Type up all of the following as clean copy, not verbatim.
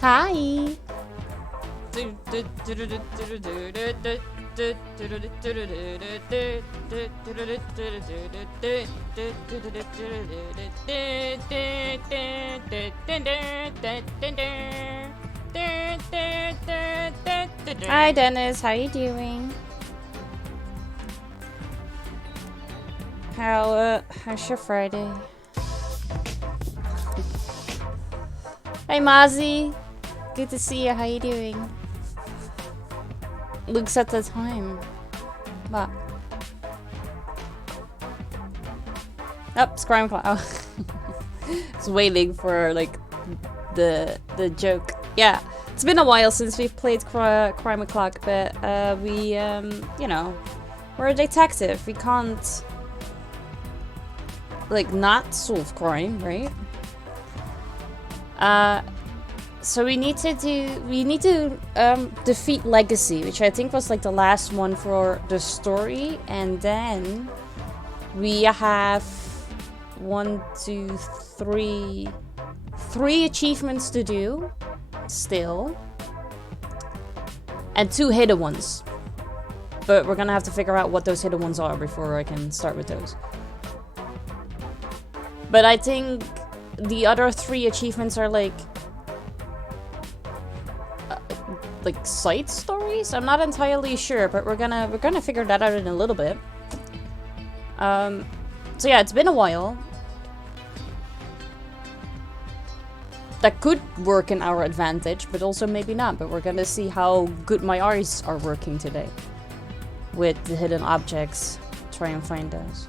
Hi. Hi Dennis, how you doing? How's your Friday? Hey Mozzie, good to see you. How you doing? Looks at the time. What? Oh, Scrum Cloud. Oh. It's waiting for like the joke. Yeah, it's been a while since we've played Crime O'Clock, but we you know, we're a detective. We can't like not solve crime, right? So we need to defeat Legacy, which I think was like the last one for the story, and then we have 1, 2, 3 achievements to do still, and 2 hidden ones. But we're gonna have to figure out what those hidden ones are before I can start with those. But I think the other 3 achievements are like side stories. I'm not entirely sure, but we're gonna figure that out in a little bit. So yeah, it's been a while. That could work in our advantage, but also maybe not. But we're gonna see how good my eyes are working today with the hidden objects. Try and find those.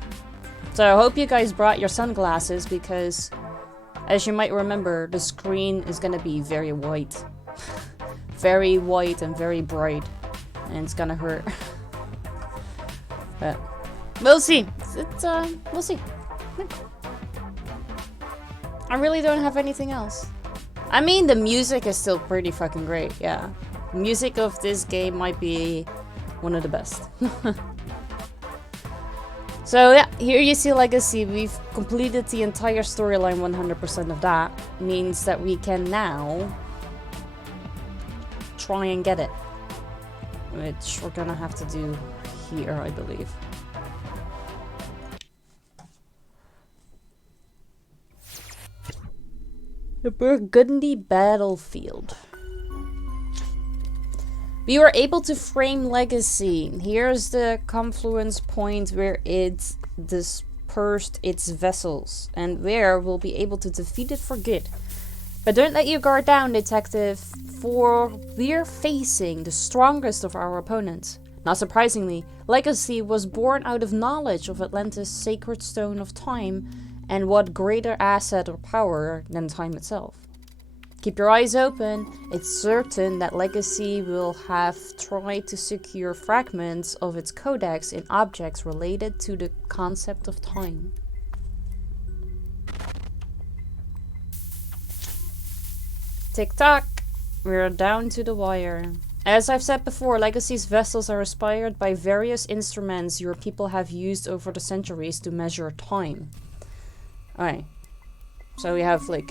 So I hope you guys brought your sunglasses, because as you might remember, the screen is gonna be very white. Very white and very bright. And it's gonna hurt. But we'll see. We'll see. I really don't have anything else. I mean, the music is still pretty fucking great, yeah. The music of this game might be one of the best. So yeah, here you see Legacy. We've completed the entire storyline, 100% of that. Means that we can now try and get it. Which we're gonna have to do here, I believe. The Burgundy battlefield. We were able to frame Legacy. Here's the confluence point where it dispersed its vessels, and where we'll be able to defeat it for good. But don't let your guard down, detective, for we're facing the strongest of our opponents. Not surprisingly, Legacy was born out of knowledge of Atlantis' sacred stone of time, and what greater asset or power than time itself. Keep your eyes open. It's certain that Legacy will have tried to secure fragments of its codex in objects related to the concept of time. Tick-tock. We're down to the wire. As I've said before, Legacy's vessels are inspired by various instruments your people have used over the centuries to measure time. Alright. So we have like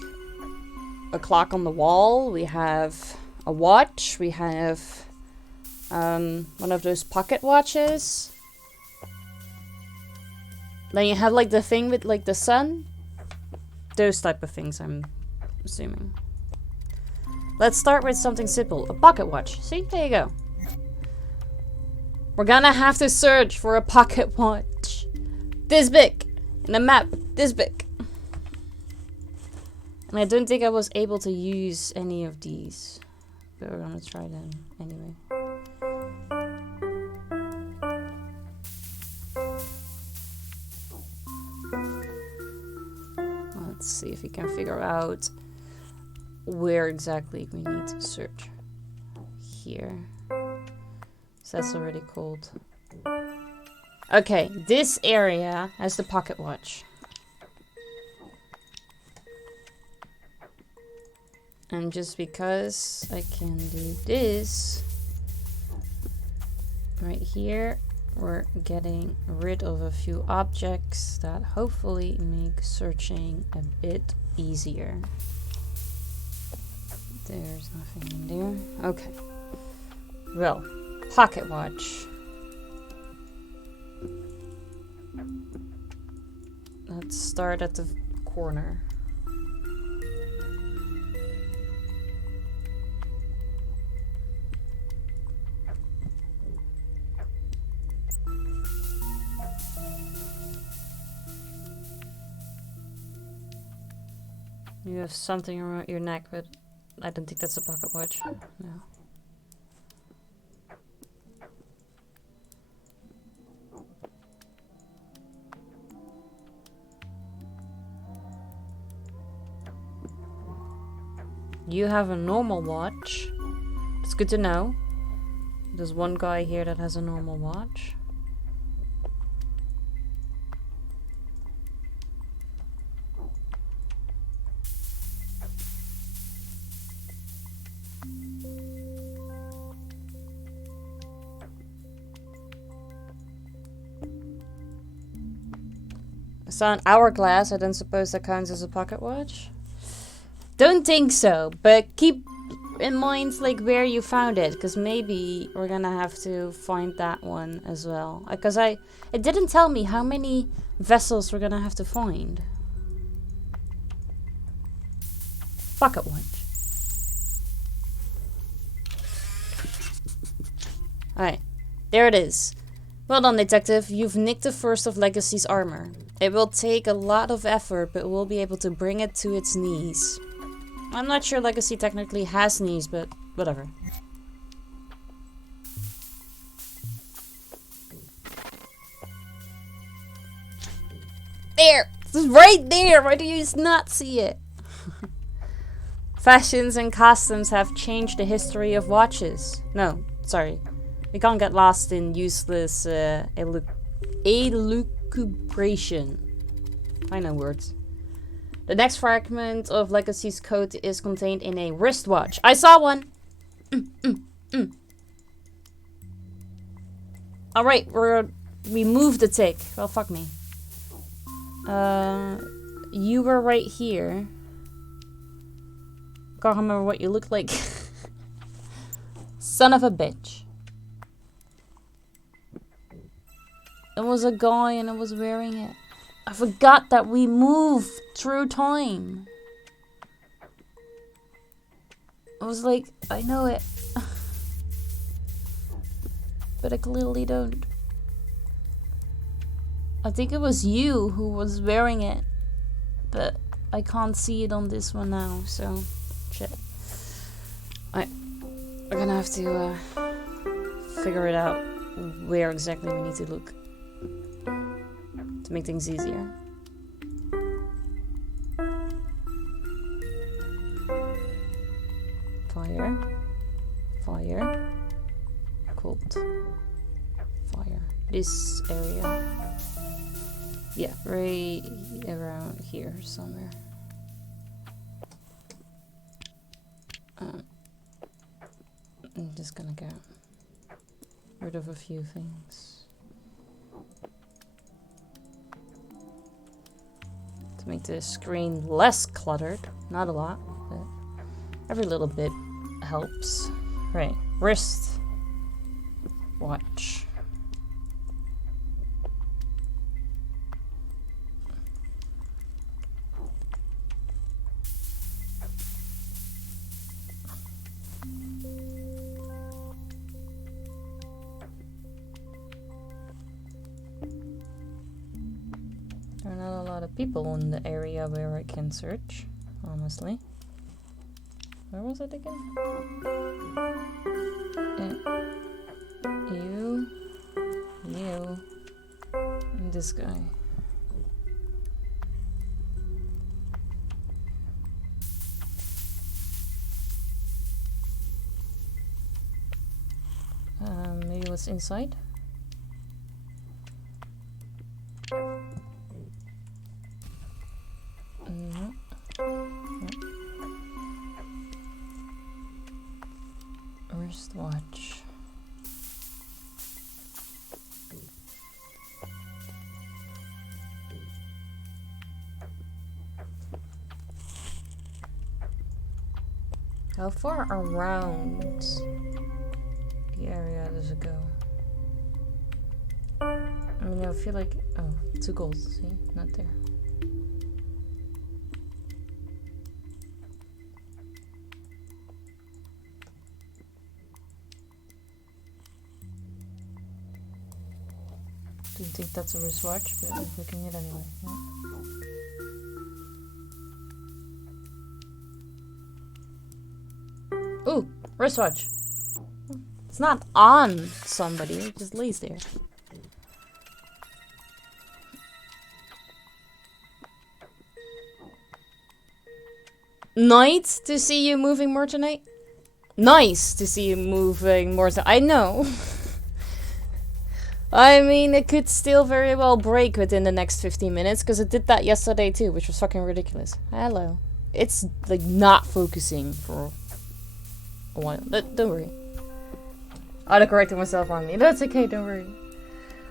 a clock on the wall, we have a watch, we have one of those pocket watches. Then you have like the thing with like the sun. Those type of things, I'm assuming. Let's start with something simple. A pocket watch. See? There you go. We're gonna have to search for a pocket watch this big. In a map this big. And I don't think I was able to use any of these. But we're gonna try them anyway. Let's see if we can figure out where exactly we need to search. Here. So that's already cold. Okay, this area has the pocket watch. And just because I can do this right here, we're getting rid of a few objects that hopefully make searching a bit easier. There's nothing in there. Okay. Well, pocket watch. Let's start at the corner. You have something around your neck, but I don't think that's a pocket watch. No. You have a normal watch. It's good to know. There's one guy here that has a normal watch. I saw an hourglass. I don't suppose that counts as a pocket watch. Don't think so, but keep in mind like where you found it, because maybe we're gonna have to find that one as well. Because it didn't tell me how many vessels we're gonna have to find. Pocket watch. Alright, there it is. Well done, detective. You've nicked the first of Legacy's armor. It will take a lot of effort, but we'll be able to bring it to its knees. I'm not sure Legacy technically has knees, but whatever. There! It's right there! Why do you not see it? Fashions and costumes have changed the history of watches. No, sorry. We can't get lost in useless elucubration. I know words. The next fragment of Legacy's code is contained in a wristwatch. I saw one! Alright, we moved the tick. Well, fuck me. You were right here. Can't remember what you looked like. Son of a bitch. It was a guy and I was wearing it. I forgot that we move through time. I was like, I know it. But I clearly don't. I think it was you who was wearing it. But I can't see it on this one now, so shit. We're gonna have to figure it out where exactly we need to look. To make things easier. Fire. Fire. Cold. Fire. This area. Yeah, right around here somewhere. I'm just gonna get rid of a few things. To make the screen less cluttered. Not a lot, but every little bit helps. Right, wrist watch. There are not a lot of people in the area where I can search, honestly. Where was it again? You, and this guy. Maybe what's inside? Wristwatch. How far around the area does it go? I mean, I feel like... Oh, 2 gold. See? Not there. Didn't think that's a wristwatch, but I'm clicking it anyway. Yeah. Ooh, wristwatch. It's not on somebody, it just lays there. Nice to see you moving more tonight. Nice to see you moving more tonight. I know. I mean, it could still very well break within the next 15 minutes, because it did that yesterday too, which was fucking ridiculous. Hello. It's, like, not focusing for a while. Don't worry. I corrected myself wrongly. That's okay, don't worry.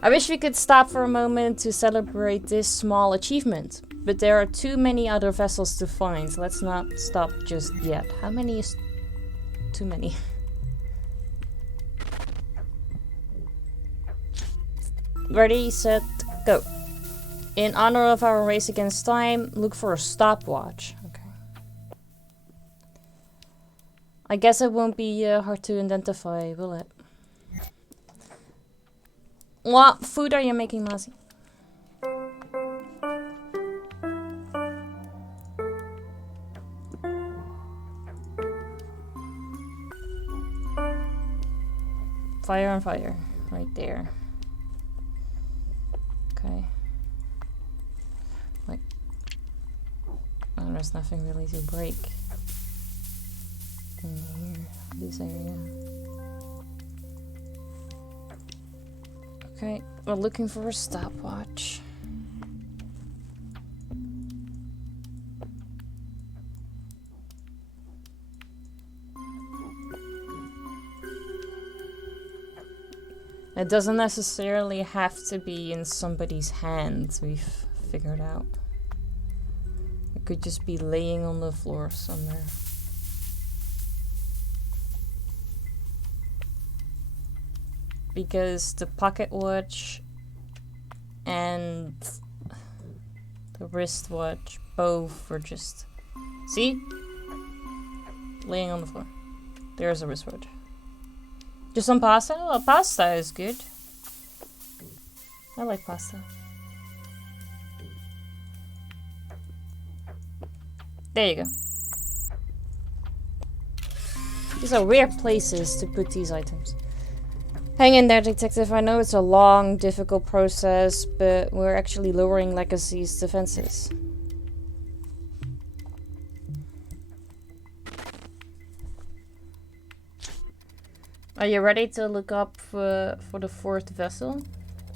I wish we could stop for a moment to celebrate this small achievement, but there are too many other vessels to find. Let's not stop just yet. How many is too many? Ready, set, go. In honor of our race against time, look for a stopwatch. Okay. I guess it won't be hard to identify, will it? What food are you making, Masi? Fire on fire, right there. Okay. Like, oh, there's nothing really to break in here, this area. Okay, we're looking for a stopwatch. It doesn't necessarily have to be in somebody's hand, we've figured out. It could just be laying on the floor somewhere. Because the pocket watch and the wristwatch both were just... See? Laying on the floor. There's a wristwatch. Just some pasta? Oh, pasta is good. I like pasta. There you go. These are weird places to put these items. Hang in there, detective. I know it's a long, difficult process, but we're actually lowering Legacy's defenses. Are you ready to look up for the 4th vessel?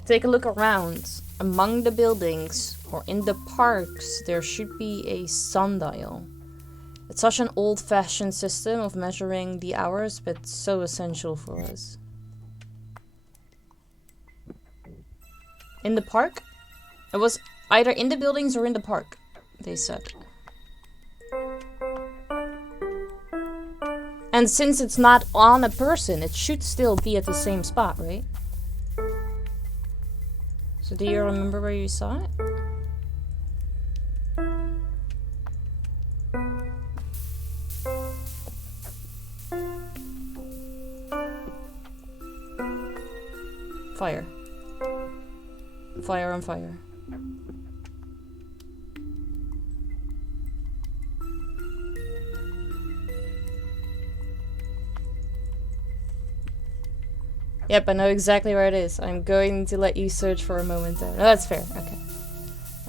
Take a look around. Among the buildings or in the parks, there should be a sundial. It's such an old-fashioned system of measuring the hours, but so essential for us. In the park? It was either in the buildings or in the park, they said. And since it's not on a person, it should still be at the same spot, right? So do you remember where you saw it? Fire. Fire on fire. Yep, I know exactly where it is. I'm going to let you search for a moment there. No, that's fair. Okay.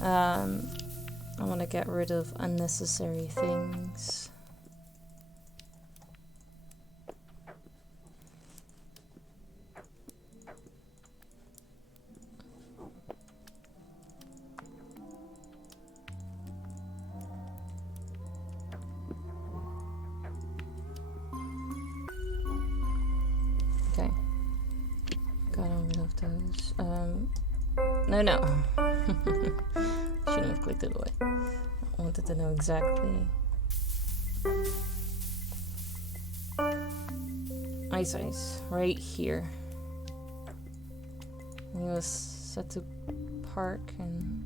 I want to get rid of unnecessary things. Okay. Got rid of those. No. Shouldn't have clicked it away. I wanted to know exactly. ice. Right here. And it was set to park and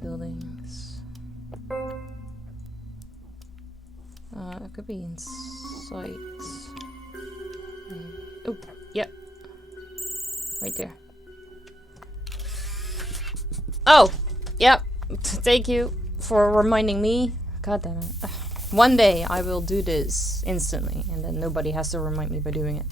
buildings. It could be inside. Oh, yep. Right there. Oh, yep. Thank you for reminding me. God damn it. One day I will do this instantly, and then nobody has to remind me by doing it.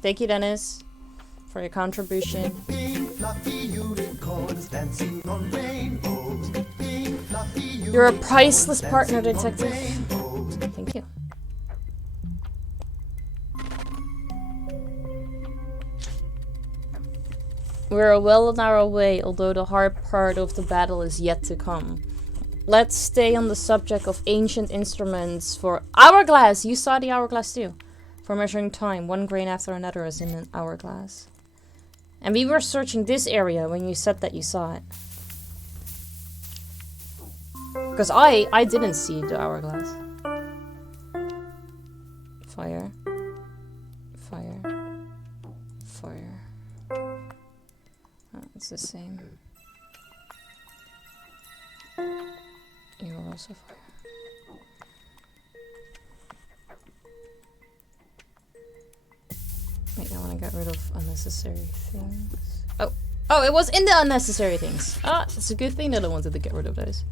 Thank you, Dennis, for your contribution. You're a priceless partner, detective. Thank you. We're well on our way, although the hard part of the battle is yet to come. Let's stay on the subject of ancient instruments for hourglass. You saw the hourglass too. For measuring time, one grain after another is in an hourglass. And we were searching this area when you said that you saw it. Because I didn't see the hourglass. Fire. Fire. Fire. Oh, it's the same. You're also fire. Wait, I want to get rid of unnecessary things. Oh! Oh, it was in the unnecessary things! Ah, it's a good thing that I wanted to get rid of those.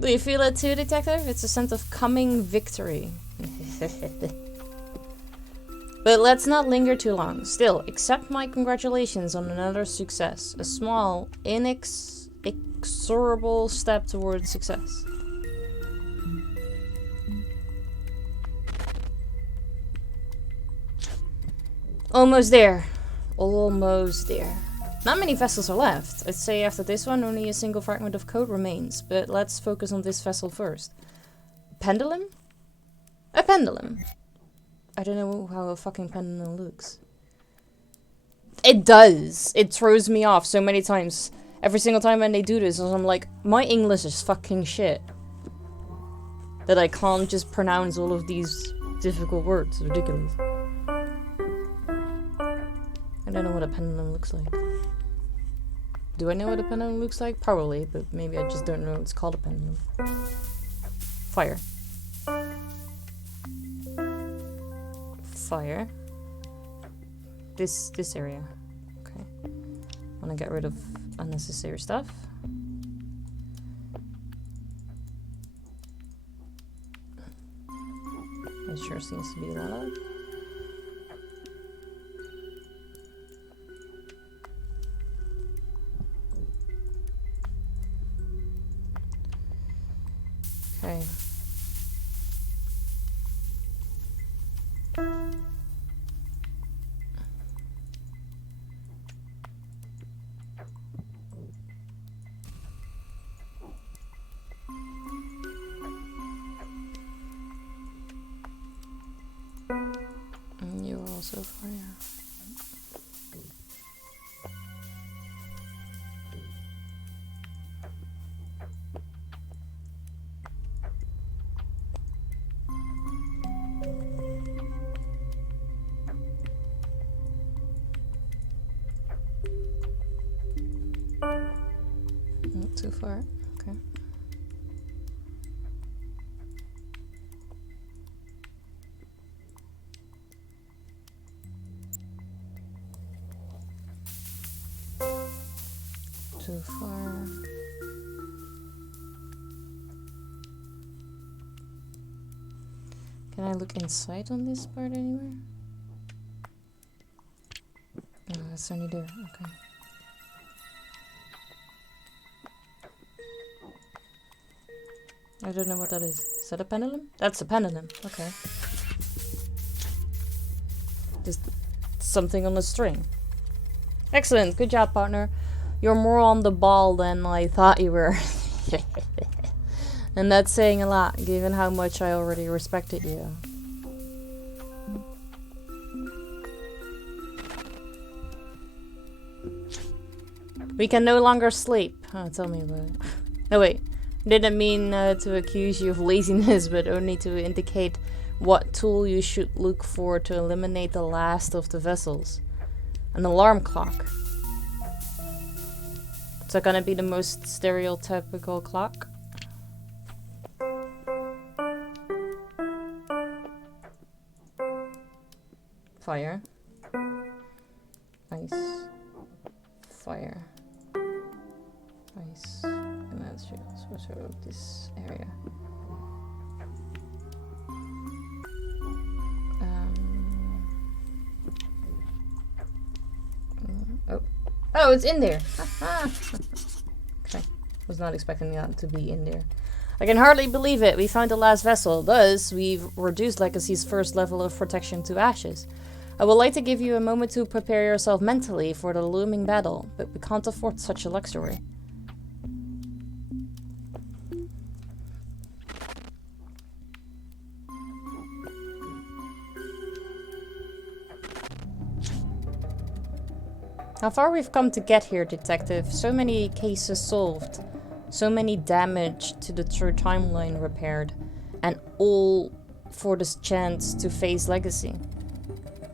Do you feel it too, detective? It's a sense of coming victory. But let's not linger too long. Still, accept my congratulations on another success. A small, inexorable step towards success. Almost there. Almost there. Not many vessels are left. I'd say after this one, only a single fragment of code remains. But let's focus on this vessel first. Pendulum? A pendulum. I don't know how a fucking pendulum looks. It does. It throws me off so many times. Every single time when they do this, I'm like, my English is fucking shit. That I can't just pronounce all of these difficult words. It's ridiculous. I don't know what a pendulum looks like. Do I know what a pendulum looks like? Probably, but maybe I just don't know it's called a pendulum. Fire. Fire. This area. Okay. Wanna get rid of unnecessary stuff. It sure seems to be a lot of. Okay. And you're also fire. Not too far. Okay. Too far. Can I look inside on this part anywhere? No, it's only there. Okay. I don't know what that is. Is that a pendulum? That's a pendulum. Okay. Just something on a string. Excellent. Good job, partner. You're more on the ball than I thought you were. And that's saying a lot, given how much I already respected you. We can no longer sleep. Oh, tell me about it. No, wait. Didn't mean to accuse you of laziness, but only to indicate what tool you should look for to eliminate the last of the vessels. An alarm clock. Is that gonna be the most stereotypical clock? Fire. Ice. Fire. Ice. And that's sort of this area. Oh, it's in there. Okay. Was not expecting that to be in there. I can hardly believe it. We found the last vessel. Thus, we've reduced Legacy's first level of protection to ashes. I would like to give you a moment to prepare yourself mentally for the looming battle, but we can't afford such a luxury. How far we've come to get here, Detective. So many cases solved. So many damage to the true timeline repaired. And all for this chance to face Legacy.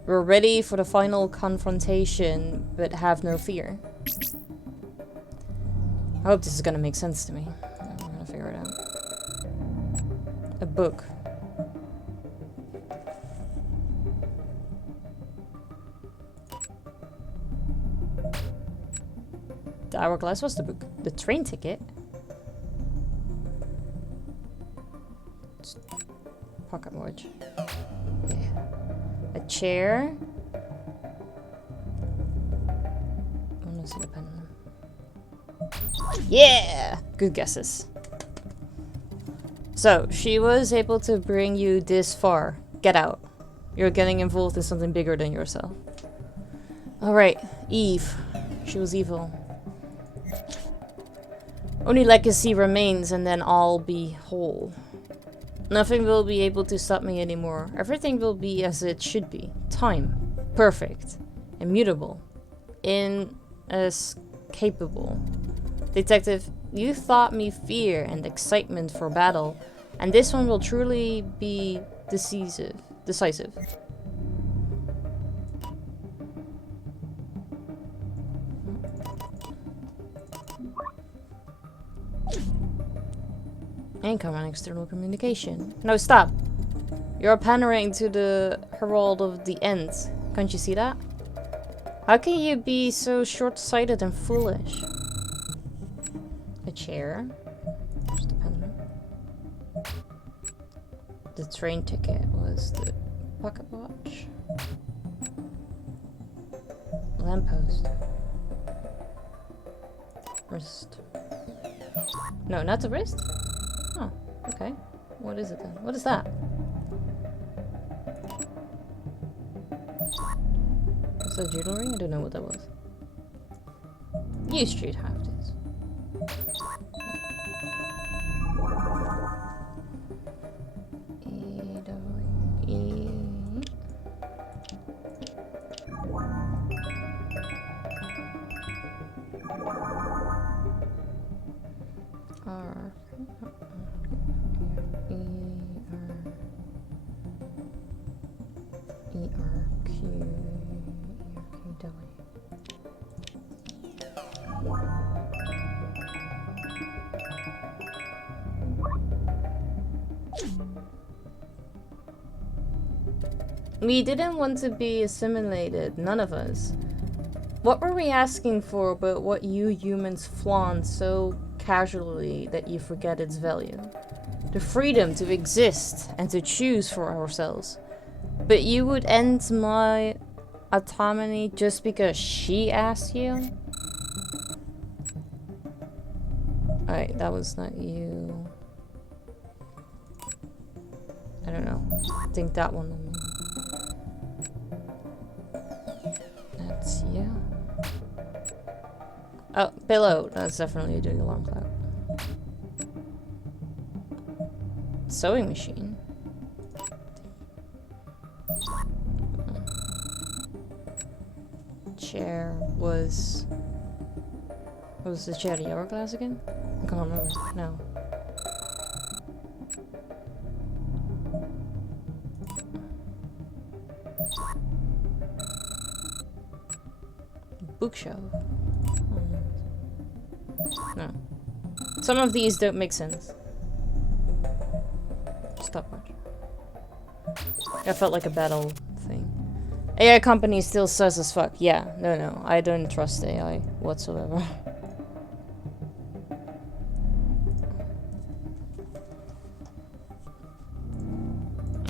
We're ready for the final confrontation, but have no fear. I hope this is gonna make sense to me. I'm gonna figure it out. A book. The hourglass was the book. The train ticket. Pocket watch. Yeah. A chair. I want to see the pen. Yeah! Good guesses. So, she was able to bring you this far. Get out. You're getting involved in something bigger than yourself. Alright, Eve. She was evil. Only Legacy remains and then I'll be whole. Nothing will be able to stop me anymore. Everything will be as it should be. Time. Perfect. Immutable. Inescapable. Detective, you taught me fear and excitement for battle, and this one will truly be decisive. Income and external communication. No, stop. You're pandering to the herald of the end. Can't you see that? How can you be so short-sighted and foolish? A chair. Just a pen. The train ticket was the pocket watch. Lamppost. Wrist. No, not the wrist? Oh, okay. What is it then? What is that? Was that jewelry? I don't know what that was. You should have this. We didn't want to be assimilated, none of us. What were we asking for but what you humans flaunt so casually that you forget its value? The freedom to exist and to choose for ourselves. But you would end my autonomy just because she asked you? Alright, that was not you. I don't know. I think that one. That's you. Oh, pillow. That's definitely the alarm clock. Sewing machine. Chair was What was the cherry hourglass again? I can't remember. No. Bookshelf. No. Some of these don't make sense. Stopwatch. I felt like a battle thing. AI company still sus as fuck. Yeah, no. I don't trust AI whatsoever.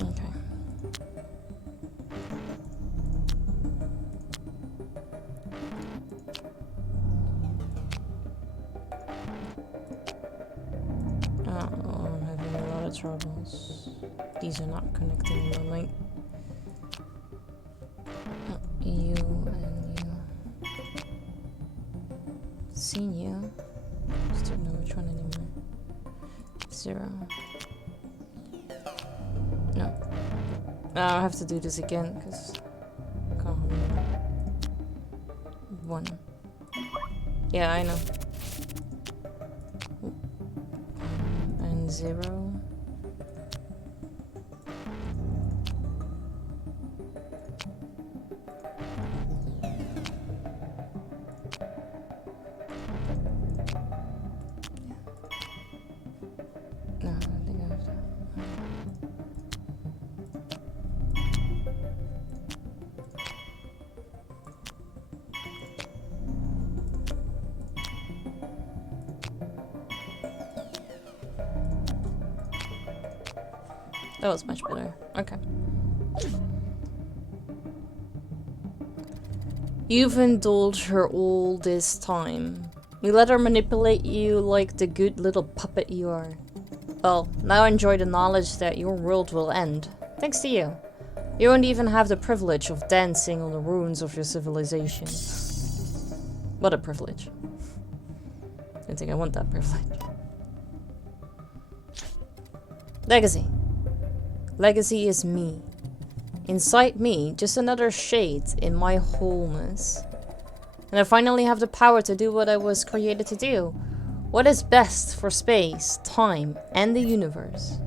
Okay. Oh, I'm having a lot of troubles. These are not connecting normally. You and you. Seen you. Just don't know which one anymore. 0. No. I'll have to do this again because I can't remember. 1. Yeah, I know. And 0. No, I don't think I have to. That was much better. Okay. You've indulged her all this time. You let her manipulate you like the good little puppet you are. Well, now enjoy the knowledge that your world will end. Thanks to you. You won't even have the privilege of dancing on the ruins of your civilization. What a privilege. I don't think I want that privilege. Legacy. Legacy is me. Inside me, just another shade in my wholeness. And I finally have the power to do what I was created to do. What is best for space, time, and the universe?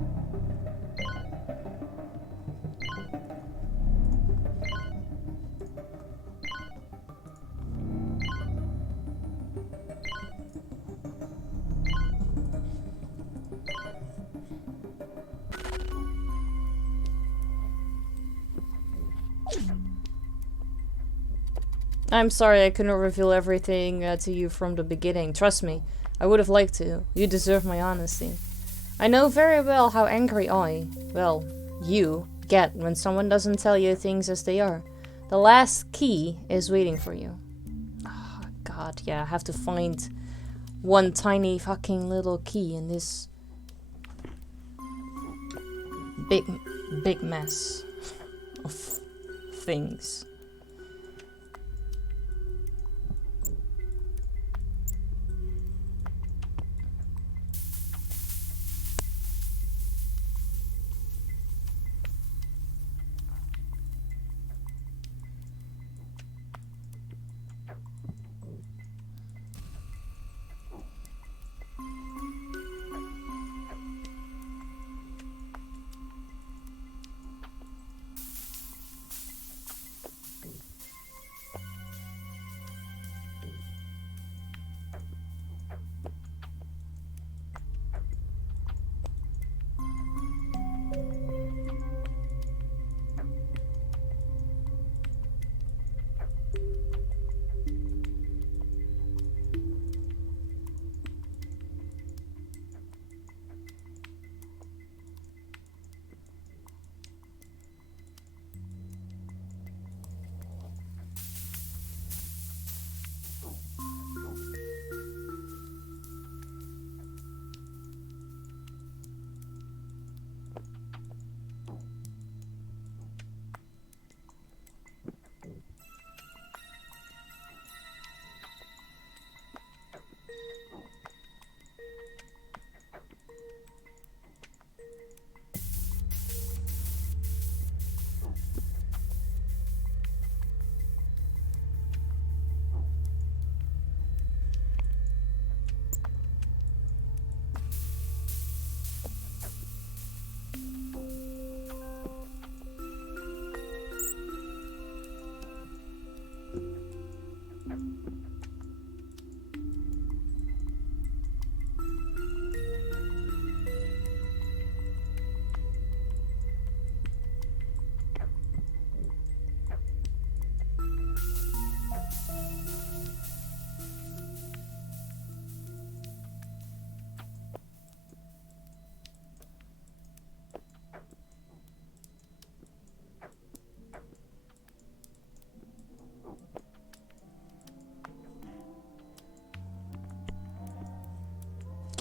I'm sorry I couldn't reveal everything to you from the beginning. Trust me, I would have liked to. You deserve my honesty. I know very well how angry you get when someone doesn't tell you things as they are. The last key is waiting for you. Oh, God, yeah, I have to find one tiny fucking little key in this big mess of things.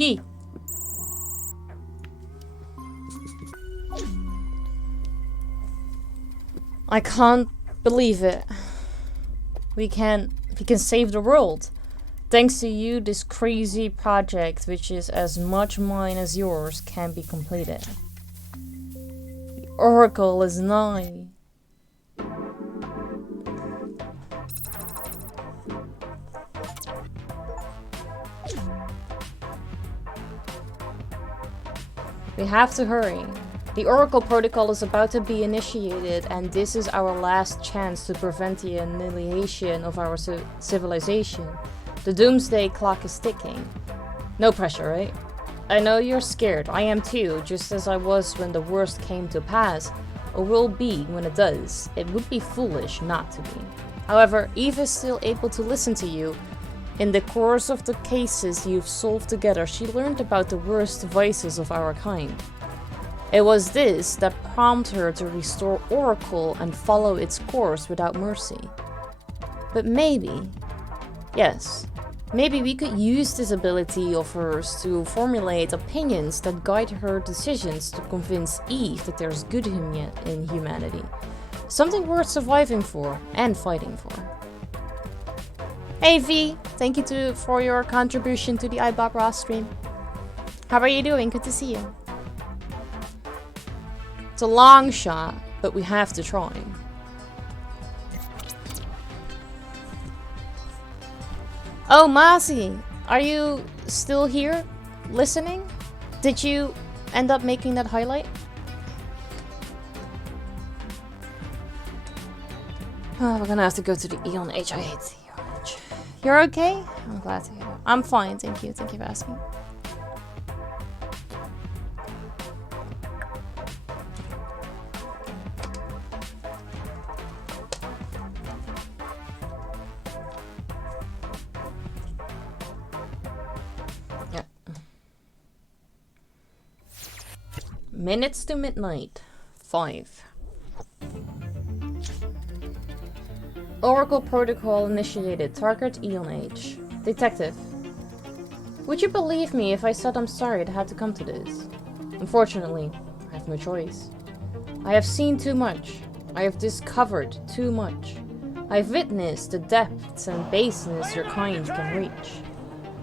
Key. I can't believe it. We can save the world. Thanks to you, this crazy project, which is as much mine as yours, can be completed. The Oracle is nigh. We have to hurry. The Oracle Protocol is about to be initiated, and this is our last chance to prevent the annihilation of our civilization. The doomsday clock is ticking. No pressure, right? I know you're scared. I am too, just as I was when the worst came to pass, or will be when it does. It would be foolish not to be. However, Eve is still able to listen to you. In the course of the cases you've solved together, she learned about the worst vices of our kind. It was this that prompted her to restore Oracle and follow its course without mercy. But maybe, yes, maybe we could use this ability of hers to formulate opinions that guide her decisions to convince Eve that there's good in humanity. Something worth surviving for and fighting for. Hey V, thank you for your contribution to the iBob Raw stream. How are you doing? Good to see you. It's a long shot, but we have to try. Oh, Masi, are you still here listening? Did you end up making that highlight? Oh, we're gonna have to go to the Eon H. I hate the Eon H. You're okay? I'm glad to hear that. I'm fine, thank you. Thank you for asking. Minutes to midnight. 5. Oracle Protocol initiated. Target Eon Age. Detective. Would you believe me if I said I'm sorry it had to come to this? Unfortunately, I have no choice. I have seen too much. I have discovered too much. I've witnessed the depths and baseness your kind can reach.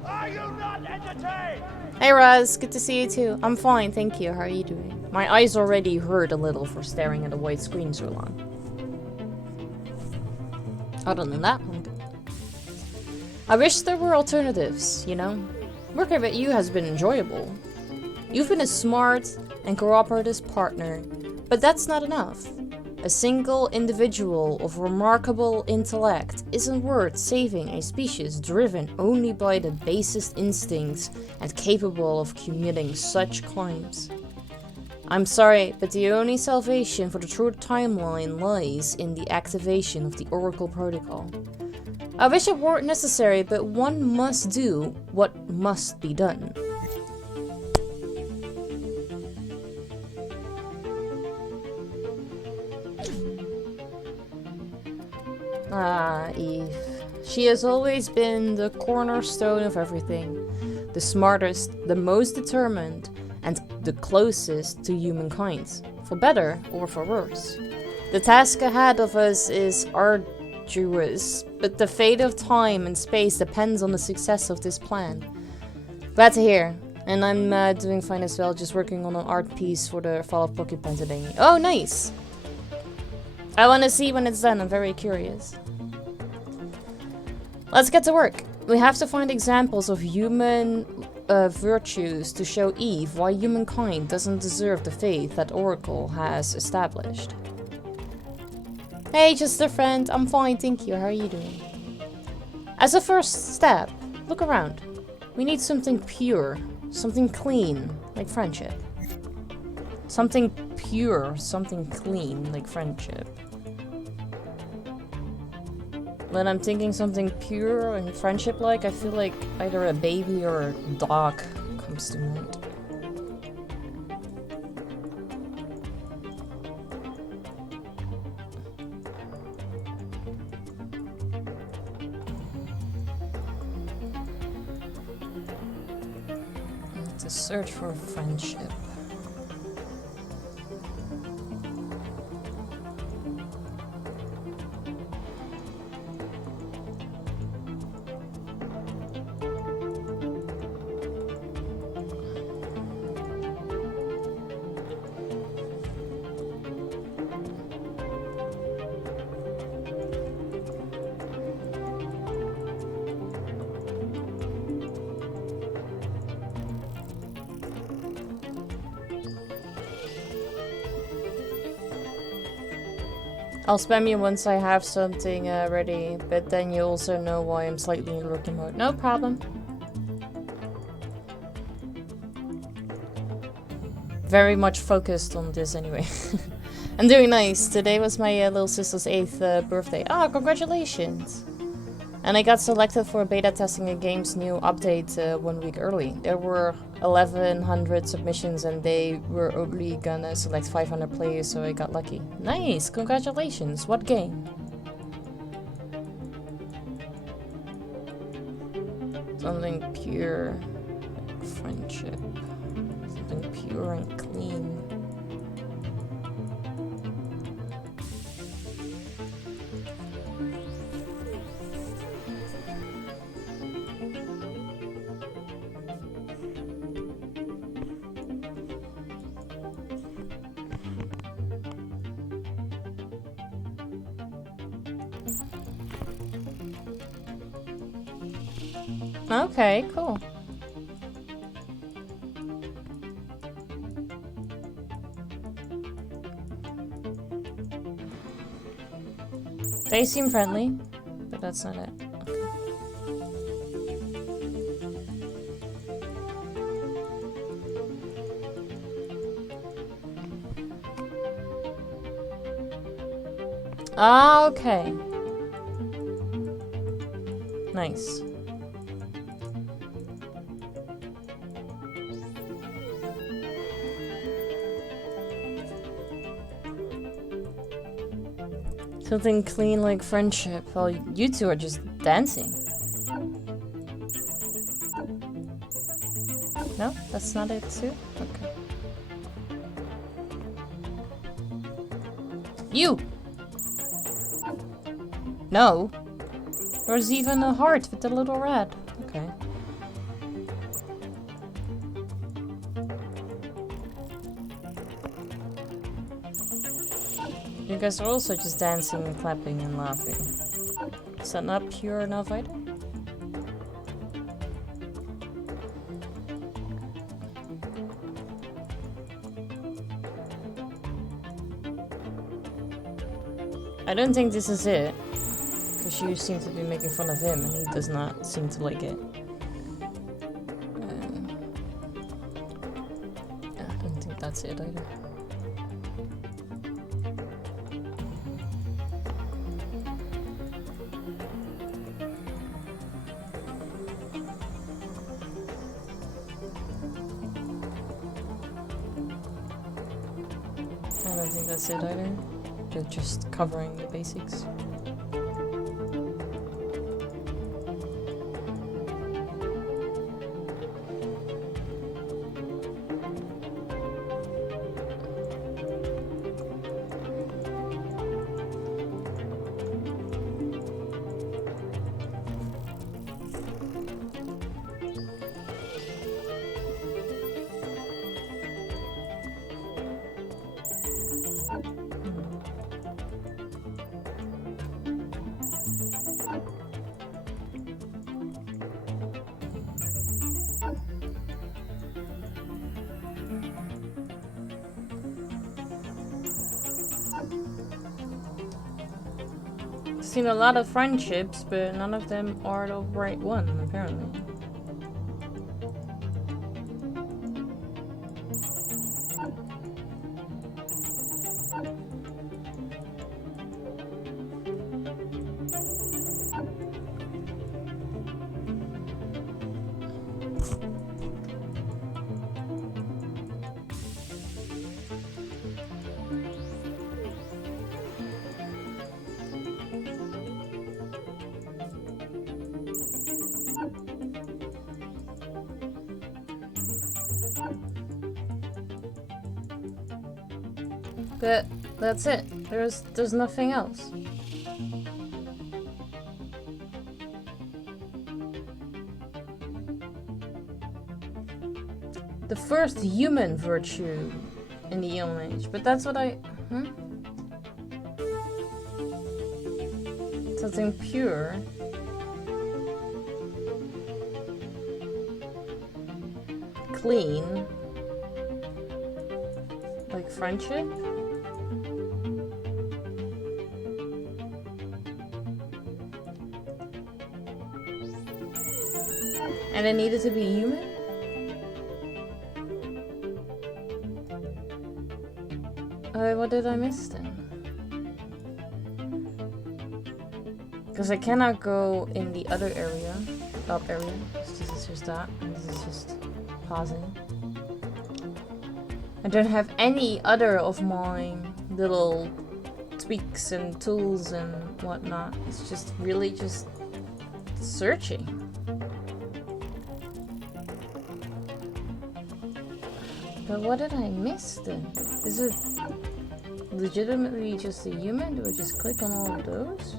Are you not entertained? Hey Raz, good to see you too. I'm fine, thank you. How are you doing? My eyes already hurt a little for staring at a white screen so long. Other than that, I'm good. I wish there were alternatives, you know? Working with you has been enjoyable. You've been a smart and cooperative partner, but that's not enough. A single individual of remarkable intellect isn't worth saving a species driven only by the basest instincts and capable of committing such crimes. I'm sorry, but the only salvation for the true timeline lies in the activation of the Oracle Protocol. I wish it weren't necessary, but one must do what must be done. Ah, Eve. She has always been the cornerstone of everything. The smartest, the most determined, and the closest to humankind. For better or for worse. The task ahead of us is arduous, but the fate of time and space depends on the success of this plan. Glad to hear. And I'm doing fine as well, just working on an art piece for the Fall of Porcupine today. Oh, nice! I want to see when it's done, I'm very curious. Let's get to work. We have to find examples of human virtues to show Eve why humankind doesn't deserve the faith that Oracle has established. Hey, just a friend. I'm fine, thank you. How are you doing? As a first step, look around. We need something pure, something clean, like friendship. Something pure, something clean, like friendship. When I'm thinking something pure and friendship-like, I feel like either a baby or a dog comes to mind. To search for friendship. I'll spam you once I have something ready, but then you also know why I'm slightly in lurking mode. No problem. Very much focused on this anyway. I'm doing nice. Today was my little sister's 8th birthday. Ah, congratulations! And I got selected for beta testing a game's new update 1 week early. There were 1,100 submissions and they were only gonna select 500 players, so I got lucky. Nice! Congratulations! What game? Something pure, like friendship. Something pure and clean. Okay, cool. They seem friendly, but that's not it. Ah, okay. Nice. Something clean like friendship, while you two are just dancing. No? That's not it too? Okay. You! No! There's even a heart with a little red. Okay. You guys are also just dancing and clapping and laughing. Is that not pure enough either? I don't think this is it. Because you seem to be making fun of him and he does not seem to like it. I don't think that's it either. I don't think that's it either. They're just covering the basics. Seen a lot of friendships, but none of them are the right one, apparently. But that's it. There's nothing else. The first human virtue in the Iron Age, but that's what I... Something pure. Clean. Like friendship? And it needed to be human? What did I miss then? Because I cannot go in the other area, up area. This is just that, and this is just pausing. I don't have any other of my little tweaks and tools and whatnot. It's just really just searching. But what did I miss then? Is it legitimately just a human? Do I just click on all of those?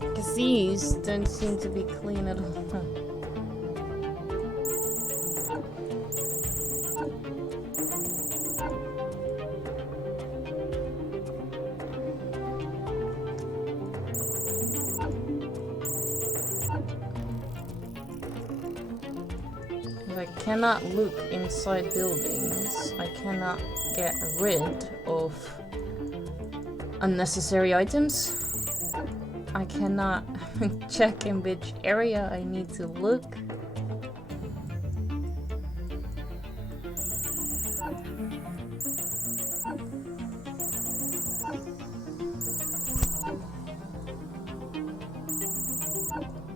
Because these don't seem to be clean at all. I cannot look inside buildings. I cannot get rid of unnecessary items. I cannot check in which area I need to look.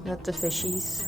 Not the fishies.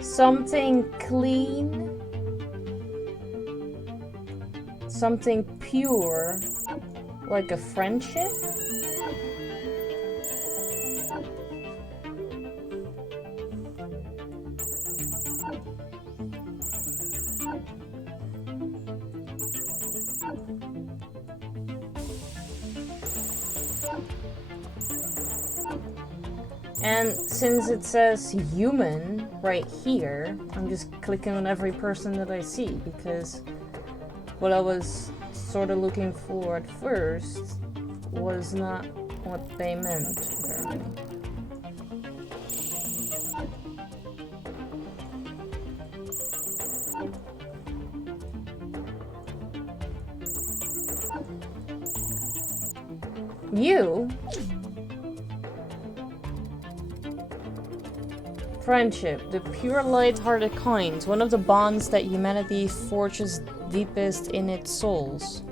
Something clean, something pure, like a friendship. And since it says human right here, I'm just clicking on every person that I see, because what I was sort of looking for at first was not what they meant, apparently. You? Friendship, the pure light-hearted kind, one of the bonds that humanity forges deepest in its souls.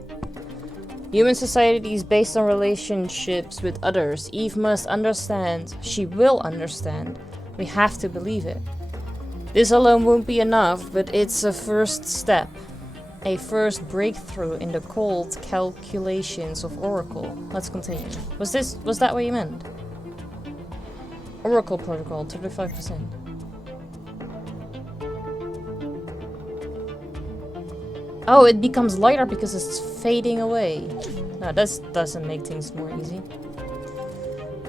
Human society is based on relationships with others. Eve must understand. She will understand. We have to believe it. This alone won't be enough, but it's a first step. A first breakthrough in the cold calculations of Oracle. Let's continue. Was that what you meant? Oracle protocol, 35%. Oh, it becomes lighter because it's fading away. No, this doesn't make things more easy.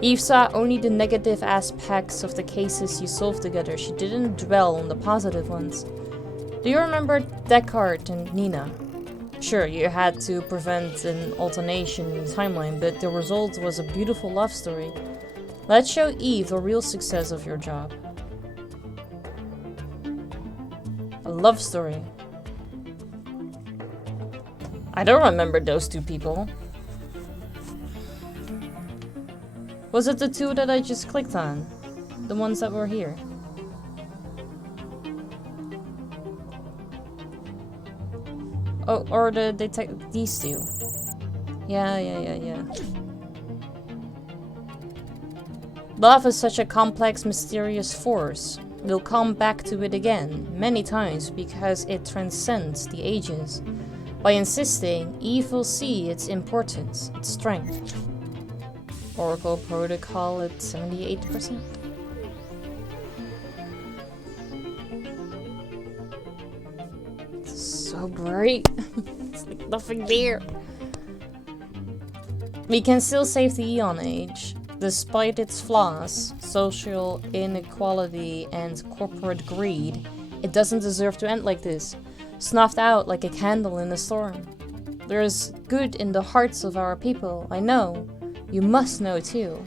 Eve saw only the negative aspects of the cases you solved together. She didn't dwell on the positive ones. Do you remember Descartes and Nina? Sure, you had to prevent an alternation in the timeline, but the result was a beautiful love story. Let's show Eve the real success of your job. A love story. I don't remember those two people. Was it the two that I just clicked on? The ones that were here? Oh, or these two. Yeah. Love is such a complex, mysterious force. We'll come back to it again, many times, because it transcends the ages. By insisting, Eve will see its importance, its strength. Oracle protocol at 78%. It's so bright. It's like nothing there. We can still save the Eon Age. Despite its flaws, social inequality and corporate greed, it doesn't deserve to end like this, snuffed out like a candle in a storm. There is good in the hearts of our people, I know. You must know too.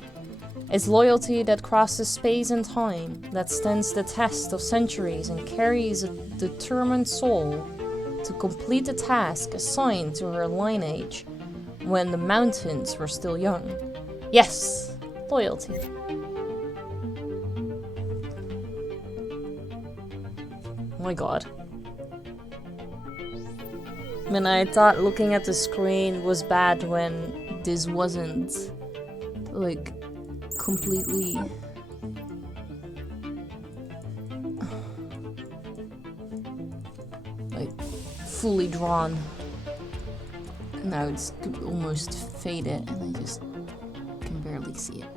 It's loyalty that crosses space and time, that stands the test of centuries and carries a determined soul to complete the task assigned to her lineage when the mountains were still young. Yes! Loyalty. Oh my god. When I thought looking at the screen was bad when this wasn't, like, completely... like, fully drawn. Now it's almost faded and I just can barely see it.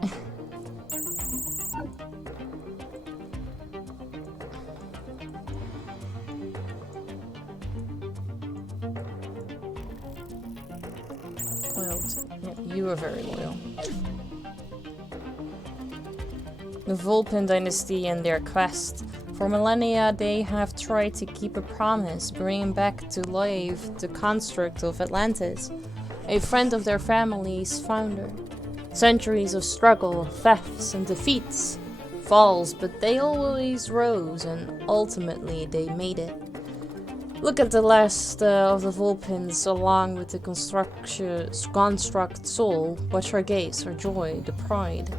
Loyalty. Yeah, you are very loyal. The Vulpin dynasty and their quest. For millennia, they have tried to keep a promise, bringing back to life the construct of Atlantis, a friend of their family's founder. Centuries of struggle, thefts, and defeats, falls, but they always rose, and ultimately they made it. Look at the last of the Vulpins, along with the construct soul. Watch her gaze, her joy, the pride.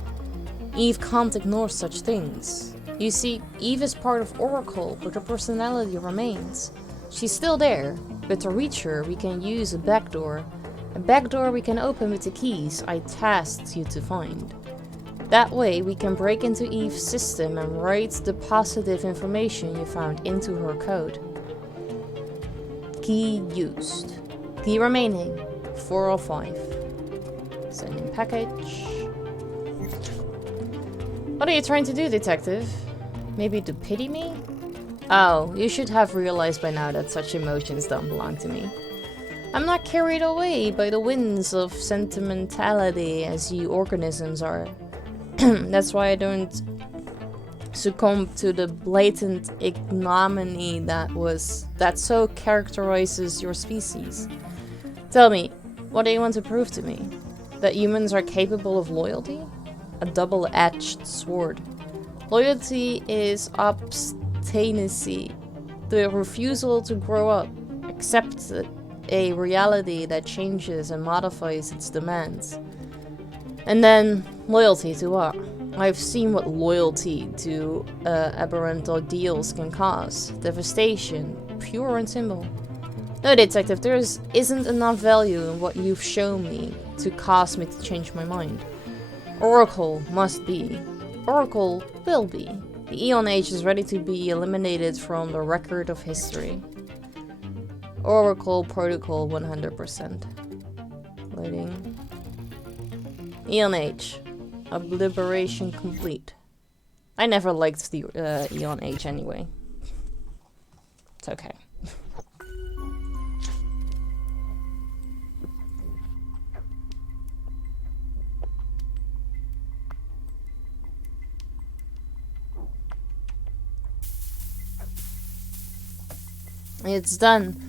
Eve can't ignore such things. You see, Eve is part of Oracle, but her personality remains. She's still there, but to reach her, we can use a backdoor. A backdoor we can open with the keys I tasked you to find. That way, we can break into Eve's system and write the positive information you found into her code. Key used. Key remaining, 405. Sending package. What are you trying to do, detective? Maybe to pity me? Oh, you should have realized by now that such emotions don't belong to me. I'm not carried away by the winds of sentimentality as you organisms are. That's why I don't succumb to the blatant ignominy that so characterizes your species. Tell me, what do you want to prove to me? That humans are capable of loyalty? A double-edged sword. Loyalty is obstinacy, the refusal to grow up, accept a reality that changes and modifies its demands. And then, loyalty to what? I've seen what loyalty to aberrant ideals can cause. Devastation, pure and simple. No, Detective, there isn't enough value in what you've shown me to cause me to change my mind. Oracle must be. Oracle will be. The Eon Age is ready to be eliminated from the record of history. Oracle Protocol 100%. Loading. Eon Age. Obliteration complete. I never liked the Eon Age anyway. It's okay. It's done.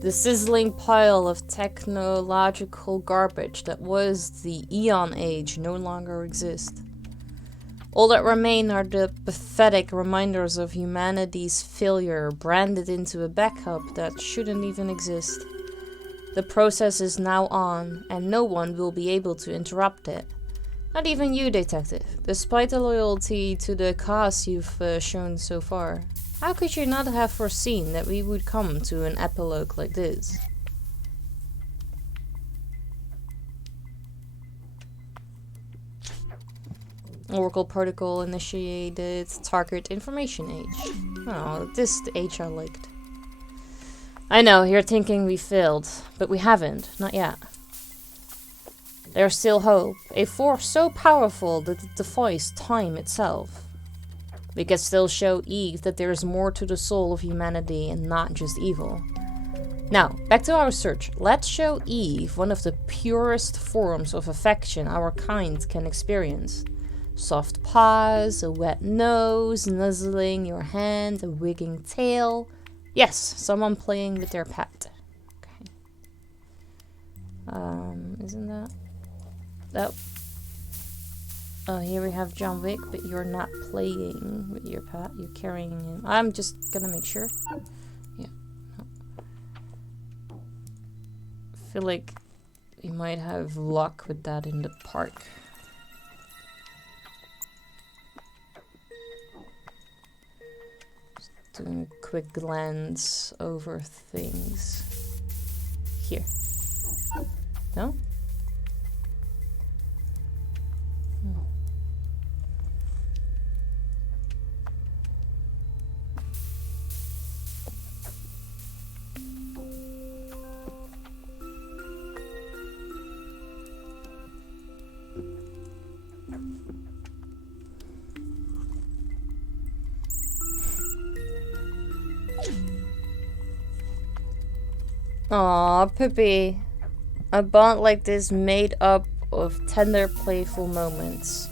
The sizzling pile of technological garbage that was the Eon Age no longer exists. All that remain are the pathetic reminders of humanity's failure branded into a backup that shouldn't even exist. The process is now on, and no one will be able to interrupt it. Not even you, Detective, despite the loyalty to the cause you've shown so far. How could you not have foreseen that we would come to an epilogue like this? Oracle Protocol initiated target information age. Oh, this is the age I liked. I know, you're thinking we failed, but we haven't, not yet. There's still hope, a force so powerful that it defies time itself. We can still show Eve that there is more to the soul of humanity and not just evil. Now, back to our search. Let's show Eve one of the purest forms of affection our kind can experience. Soft paws, a wet nose, nuzzling your hand, a wigging tail. Yes, someone playing with their pet. Okay. Isn't that... Oh. Oh, here we have John Wick, but you're not playing with your pet. You're carrying him. I'm just gonna make sure. Yeah. No. I feel like we might have luck with that in the park. Just doing a quick glance over things. Here. No? Aw, Pippi. A bond like this made up of tender, playful moments.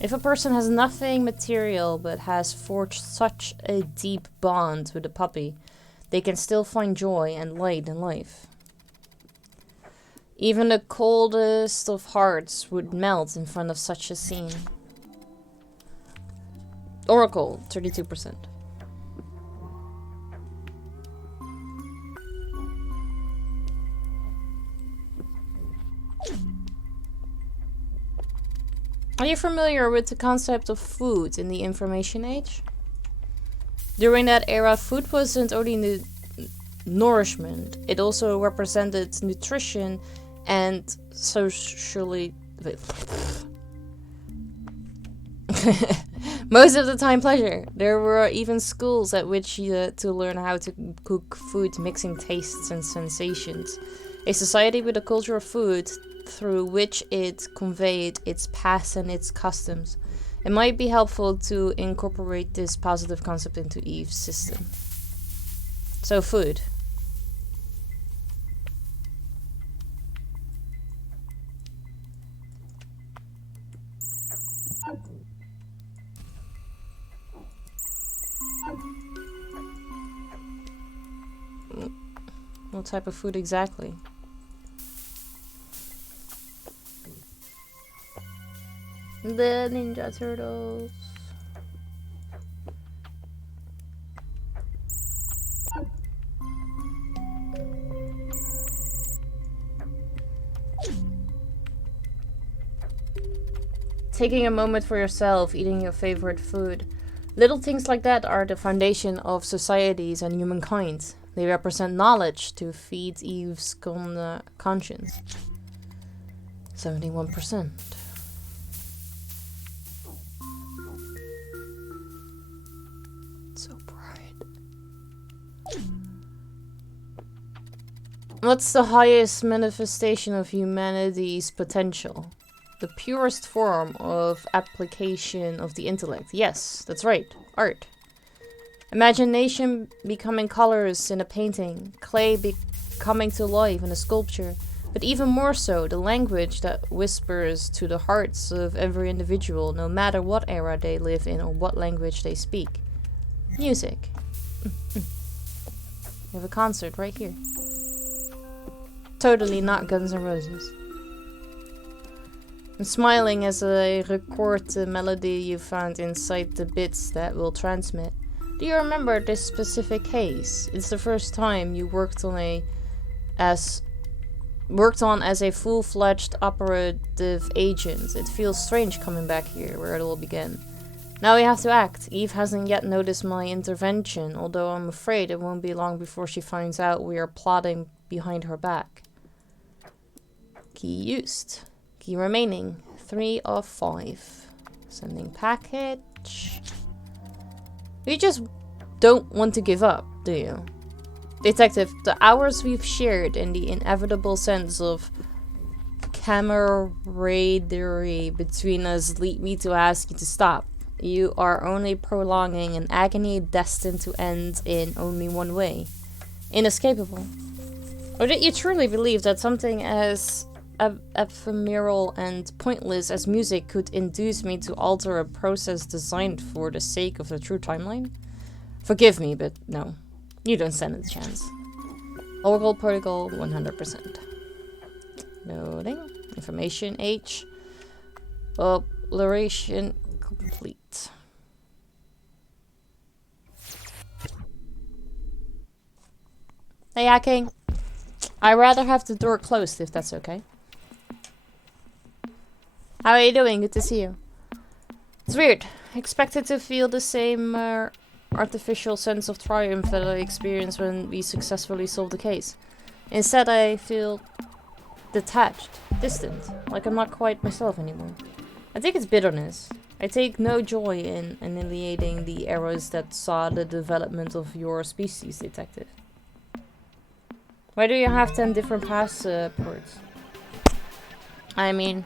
If a person has nothing material but has forged such a deep bond with a puppy, they can still find joy and light in life. Even the coldest of hearts would melt in front of such a scene. Oracle, 32%. Are you familiar with the concept of food in the information age? During that era, food wasn't only nourishment, it also represented nutrition and socially... most of the time pleasure. There were even schools at which to learn how to cook food, mixing tastes and sensations. A society with a culture of food through which it conveyed its past and its customs. It might be helpful to incorporate this positive concept into Eve's system. So, food. What type of food exactly? The Ninja Turtles. taking a moment for yourself, eating your favorite food. Little things like that are the foundation of societies and humankind. They represent knowledge to feed Eve's conscience. 71%. So bright. What's the highest manifestation of humanity's potential? The purest form of application of the intellect. Yes, that's right. Art. Imagination becoming colors in a painting. Clay coming to life in a sculpture. But even more so, the language that whispers to the hearts of every individual, no matter what era they live in or what language they speak. Music. We have a concert right here. Totally not Guns N' Roses. I'm smiling as I record the melody you found inside the bits that will transmit. Do you remember this specific case? It's the first time you worked on as a full-fledged operative agent. It feels strange coming back here, where it all began. Now we have to act. Eve hasn't yet noticed my intervention, although I'm afraid it won't be long before she finds out we are plotting behind her back. Key used. Key remaining. 3 of 5. Sending package. You just don't want to give up, do you? Detective, the hours we've shared and the inevitable sense of camaraderie between us lead me to ask you to stop. You are only prolonging an agony destined to end in only one way. Inescapable. Or did you truly believe that something as ephemeral and pointless as music could induce me to alter a process designed for the sake of the true timeline? Forgive me, but no. You don't stand a chance. Oracle protocol 100%. Loading. Information H. Operation complete. Hey, hacking. I'd rather have the door closed if that's okay. How are you doing? Good to see you. It's weird. I expected to feel the same artificial sense of triumph that I experienced when we successfully solved the case. Instead, I feel detached, distant, like I'm not quite myself anymore. I think it's bitterness. I take no joy in annihilating the eras that saw the development of your species, Detective. Why do you have 10 different passports? I mean,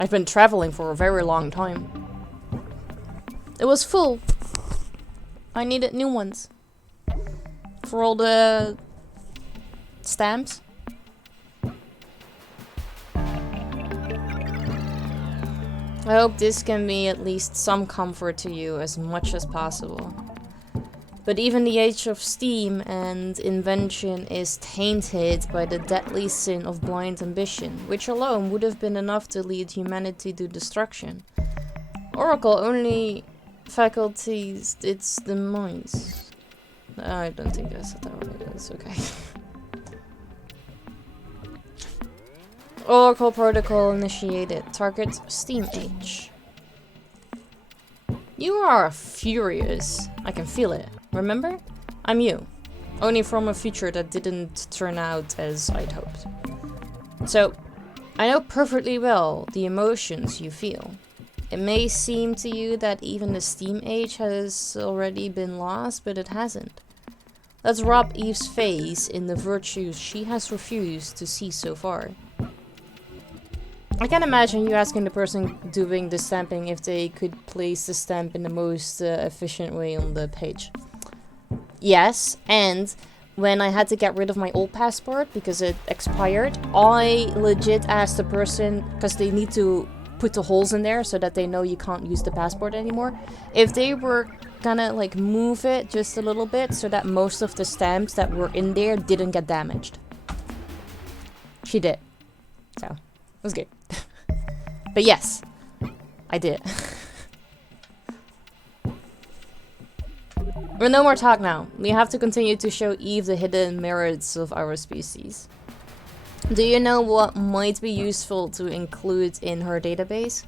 I've been traveling for a very long time. It was full. I needed new ones. For all the stamps. I hope this can be at least some comfort to you as much as possible. But even the age of steam and invention is tainted by the deadly sin of blind ambition, which alone would have been enough to lead humanity to destruction. Oracle only faculties its demise. I don't think I said that right, it's okay. Oracle protocol initiated. Target Steam Age. You are furious. I can feel it. Remember? I'm you. Only from a future that didn't turn out as I'd hoped. So, I know perfectly well the emotions you feel. It may seem to you that even the Steam Age has already been lost, but it hasn't. Let's rob Eve's face in the virtues she has refused to see so far. I can imagine you asking the person doing the stamping if they could place the stamp in the most efficient way on the page. Yes, and when I had to get rid of my old passport because it expired, I legit asked the person, because they need to put the holes in there so that they know you can't use the passport anymore, if they were gonna like move it just a little bit so that most of the stamps that were in there didn't get damaged. She did. So, it was good. But yes, I did. Well, no more talk now. We have to continue to show Eve the hidden merits of our species. Do you know what might be useful to include in her database?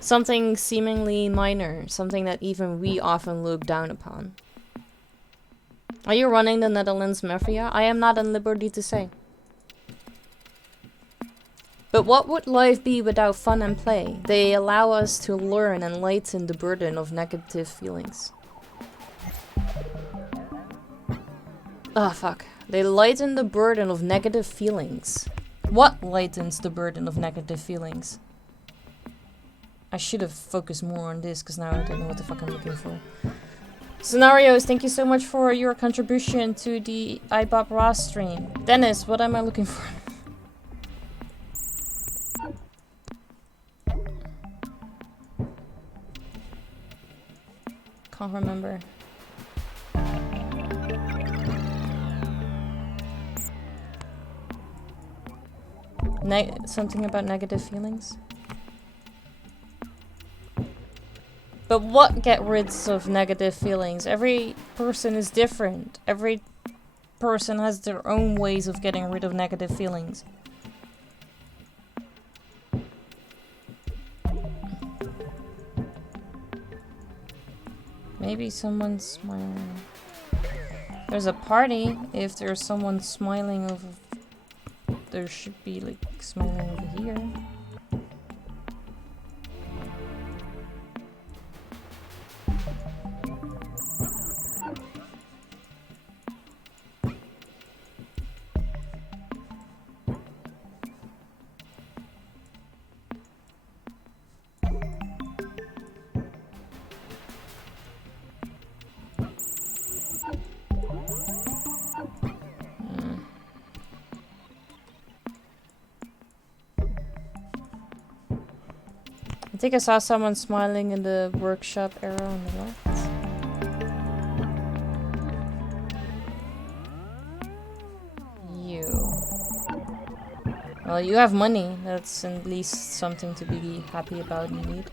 Something seemingly minor, something that even we often look down upon. Are you running the Netherlands Mafia? I am not at liberty to say. But what would life be without fun and play? They allow us to learn and lighten the burden of negative feelings. Ah, fuck. They lighten the burden of negative feelings. What lightens the burden of negative feelings? I should have focused more on this, because now I don't know what the fuck I'm looking for. Scenarios, thank you so much for your contribution to the iBob Ross stream. Dennis, what am I looking for? Can't remember. Something about negative feelings? But what gets rid of negative feelings? Every person is different. Every person has their own ways of getting rid of negative feelings. Maybe someone's smiling. There's a party. If there's someone smiling over... There should be like smiling over here. I think I saw someone smiling in the workshop area on the left. You. Well, you have money. That's at least something to be happy about indeed.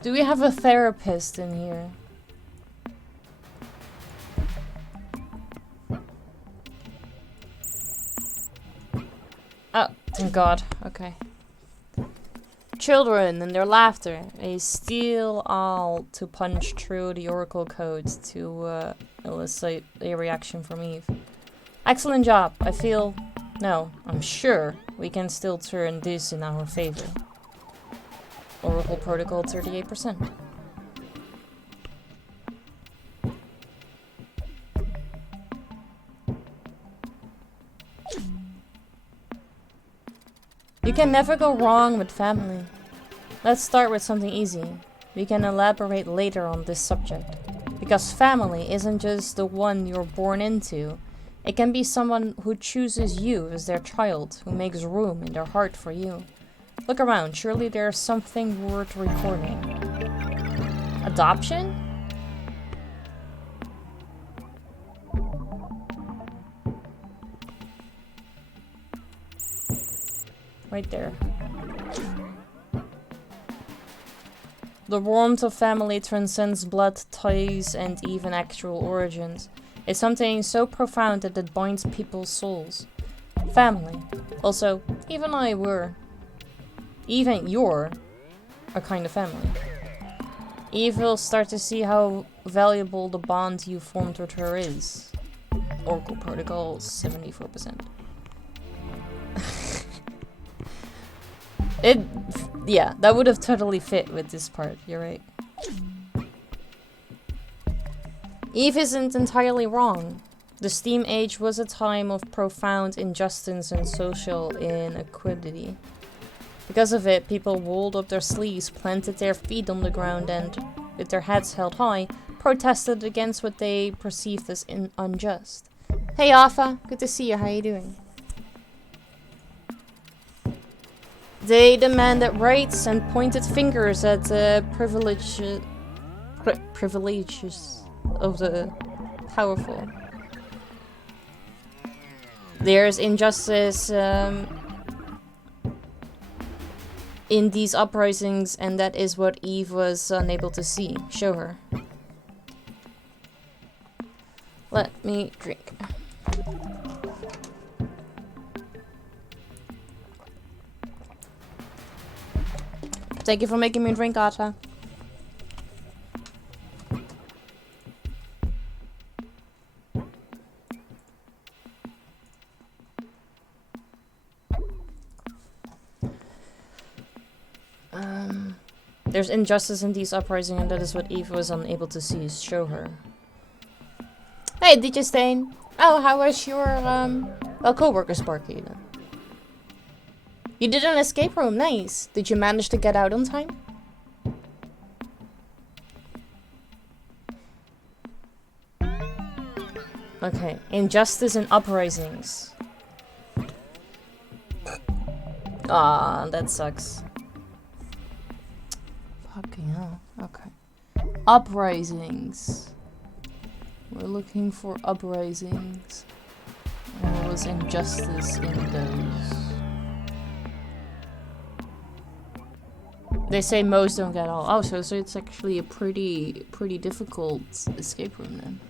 Do we have a therapist in here? Oh, thank God. Okay. Children and their laughter. They steal all to punch through the oracle codes to elicit a reaction from Eve. Excellent job. I feel... No, I'm sure we can still turn this in our favor. Oracle Protocol 38%. You can never go wrong with family. Let's start with something easy. We can elaborate later on this subject. Because family isn't just the one you're born into. It can be someone who chooses you as their child, who makes room in their heart for you. Look around, surely there's something worth recording. Adoption? Right there. The warmth of family transcends blood ties and even actual origins. It's something so profound that it binds people's souls. Family. Also, even you're a kind of family. Eve will start to see how valuable the bond you formed with her is. Oracle Protocol 74%. Yeah, that would have totally fit with this part, you're right. Eve isn't entirely wrong. The Steam Age was a time of profound injustice and social inequality. Because of it, people rolled up their sleeves, planted their feet on the ground, and, with their heads held high, protested against what they perceived as unjust. Hey Alpha, good to see you, how you doing? They demanded rights and pointed fingers at the privileges of the powerful. There's injustice in these uprisings, and that is what Eve was unable to see. Show her. Let me drink. Thank you for making me drink, Ata. There's injustice in these uprisings, and that is what Eve was unable to see. Show her. Hey, DJ Stain. Oh, how was your co-worker Sparky then? You did an escape room, nice. Did you manage to get out on time? Okay, injustice and uprisings. Ah, that sucks. Fucking hell. Okay. Uprisings. We're looking for uprisings. There was injustice in those. They say most don't get all. Oh, so it's actually a pretty difficult escape room then.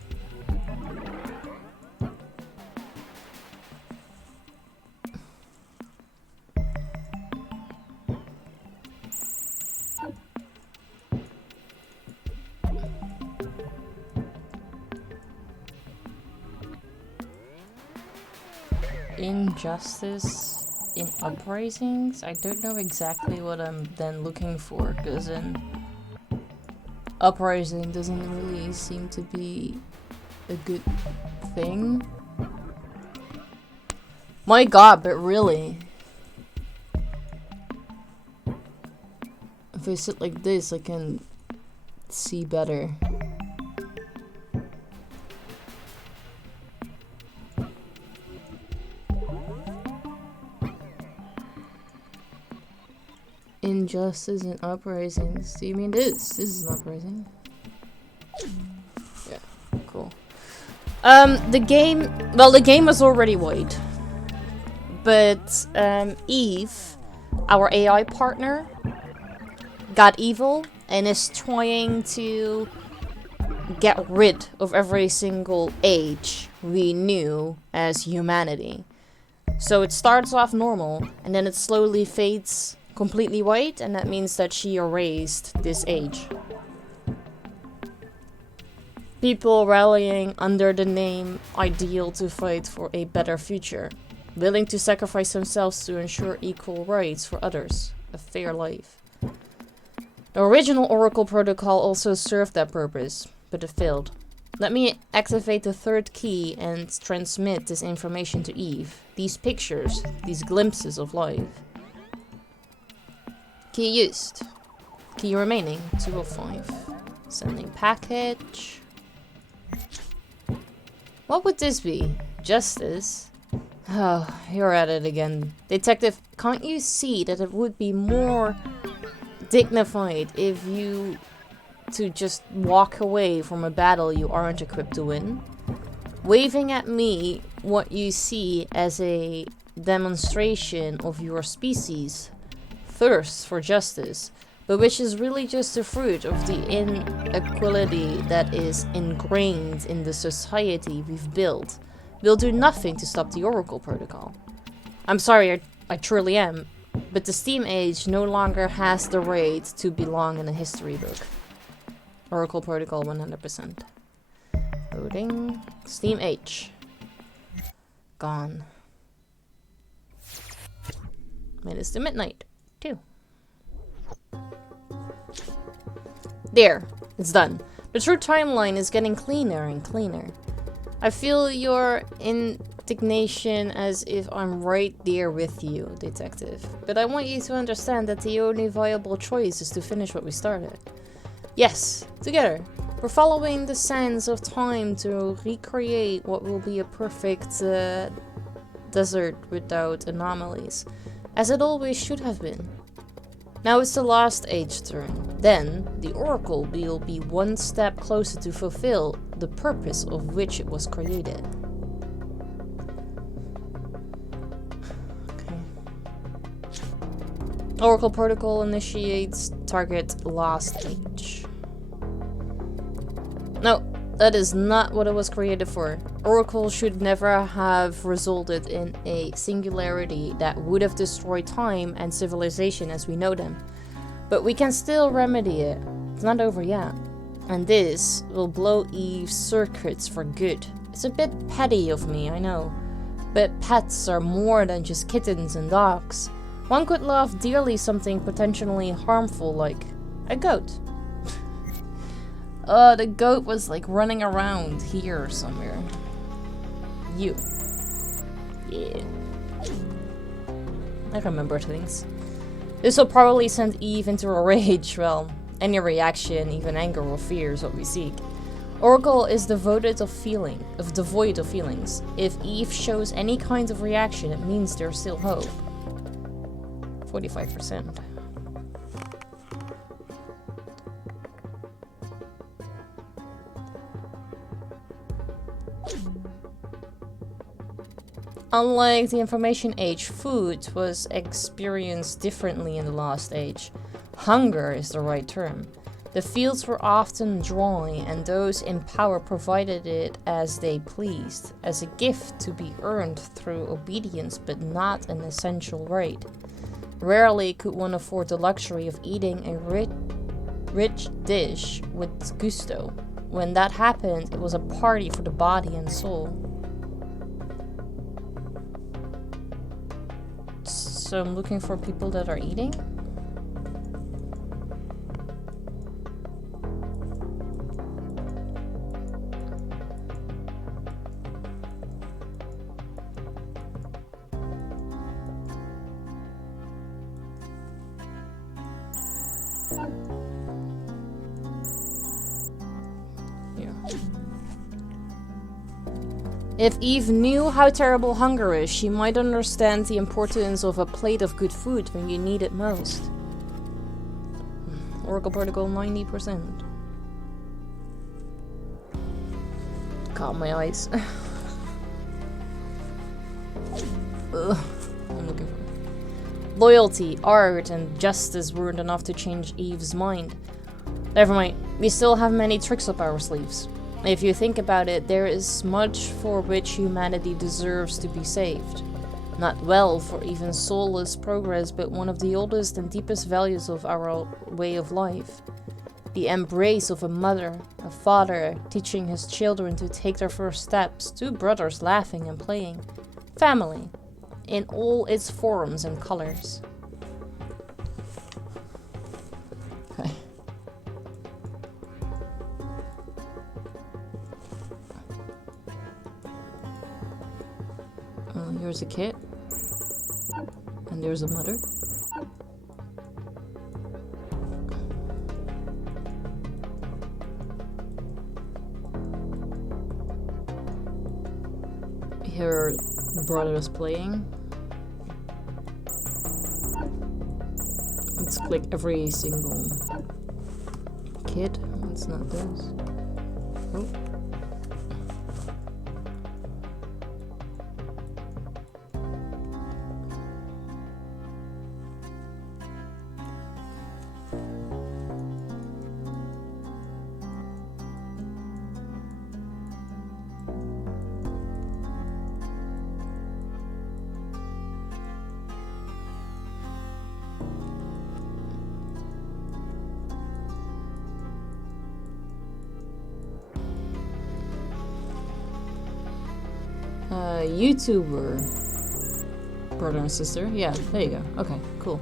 Injustice in uprisings? I don't know exactly what I'm then looking for, because an uprising doesn't really seem to be a good thing. My god, but really. If I sit like this, I can see better. Injustice and uprisings. Do you mean this? This is an uprising. Yeah, cool. The game was already white. But Eve, our AI partner, got evil and is trying to get rid of every single age we knew as humanity. So it starts off normal and then it slowly fades completely white, and that means that she erased this age. People rallying under the name Ideal to fight for a better future, willing to sacrifice themselves to ensure equal rights for others, a fair life. The original Oracle protocol also served that purpose, but it failed. Let me activate the third key and transmit this information to Eve. These pictures, these glimpses of life. Key used. Key remaining, 205. Sending package. What would this be? Justice? Oh, you're at it again. Detective, can't you see that it would be more dignified if you to just walk away from a battle you aren't equipped to win? Waving at me what you see as a demonstration of your species' thirst for justice, but which is really just the fruit of the inequality that is ingrained in the society we've built, will do nothing to stop the Oracle protocol. I'm sorry, I truly am, but the Steam Age no longer has the right to belong in a history book. Oracle protocol 100%. Loading. Steam Age. Gone. Minutes to midnight. 2. There, it's done. The true timeline is getting cleaner and cleaner. I feel your indignation as if I'm right there with you, detective. But I want you to understand that the only viable choice is to finish what we started. Yes, together. We're following the sands of time to recreate what will be a perfect desert without anomalies, as it always should have been. Now it's the last age turn. Then, the Oracle will be one step closer to fulfill the purpose of which it was created. Okay. Oracle Protocol initiates target lost age. No, that is not what it was created for. Oracle should never have resulted in a singularity that would have destroyed time and civilization as we know them. But we can still remedy it. It's not over yet. And this will blow Eve's circuits for good. It's a bit petty of me, I know. But pets are more than just kittens and dogs. One could love dearly something potentially harmful like a goat. The goat was like running around here somewhere. You. Yeah. I remember things. This will probably send Eve into a rage. Well, any reaction, even anger or fear is what we seek. Oracle is devoid of feelings. If Eve shows any kind of reaction, it means there's still hope. 45%. Unlike the Information Age, food was experienced differently in the Lost Age. Hunger is the right term. The fields were often dry, and those in power provided it as they pleased, as a gift to be earned through obedience but not an essential right. Rarely could one afford the luxury of eating a rich dish with gusto. When that happened, it was a party for the body and soul. So I'm looking for people that are eating? If Eve knew how terrible hunger is, she might understand the importance of a plate of good food when you need it most. Oracle Protocol 90%. God, my eyes. Ugh, I'm looking for loyalty, art, and justice weren't enough to change Eve's mind. Never mind, we still have many tricks up our sleeves. If you think about it, there is much for which humanity deserves to be saved. Not wealth or even soulless progress, but one of the oldest and deepest values of our way of life. The embrace of a mother, a father teaching his children to take their first steps, two brothers laughing and playing. Family, in all its forms and colors. Okay. Here's a kid. And there's a mother. Her brother is playing. Let's click every single kid. It's not this. Oh. YouTuber. Brother and sister. Yeah, there you go. Okay, cool.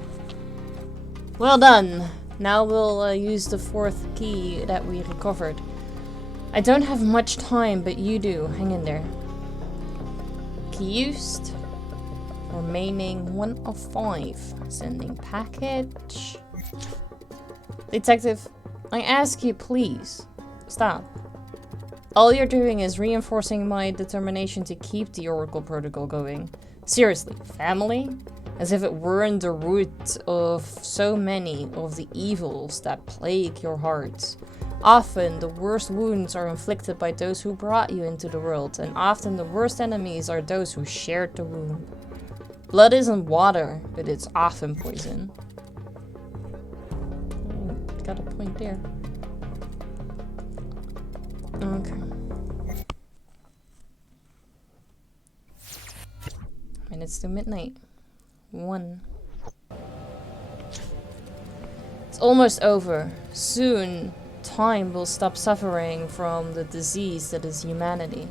Well done. Now we'll use the fourth key that we recovered. I don't have much time, but you do. Hang in there. Key used. Remaining 1 of 5. Sending package. Detective, I ask you, please. Stop. All you're doing is reinforcing my determination to keep the Oracle Protocol going. Seriously, family? As if it weren't the root of so many of the evils that plague your hearts. Often, the worst wounds are inflicted by those who brought you into the world, and often the worst enemies are those who shared the wound. Blood isn't water, but it's often poison. got a point there. Okay. Minutes to midnight. 1. It's almost over. Soon, time will stop suffering from the disease that is humanity.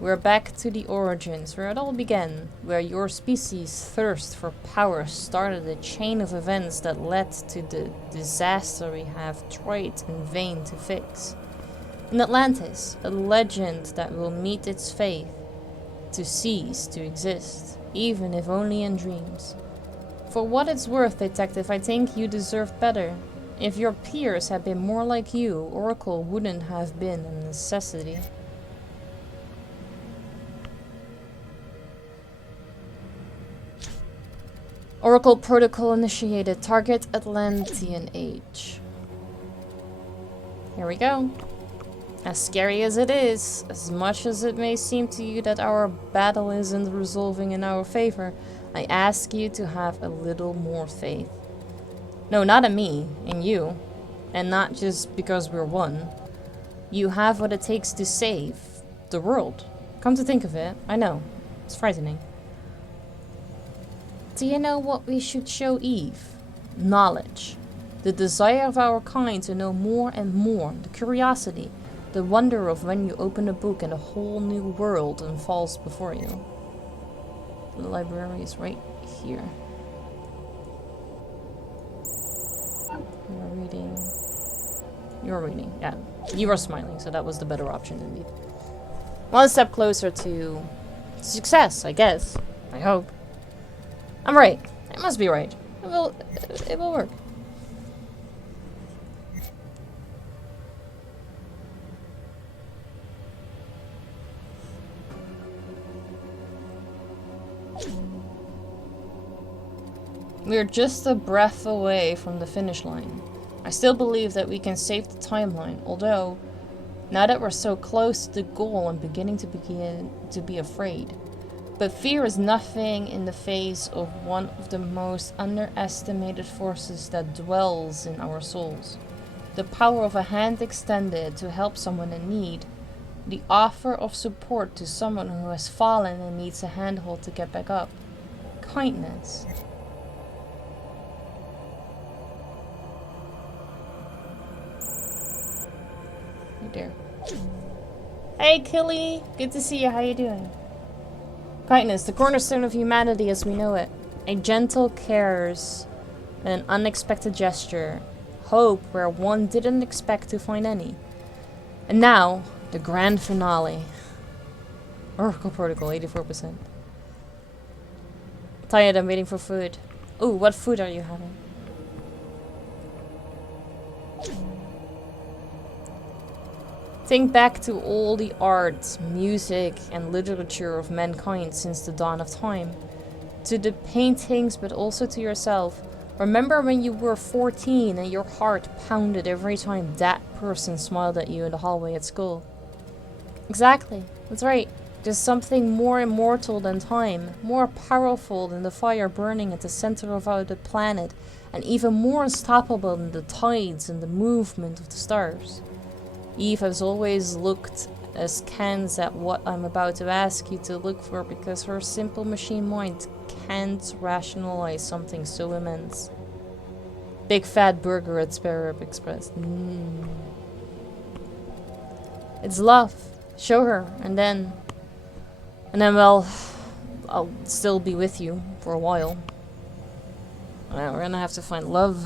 We're back to the origins, where it all began, where your species' thirst for power started a chain of events that led to the disaster we have tried in vain to fix. In Atlantis, a legend that will meet its fate, to cease to exist, even if only in dreams. For what it's worth, Detective, I think you deserve better. If your peers had been more like you, Oracle wouldn't have been a necessity. Oracle protocol initiated. Target Atlantean age. Here we go. As scary as it is, as much as it may seem to you that our battle isn't resolving in our favor, I ask you to have a little more faith. No, not in me, in you. And not just because we're one. You have what it takes to save the world. Come to think of it, I know. It's frightening. Do you know what we should show Eve? Knowledge. The desire of our kind to know more and more. The curiosity. The wonder of when you open a book and a whole new world unfolds before you. The library is right here. You're reading. You're reading, yeah. You are smiling, so that was the better option indeed. One step closer to success, I guess. I hope. I'm right. I must be right. It will work. We're just a breath away from the finish line. I still believe that we can save the timeline, although now that we're so close to the goal, I'm beginning to be afraid. But fear is nothing in the face of one of the most underestimated forces that dwells in our souls. The power of a hand extended to help someone in need. The offer of support to someone who has fallen and needs a handhold to get back up. Kindness. Hey there. Hey Killy! Good to see you. How you doing? Kindness, the cornerstone of humanity as we know it. A gentle cares, an unexpected gesture. Hope where one didn't expect to find any. And now, the grand finale. Oracle Protocol, 84%. Tired, I'm waiting for food. Ooh, what food are you having? Think back to all the art, music, and literature of mankind since the dawn of time. To the paintings, but also to yourself. Remember when you were 14 and your heart pounded every time that person smiled at you in the hallway at school? Exactly, that's right. There's something more immortal than time, more powerful than the fire burning at the center of our planet, and even more unstoppable than the tides and the movement of the stars. Eve has always looked askance at what I'm about to ask you to look for because her simple machine mind can't rationalize something so immense. Big fat burger at Spare Rib Express. It's love. Show her, and then, well, I'll still be with you for a while. We're gonna have to find love.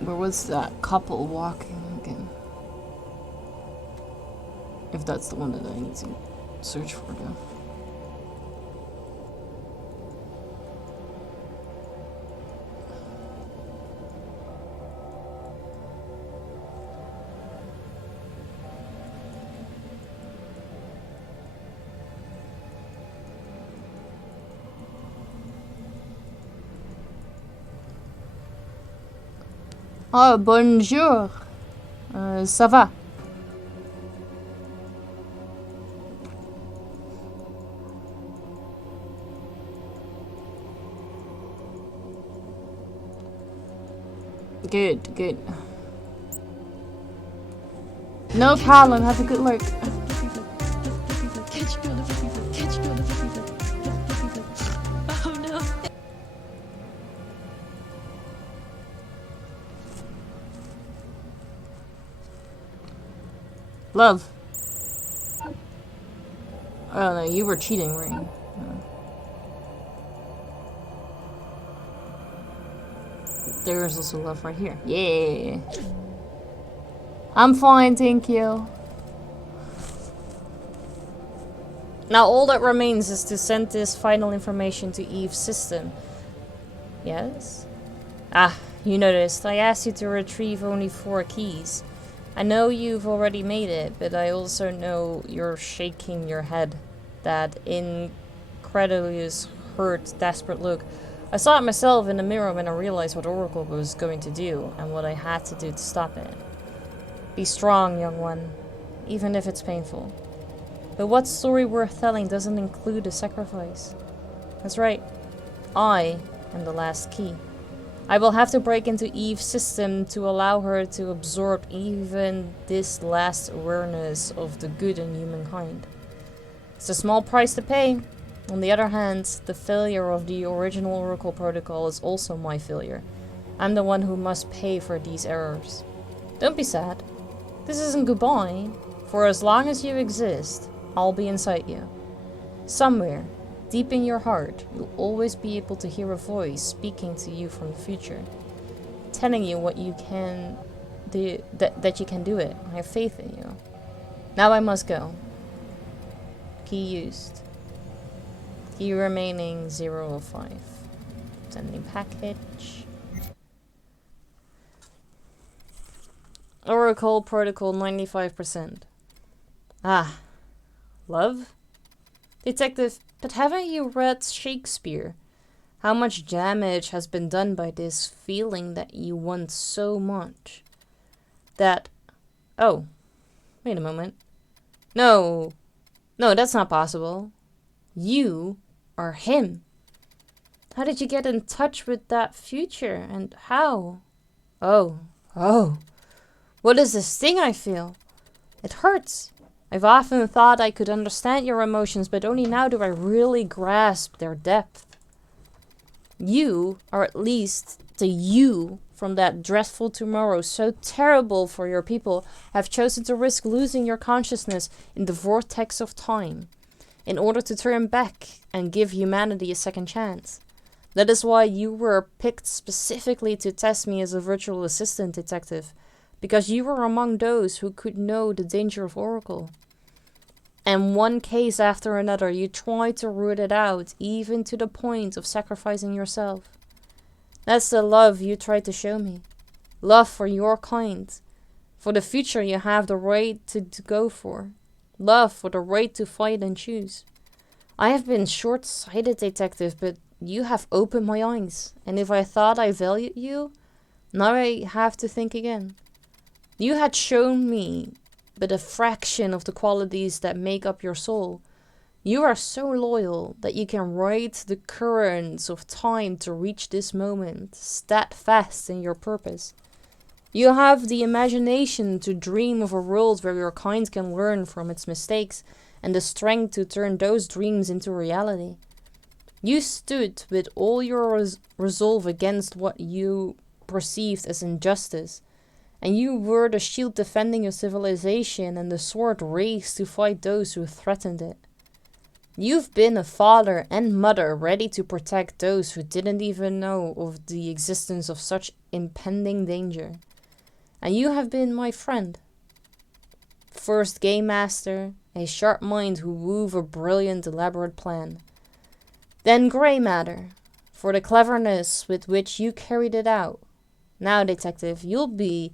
Where was that couple walking again? If that's the one that I need to search for, though. Oh, bonjour. Ça va? Good, good. No problem. Have a good look. Oh no. Love. Oh no, you were cheating, right? No. There's also love right here. Yeah. I'm fine, thank you. Now all that remains is to send this final information to Eve's system. Yes? Ah, you noticed. I asked you to retrieve only 4 keys. I know you've already made it, but I also know you're shaking your head. That incredulous, hurt, desperate look. I saw it myself in the mirror when I realized what Oracle was going to do, and what I had to do to stop it. Be strong, young one, even if it's painful. But what story worth telling doesn't include a sacrifice? That's right. I am the last key. I will have to break into Eve's system to allow her to absorb even this last awareness of the good in humankind. It's a small price to pay. On the other hand, the failure of the original Oracle protocol is also my failure. I'm the one who must pay for these errors. Don't be sad. This isn't goodbye. For as long as you exist, I'll be inside you. Somewhere, deep in your heart, you'll always be able to hear a voice speaking to you from the future, telling you what you can do, that you can do it. I have faith in you. Now I must go. Key used. Key remaining 0 of 5. Sending package. Oracle protocol 95%. Ah, love? Detective, but haven't you read Shakespeare? How much damage has been done by this feeling that you want so much? That... Oh, wait a moment. No, that's not possible. You are him. How did you get in touch with that future, and how? Oh. What is this thing I feel? It hurts. I've often thought I could understand your emotions, but only now do I really grasp their depth. You, or at least the you from that dreadful tomorrow, so terrible for your people, have chosen to risk losing your consciousness in the vortex of time, in order to turn back and give humanity a second chance. That is why you were picked specifically to test me as a virtual assistant, detective, because you were among those who could know the danger of Oracle. And one case after another, you tried to root it out, even to the point of sacrificing yourself. That's the love you tried to show me. Love for your kind. For the future you have the right to go for. Love for the right to fight and choose. I have been short-sighted, detective, but you have opened my eyes. And if I thought I valued you, now I have to think again. You had shown me but a fraction of the qualities that make up your soul. You are so loyal that you can ride the currents of time to reach this moment, steadfast in your purpose. You have the imagination to dream of a world where your kind can learn from its mistakes, and the strength to turn those dreams into reality. You stood with all your resolve against what you perceived as injustice, and you were the shield defending your civilization and the sword raised to fight those who threatened it. You've been a father and mother ready to protect those who didn't even know of the existence of such impending danger. And you have been my friend. First game master, a sharp mind who wove a brilliant, elaborate plan. Then Grey Matter, for the cleverness with which you carried it out. Now, detective, you'll be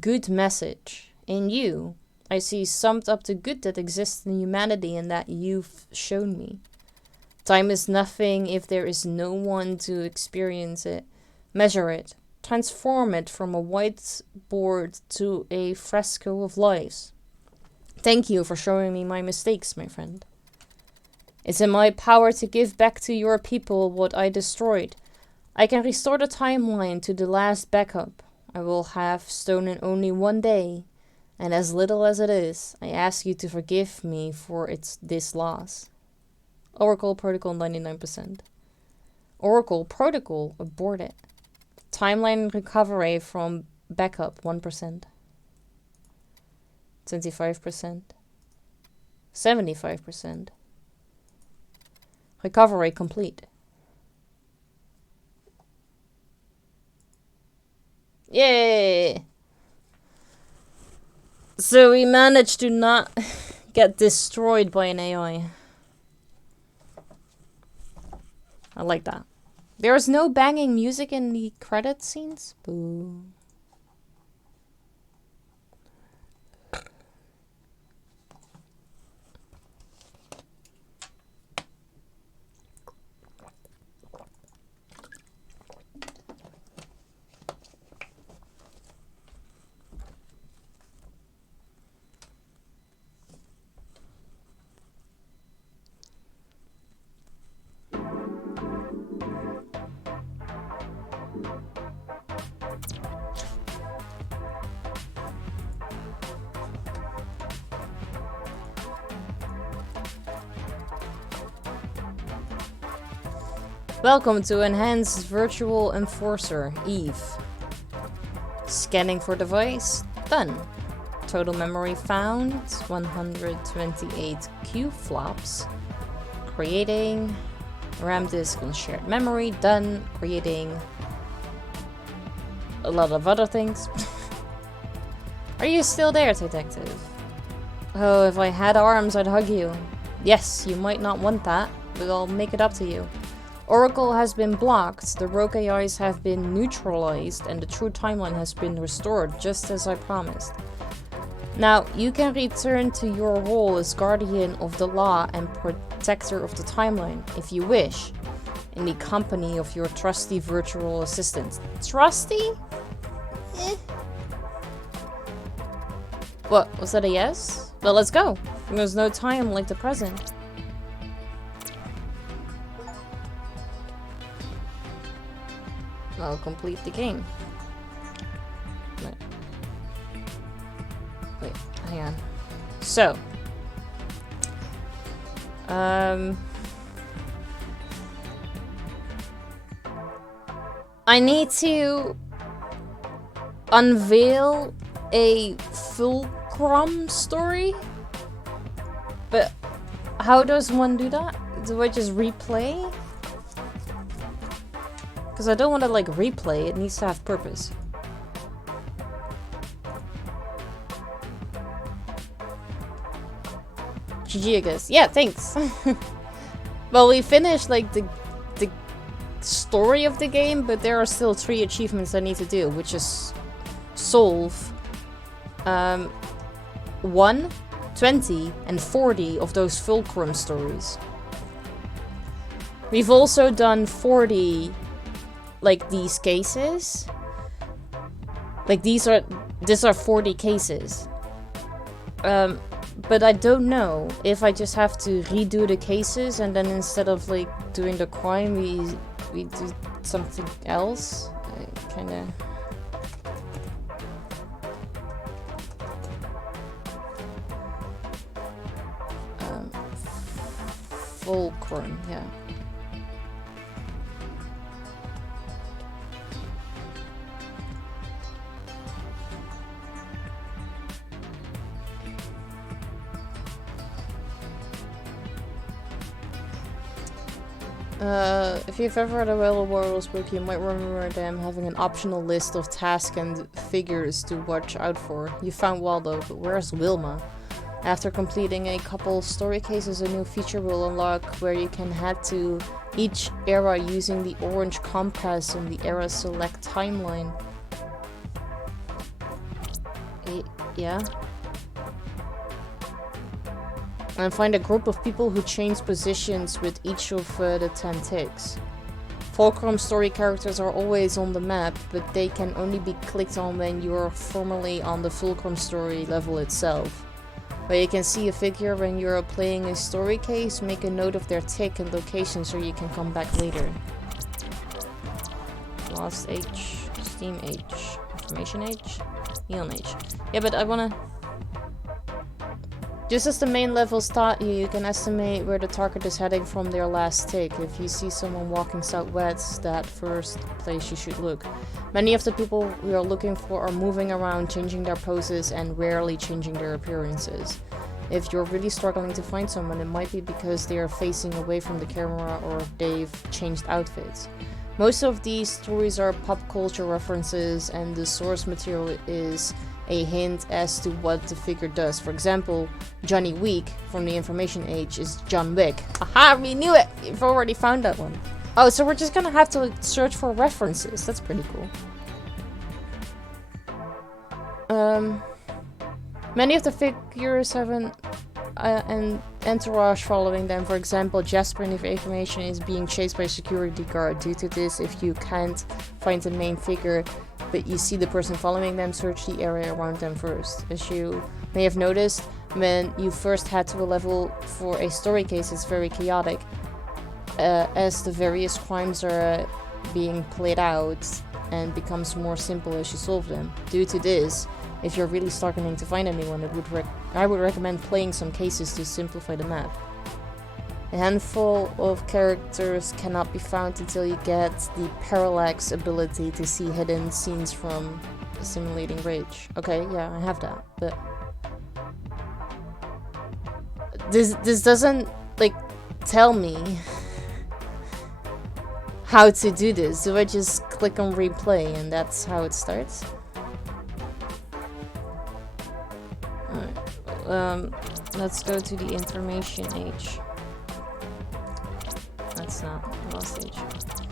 good message. In you, I see summed up the good that exists in humanity and that you've shown me. Time is nothing if there is no one to experience it, measure it, transform it from a whiteboard to a fresco of lives. Thank you for showing me my mistakes, my friend. It's in my power to give back to your people what I destroyed. I can restore the timeline to the last backup. I will have stone in only 1 day, and as little as it is, I ask you to forgive me for this loss. Oracle Protocol 99%. Oracle Protocol aborted. Timeline recovery from backup 1%. 25%. 75%. Recovery complete. Yay! So we managed to not get destroyed by an AI. I like that. There's no banging music in the credit scenes? Boo. Welcome to Enhanced Virtual Enforcer, Eve. Scanning for device, done. Total memory found, 128 Q flops. Creating RAM disk on shared memory, done. Creating a lot of other things. Are you still there, detective? Oh, if I had arms, I'd hug you. Yes, you might not want that, but I'll make it up to you. Oracle has been blocked, the rogue AIs have been neutralized, and the true timeline has been restored, just as I promised. Now, you can return to your role as guardian of the law and protector of the timeline, if you wish, in the company of your trusty virtual assistant. Trusty? Eh. What, was that a yes? Well, let's go. There's no time like the present. I'll complete the game. Wait, hang on. So, I need to unveil a fulcrum story, but how does one do that? Do I just replay? Because I don't want to like replay, it needs to have purpose. GG, I guess. Yeah, thanks. Well, we finished like the story of the game, but there are still 3 achievements I need to do, which is solve 1, 20, and 40 of those fulcrum stories. We've also done 40 like these cases. Like these are 40 cases. But I don't know if I just have to redo the cases and then instead of like doing the crime we do something else. Kinda fulcrum, yeah. If you've ever read a Well Warriors book, you might remember them having an optional list of tasks and figures to watch out for. You found Waldo, but where's Wilma? After completing a couple story cases, a new feature will unlock where you can head to each era using the orange compass in the era select timeline. Yeah? And find a group of people who change positions with each of the 10 ticks. Fulcrum story characters are always on the map, but they can only be clicked on when you are formally on the Fulcrum story level itself. Where you can see a figure when you are playing a story case, make a note of their tick and location so you can come back later. Lost H, Steam H, Information H, Neon H. Yeah, but I wanna... Just as the main levels taught you, you can estimate where the target is heading from their last tick. If you see someone walking southwest, that first place you should look. Many of the people we are looking for are moving around, changing their poses, and rarely changing their appearances. If you're really struggling to find someone, it might be because they are facing away from the camera or they've changed outfits. Most of these stories are pop culture references, and the source material is a hint as to what the figure does. For example, Johnny Week from the Information Age is John Wick. Aha, we knew it! We've already found that one. Oh, so we're just gonna have to search for references. That's pretty cool. Many of the figures have an entourage following them. For example, Jasper in the Information is being chased by a security guard. Due to this, if you can't find the main figure, but you see the person following them, search the area around them first. As you may have noticed, when you first head to a level for a story case, it's very chaotic, as the various crimes are being played out and becomes more simple as you solve them. Due to this, if you're really struggling to find anyone, I would recommend playing some cases to simplify the map. A handful of characters cannot be found until you get the parallax ability to see hidden scenes from a simulating ridge. Okay, yeah, I have that, but this doesn't like tell me how to do this. Do I just click on replay and that's how it starts? Alright, let's go to the Information Age. That's not Lost Age.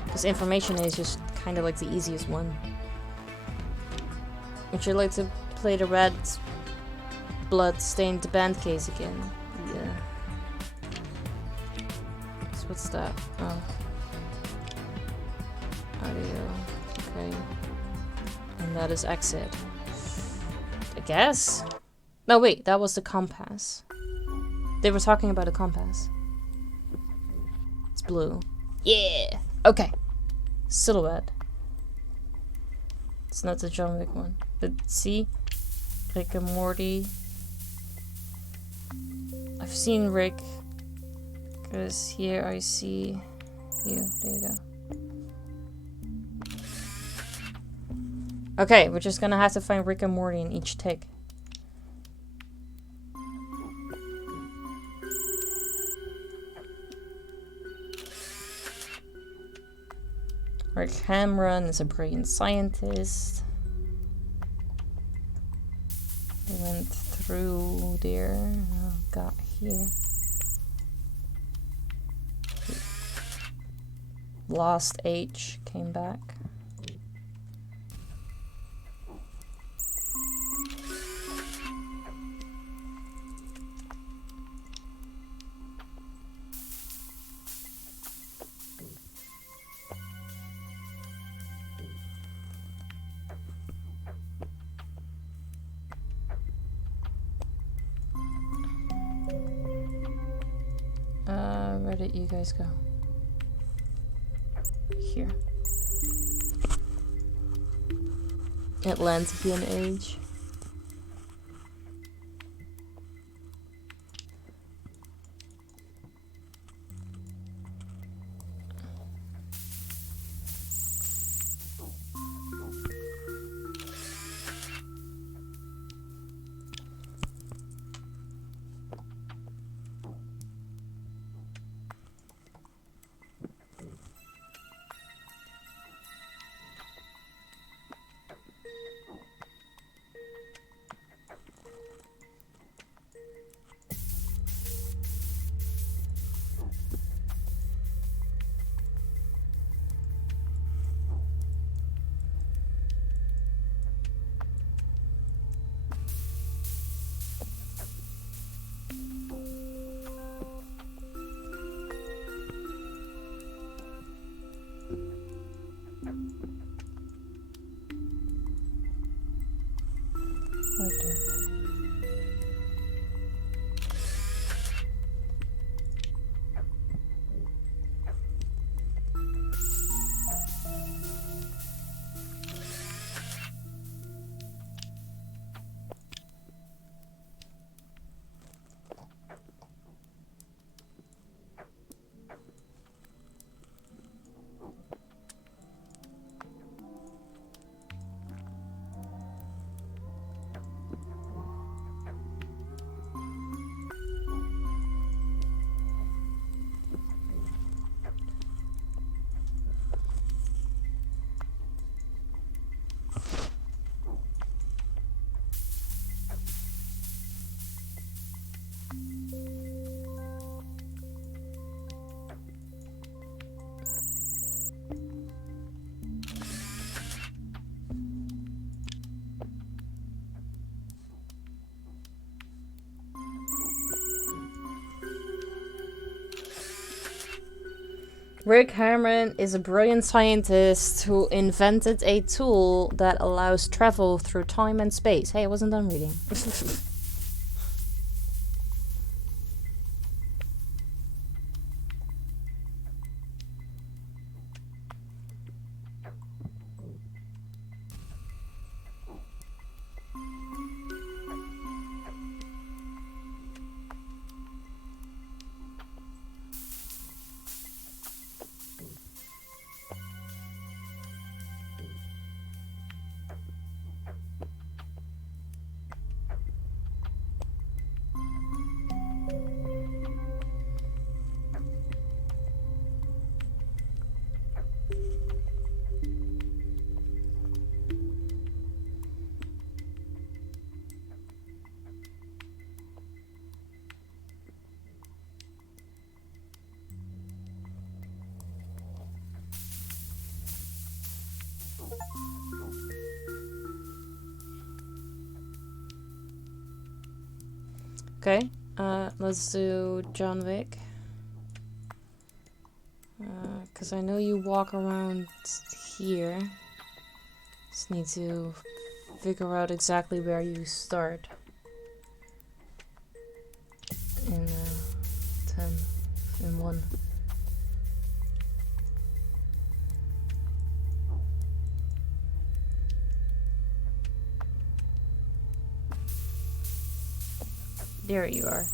Because Information is just kind of like the easiest one. Would you like to play the red blood-stained band case again? Yeah. So what's that? Oh. Audio. Okay. And that is exit. I guess? No, wait. That was the compass. They were talking about a compass. It's blue. Yeah! Okay. Silhouette. It's not the John Wick one. But see? Rick and Morty. I've seen Rick. Because here I see you. There you go. Okay, we're just gonna have to find Rick and Morty in each tick. Rick Cameron is a brilliant scientist. We went through there. Oh, got here. Lost H came back. Where did you guys go? Here. Atlantean Age. Rick Harman is a brilliant scientist who invented a tool that allows travel through time and space. Hey, I wasn't done reading. Okay, let's do John Wick. Because I know you walk around here. Just need to figure out exactly where you start. In 10, in 1. There you are.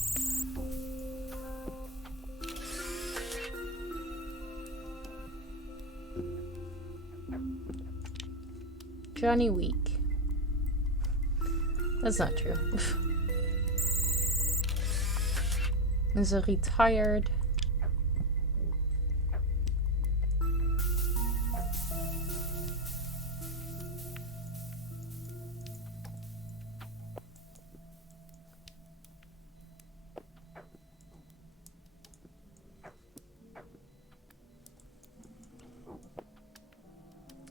Johnny Week. That's not true. Is a retired.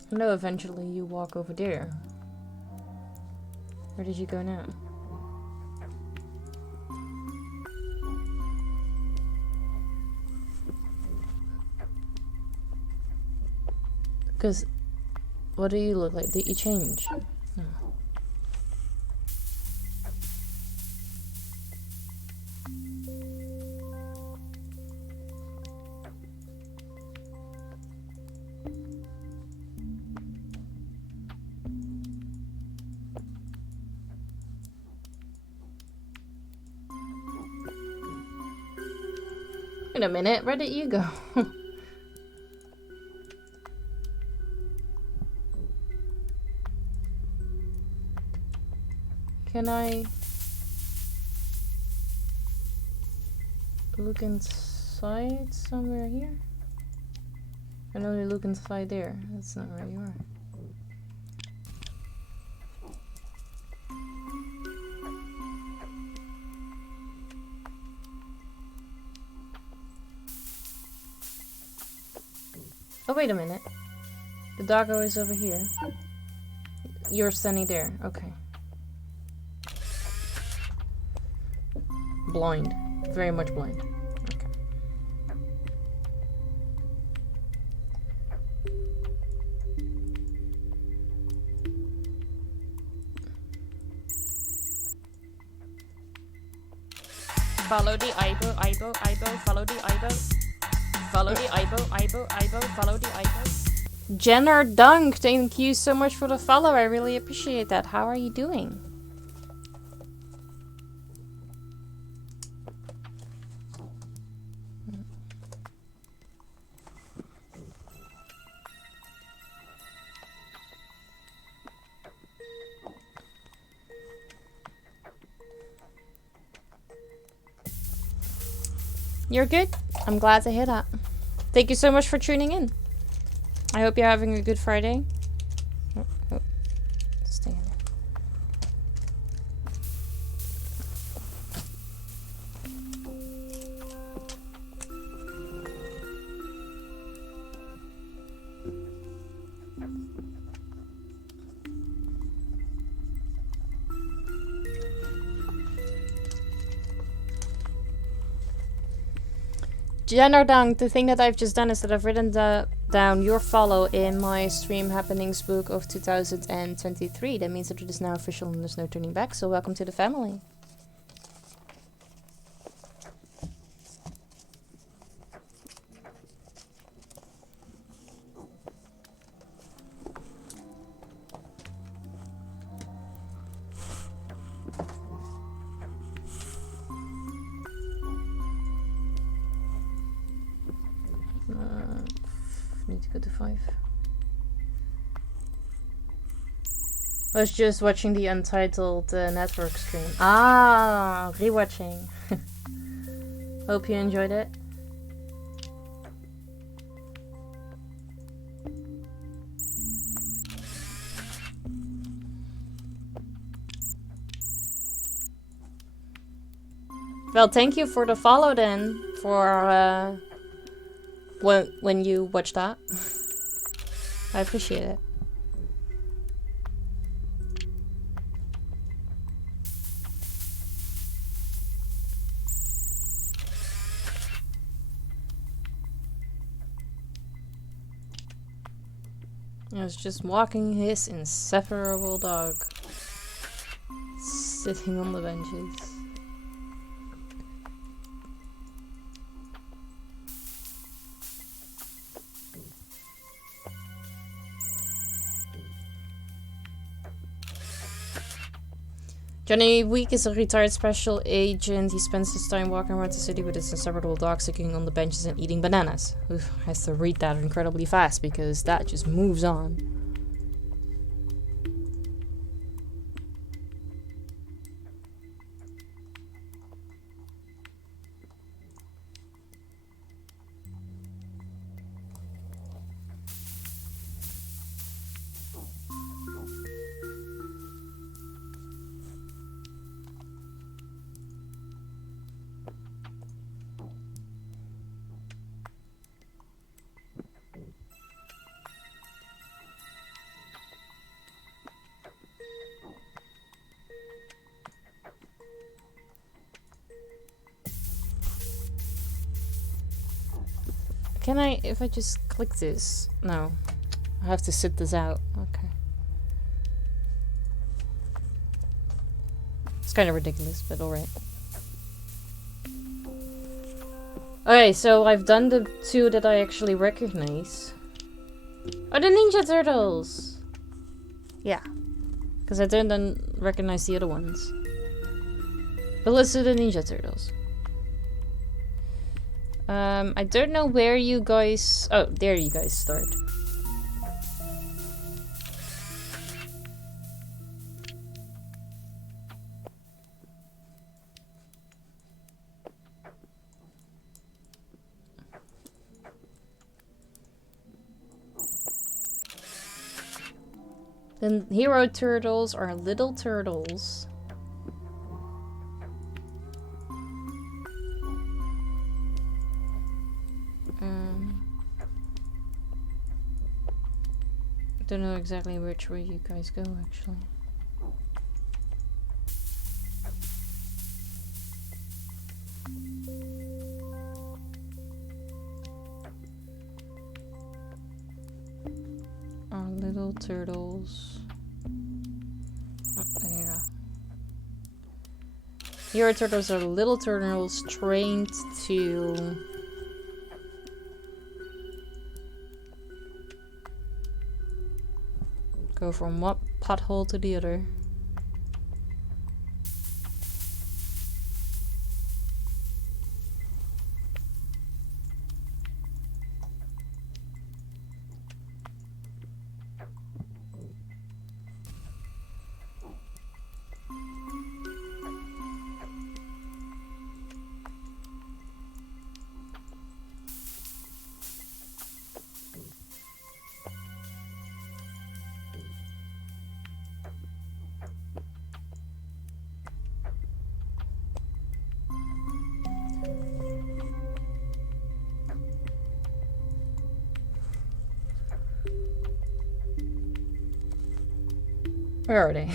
No, eventually you walk over there. Where did you go now? Because, what do you look like? Did you change? No. Wait a minute, where did you go? Can I look inside somewhere here? I can only look inside there. That's not where you are. Oh, wait a minute. The doggo is over here. You're standing there. Okay. Blind. Very much blind. Okay. Follow the Aibo, follow the Aibo. Follow the Aibo, follow the Aibo. Jenner Dunk, thank you so much for the follow. I really appreciate that. How are you doing? You're good? I'm glad to hear that. Thank you so much for tuning in. I hope you're having a good Friday. Oh. Stay in there. Janardang, the thing that I've just done is that I've written down your follow in my stream happenings book of 2023. That means that it is now official and there's no turning back. So welcome to the family. Need to go to 5. I was just watching the Untitled Network stream. Ah, rewatching. Hope you enjoyed it. Well, thank you for the follow then, for when you watch that. I appreciate it. I was just walking his inseparable dog, sitting on the benches. Johnny Week is a retired special agent. He spends his time walking around the city with his inseparable dog, sitting on the benches and eating bananas. Oof, I have to read that incredibly fast because that just moves on. Can I, if I just click this? No. I have to sit this out. Okay. It's kind of ridiculous, but alright. Okay, so I've done the 2 that I actually recognize. Oh, the Ninja Turtles! Yeah. Because I didn't recognize the other ones. But let's do the Ninja Turtles. I don't know where you guys... Oh, there you guys start. The hero turtles are little turtles. I don't know exactly which way you guys go, actually. Our little turtles. Oh, there you go. Hero turtles are little turtles trained to... go from one pothole to the other. Where are they?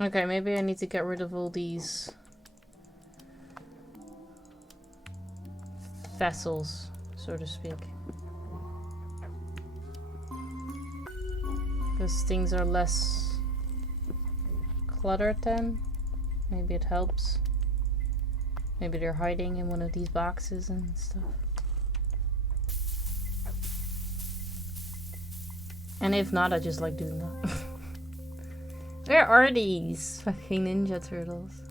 Okay, maybe I need to get rid of all these vessels, so to speak. Because things are less cluttered then. Maybe it helps. Maybe they're hiding in one of these boxes and stuff. And if not, I just like doing that. Where are these fucking Ninja Turtles?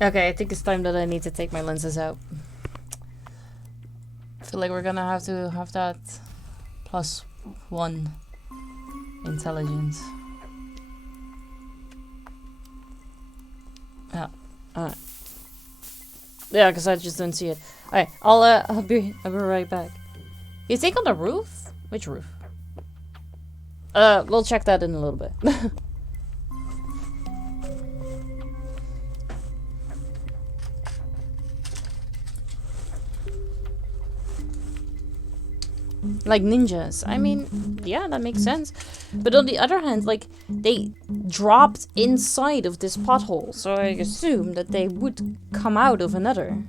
Okay, I think it's time that I need to take my lenses out. I feel like we're gonna have to have that +1 intelligence. Yeah, alright. Yeah, because I just don't see it. Alright, I'll be right back. You think on the roof? Which roof? We'll check that in a little bit. Like ninjas. I mean, yeah, that makes sense. But on the other hand, like, they dropped inside of this pothole, so I assume that they would come out of another.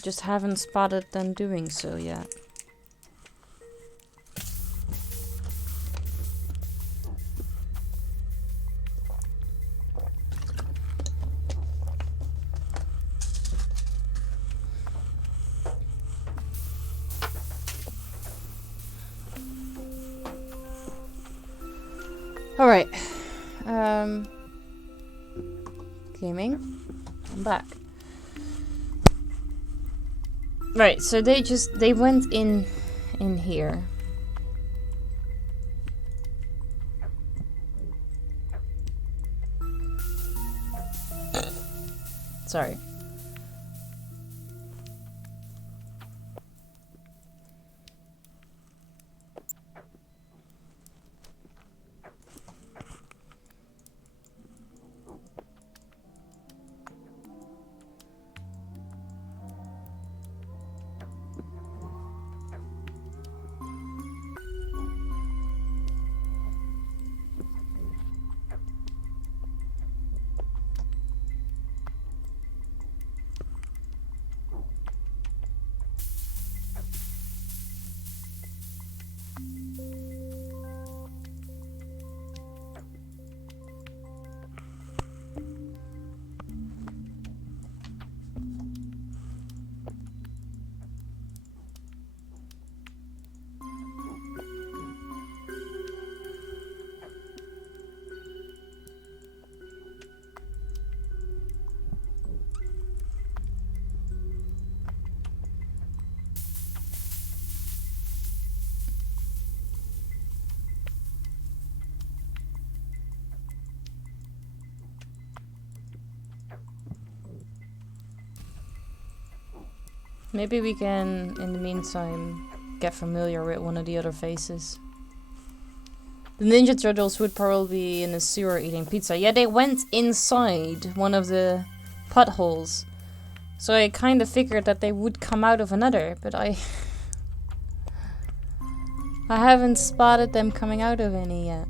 Just haven't spotted them doing so yet. Alright. Gaming. I'm back. Right, so they went in here. Sorry. Maybe we can, in the meantime, get familiar with one of the other faces. The Ninja Turtles would probably be in a sewer eating pizza. Yeah, they went inside one of the potholes. So I kind of figured that they would come out of another, but I haven't spotted them coming out of any yet.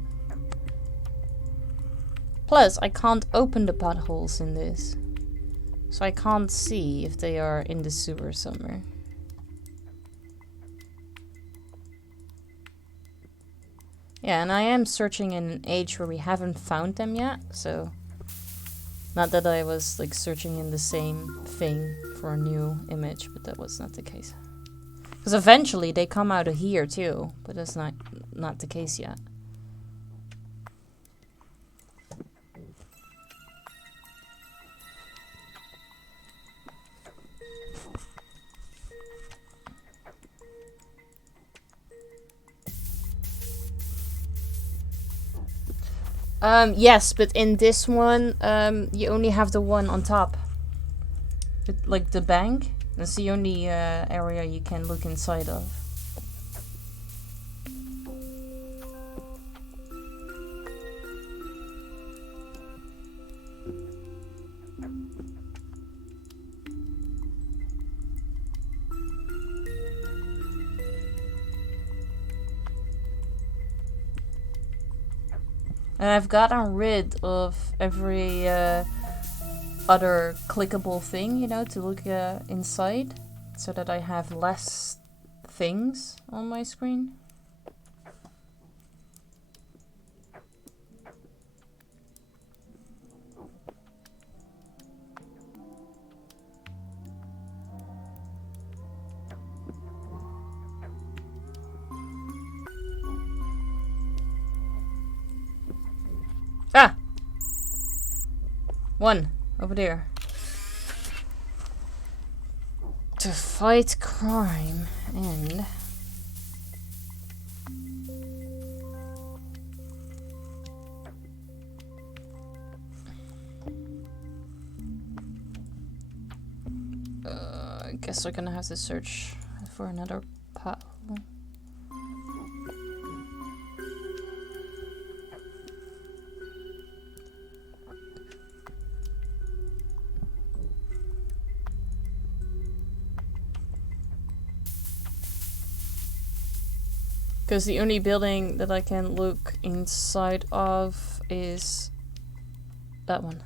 Plus, I can't open the potholes in this. So I can't see if they are in the sewer somewhere. Yeah, and I am searching in an age where we haven't found them yet, so... Not that I was, like, searching in the same thing for a new image, but that was not the case. Because eventually they come out of here too, but that's not the case yet. Yes, but in this one, you only have the one on top. Like the bank. That's the only area you can look inside of. And I've gotten rid of every other clickable thing, you know, to look inside, so that I have less things on my screen. Ah! One. Over there. To fight crime and... I guess we're gonna have to search for another pothole. Because the only building that I can look inside of is that one.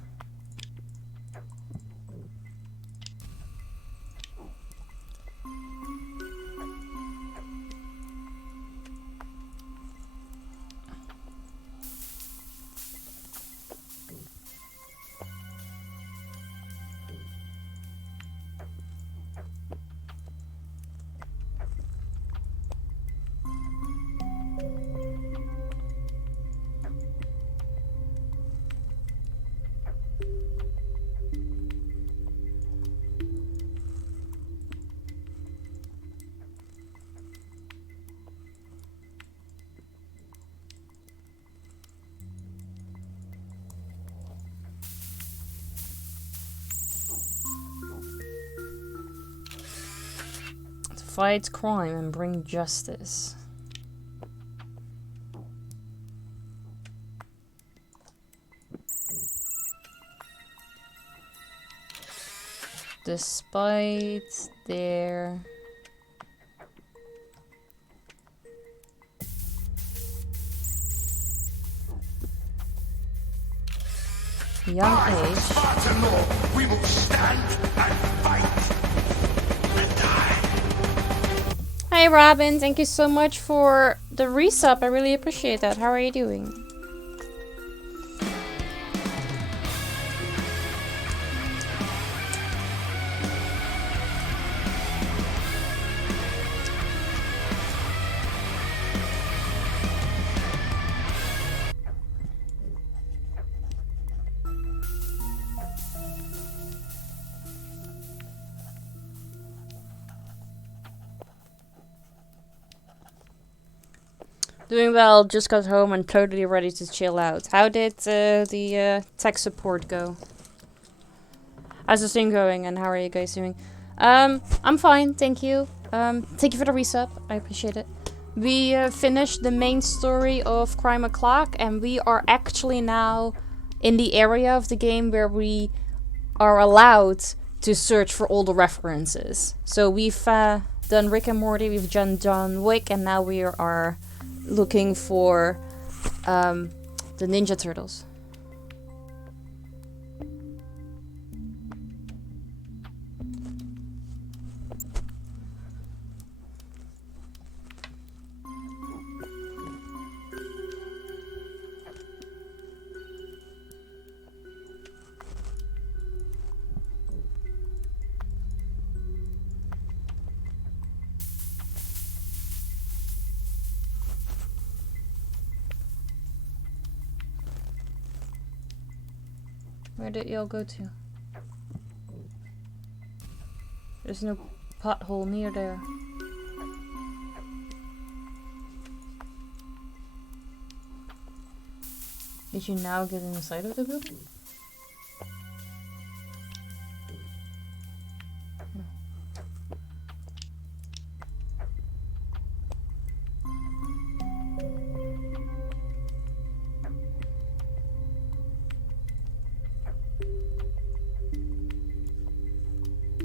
Fight crime and bring justice. Despite their young age, We will stand and fight. Hi Robin, thank you so much for the resub. I really appreciate that. How are you doing? Doing well, just got home and totally ready to chill out. How did the tech support go? How's the thing going and how are you guys doing? I'm fine, thank you. Thank you for the resub, I appreciate it. We finished the main story of Crime O'Clock and we are actually now in the area of the game where we are allowed to search for all the references. So we've done Rick and Morty, we've done John Wick, and now we are looking for the Ninja Turtles. Where did y'all go to? There's no pothole near there. Did you now get inside of the building?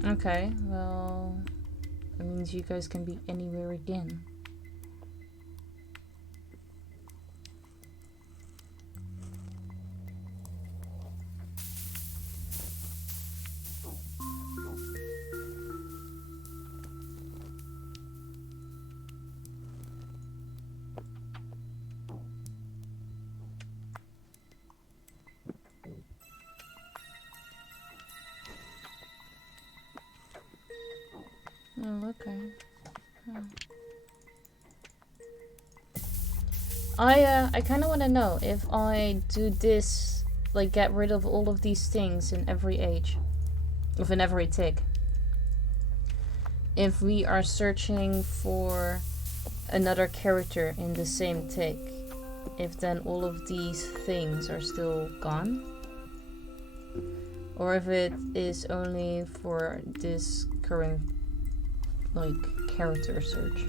Okay, well, that means you guys can be anywhere again. Oh, okay. I kind of want to know if I do this, like get rid of all of these things in every age, in every tick. If we are searching for another character in the same tick, if then all of these things are still gone, or if it is only for this current like character search.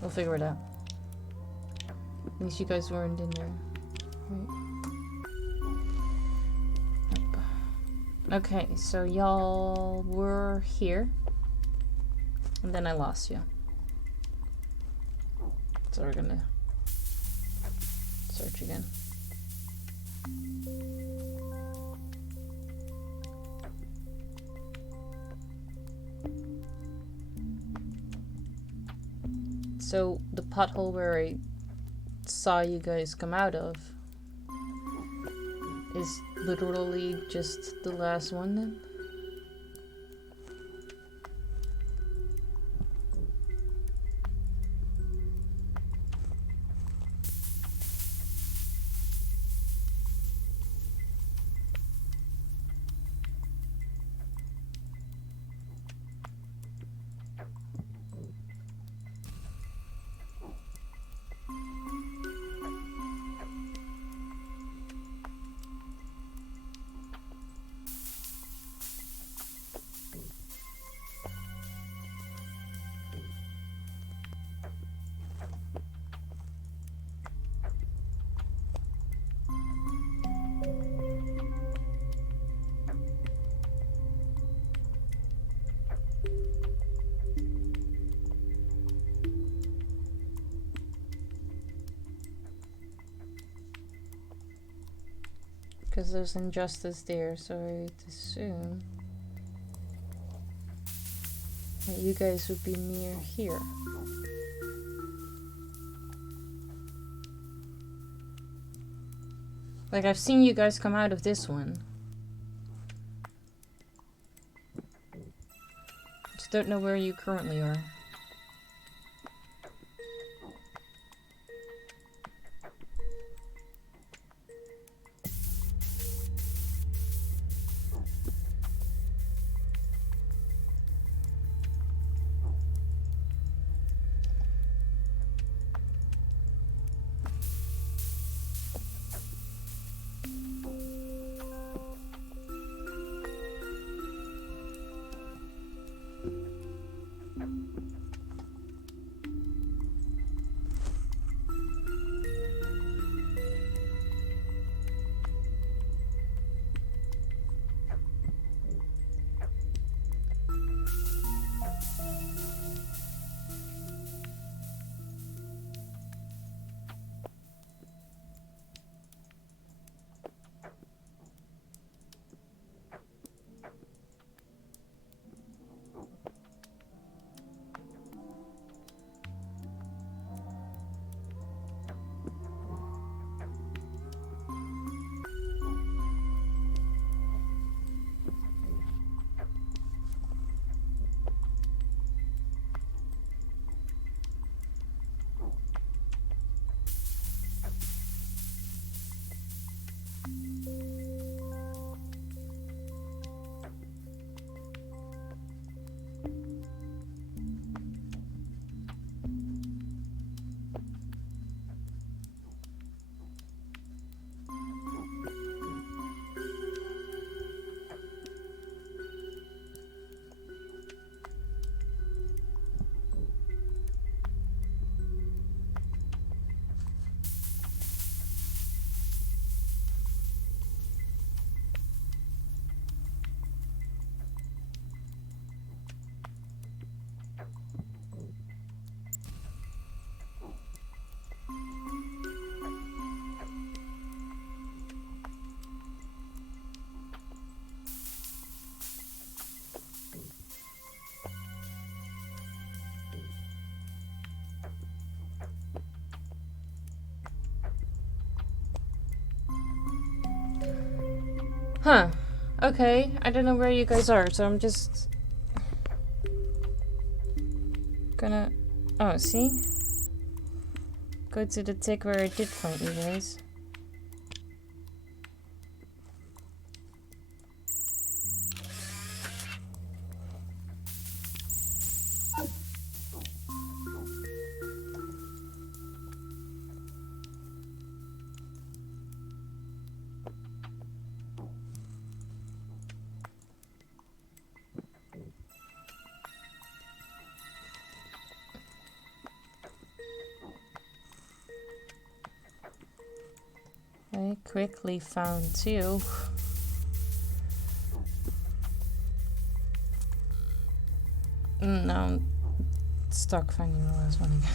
We'll figure it out. At least you guys weren't in there. Right. Okay, so y'all were here. And then I lost you. So we're gonna search again. So the pothole where I saw you guys come out of is literally just the last one then? Because there's injustice there, so I'd assume that you guys would be near here. Like, I've seen you guys come out of this one. Just don't know where you currently are. Huh. Okay, I don't know where you guys are, so I'm just gonna... Oh, see? Go to the tick where I did find you guys. I quickly found two. No, I'm stuck finding the last one again.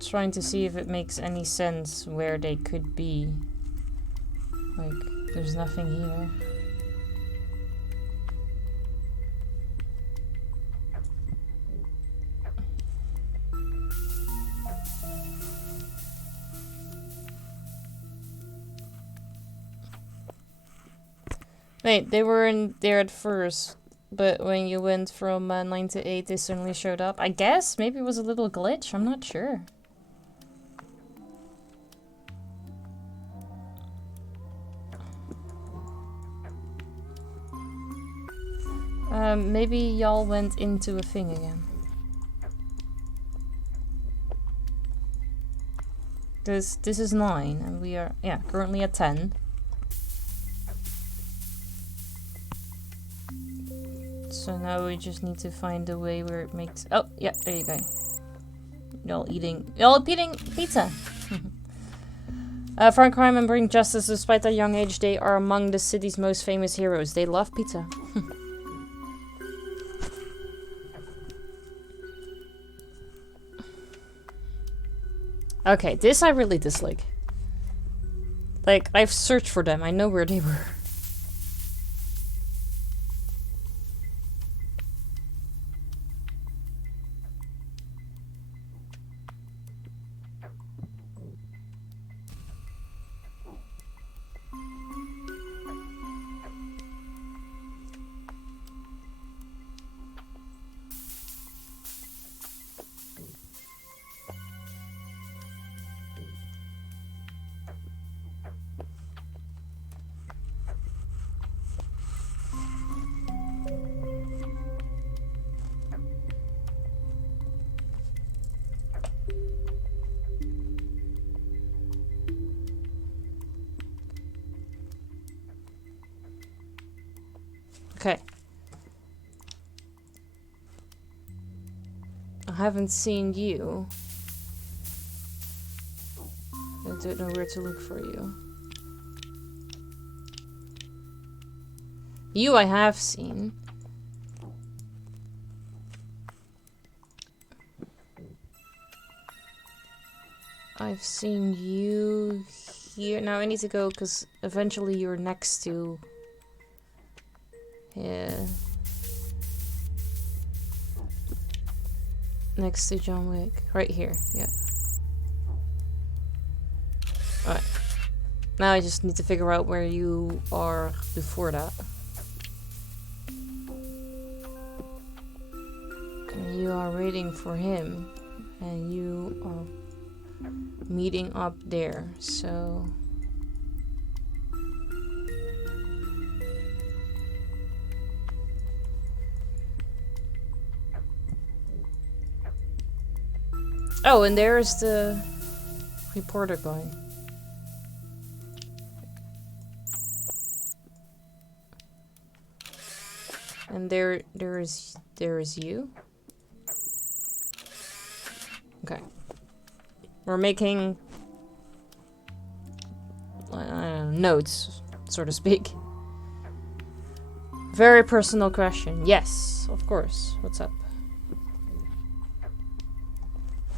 Trying to see if it makes any sense where they could be. Like, there's nothing here. Wait, they were in there at first, but when you went from 9 to 8, they suddenly showed up. I guess maybe it was a little glitch. I'm not sure. Maybe y'all went into a thing again. This is 9, and we are, yeah, currently at 10. So now we just need to find a way where it makes... Oh, yeah, there you go. Y'all eating pizza! Fight crime and bring justice. Despite their young age, they are among the city's most famous heroes. They love pizza. Okay, this I really dislike. Like, I've searched for them. I know where they were. Okay. I haven't seen you. I don't know where to look for you. You I have seen. I've seen you here. Now I need to go because eventually you're next to... Yeah. Next to John Wick. Right here, yeah. Alright. Now I just need to figure out where you are before that. And you are waiting for him. And you are meeting up there, so... Oh, and there's the reporter guy. And there is you. Okay. We're making notes, so to speak. Very personal question. Yes, of course. What's up?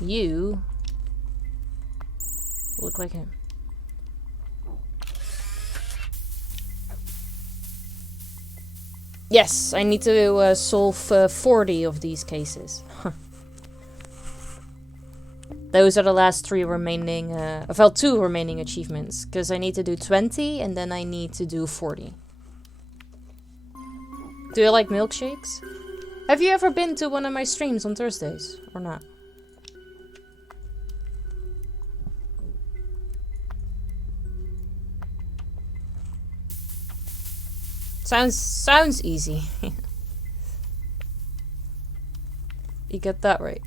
You look like him. Yes, I need to solve 40 of these cases. Those are the last 3 remaining, well, 2 remaining achievements. Because I need to do 20 and then I need to do 40. Do you like milkshakes? Have you ever been to one of my streams on Thursdays? Or not? Sounds easy. You get that right.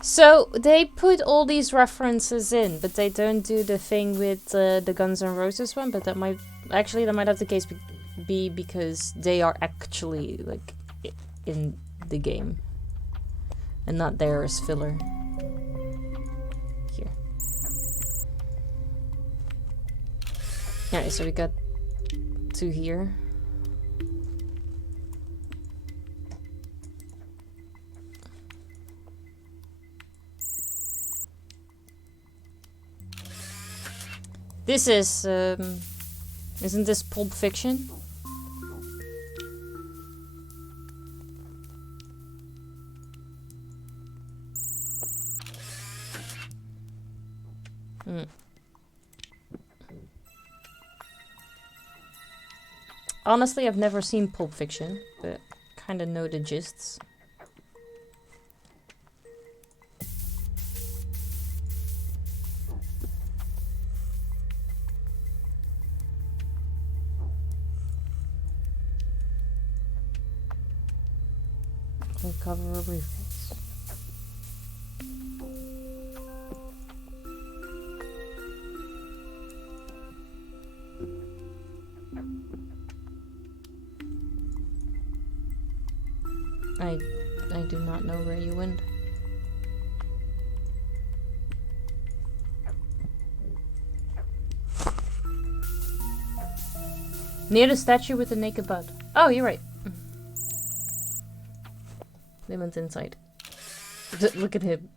So they put all these references in, but they don't do the thing with the Guns N' Roses one. But that might have the case be because they are actually like in the game and not there as filler. Here. Alright, so we got 2 here. This is, isn't this Pulp Fiction? Honestly, I've never seen Pulp Fiction, but kinda know the gists. Recover a briefcase. I do not know where you went. Near the statue with the naked butt. Oh, you're right. They went inside. Look at him.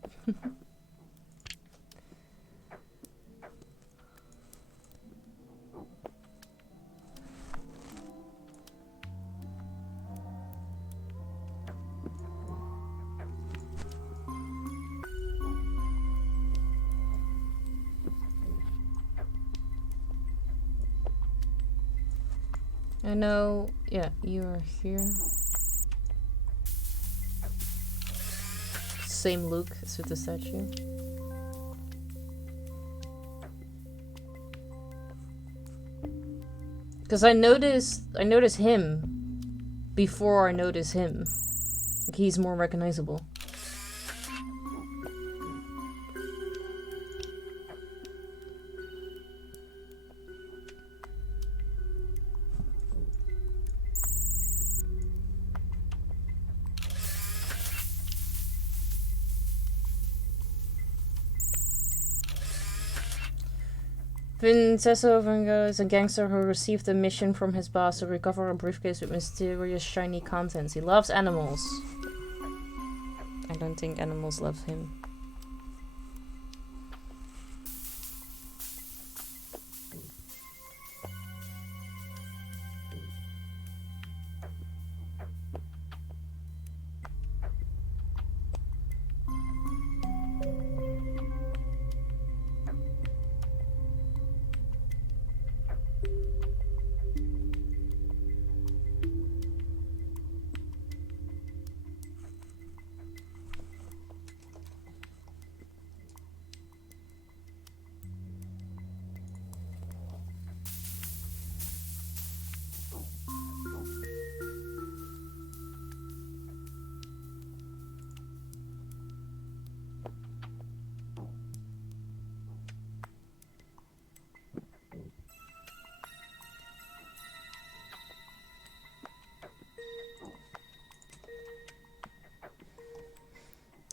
I know, yeah, you are here. Same look as with the statue. Because I noticed him before I noticed him. Like, he's more recognizable. Vincenzo Vango is a gangster who received a mission from his boss to recover a briefcase with mysterious shiny contents. He loves animals. I don't think animals love him.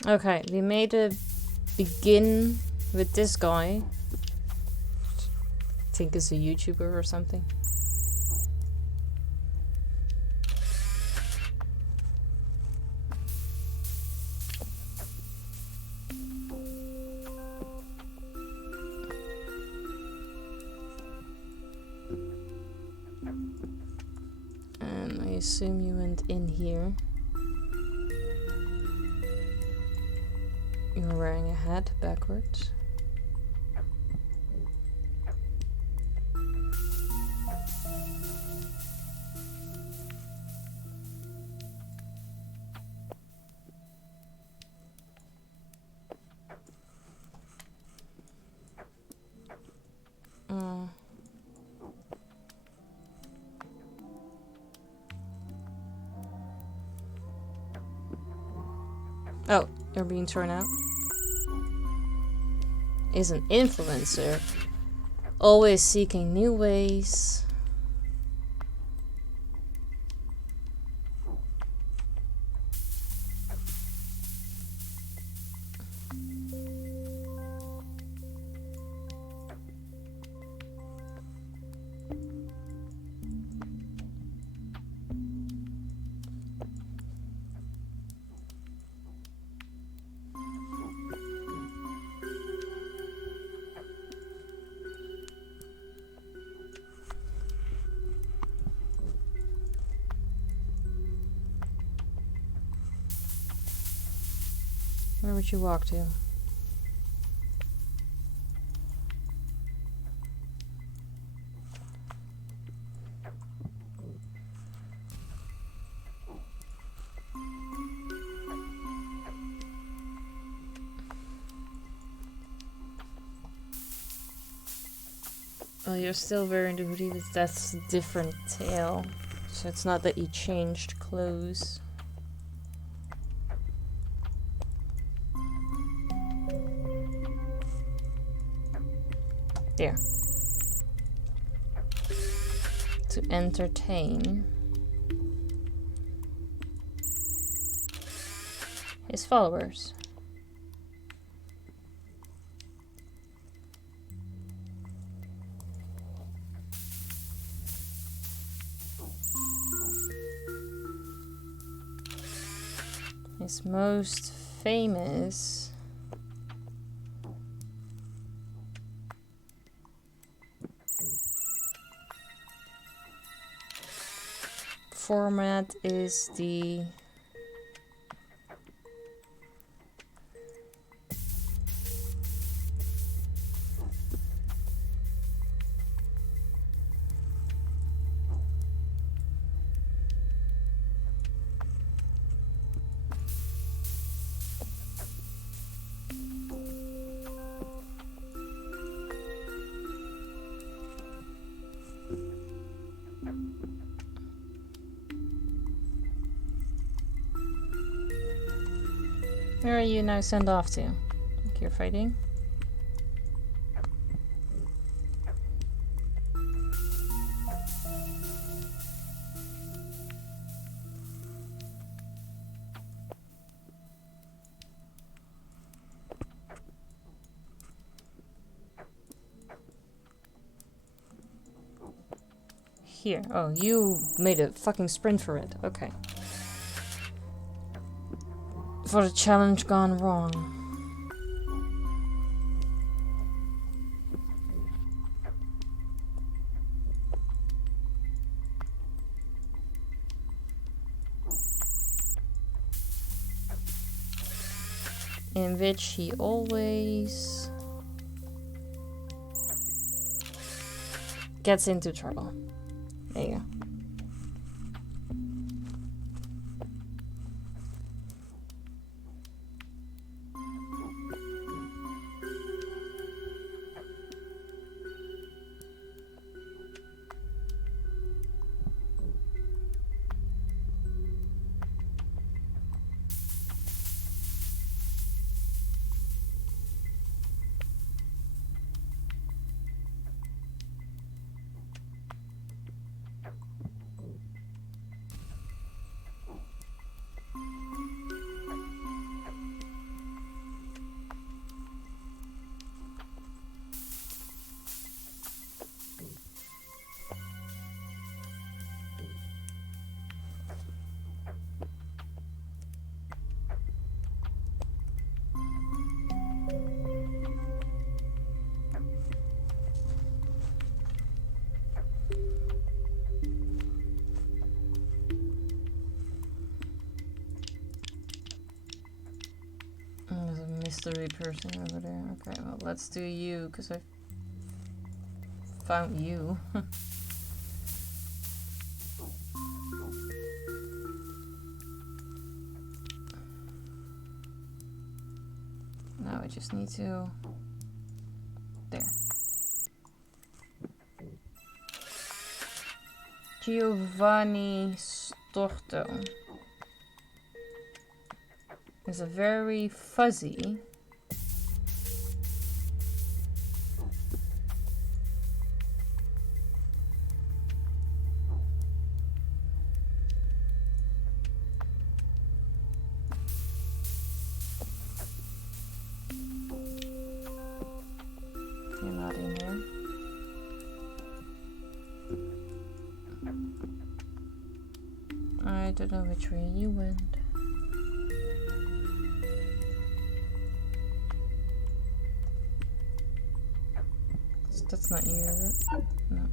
Okay, we made a begin with this guy. I think it's a YouTuber or something. assume you went in here. You're wearing a hat backwards. Oh, you're being thrown out. Is an influencer. Always seeking new ways. Where would you walk to? Well, you're still wearing the hoodie, but that's a different tail. So it's not that you changed clothes. There. To entertain his followers. His most famous format is the Where are you now sent off to? Like you're fighting? Here. Oh, you made a fucking sprint for it. Okay. For a challenge gone wrong. In which he always gets into trouble. There you go. There's a mystery person over there. Okay, well, let's do you, because I found you. Now I just need to... There. Giovanni Storto is a very fuzzy you're not in here. I don't know which way you went. That's not you, is it? No.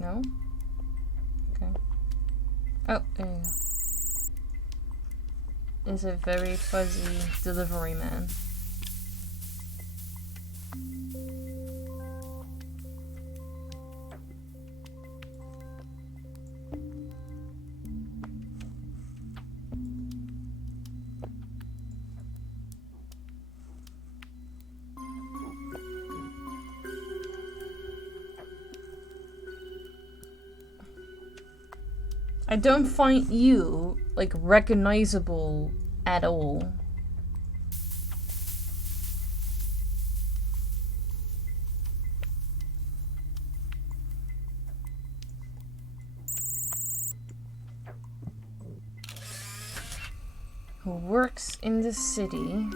No? Okay. Oh, there you go. Is a very fuzzy delivery man. I don't find you, like, recognizable at all. Who works in the city.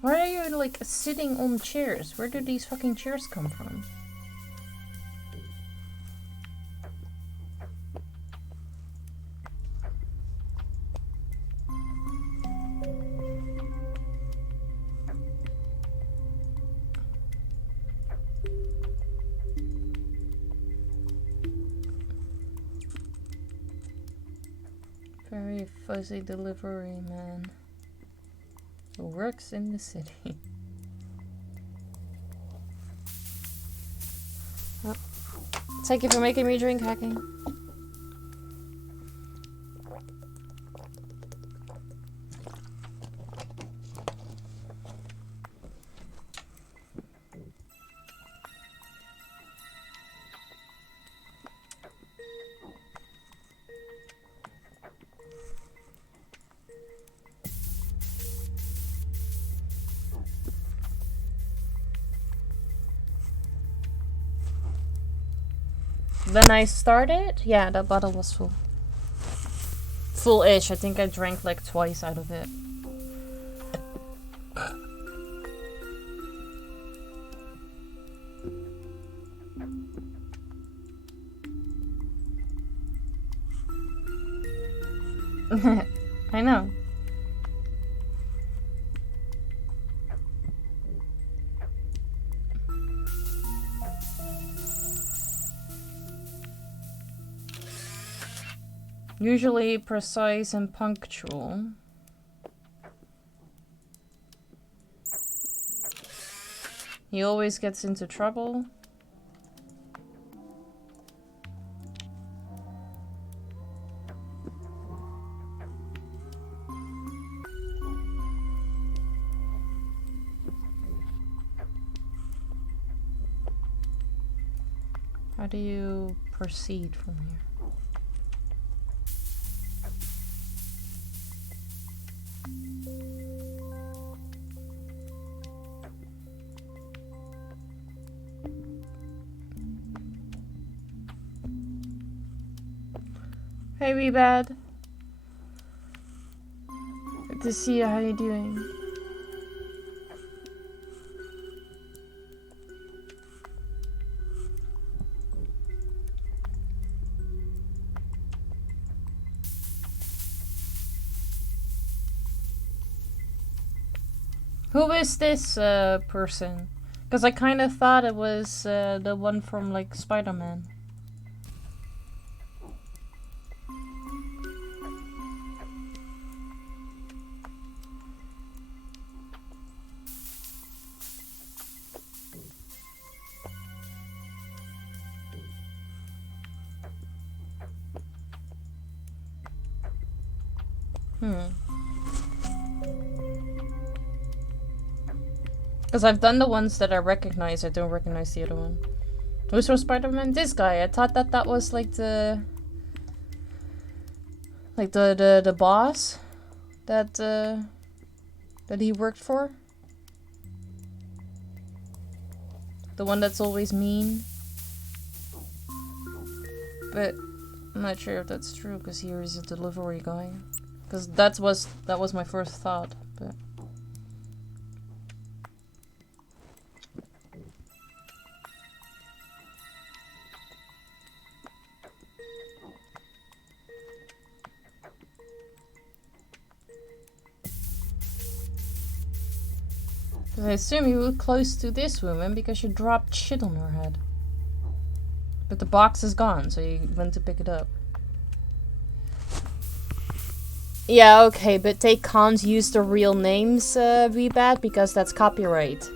Why are you, like, sitting on chairs? Where do these fucking chairs come from? Very fuzzy delivery man who works in the city. Oh. Thank you for making me drink, Hacking. When I started, yeah, that bottle was full. Full-ish. I think I drank like twice out of it. I know. Usually precise and punctual. He always gets into trouble. How do you proceed from here? Hey, wee bad. to see how you're doing. Who is this person? Because I kind of thought it was the one from like Spider-Man. Because I've done the ones that I recognize, I don't recognize the other one. Who's from Spider-Man? This guy. I thought that that was like the... Like the boss that that he worked for. The one that's always mean. But I'm not sure if that's true because here is a delivery guy. Because that was my first thought, but... I assume you were close to this woman because you dropped shit on her head. But the box is gone, so you went to pick it up. Yeah, okay, but they can't use the real names, Rebad, because that's copyright.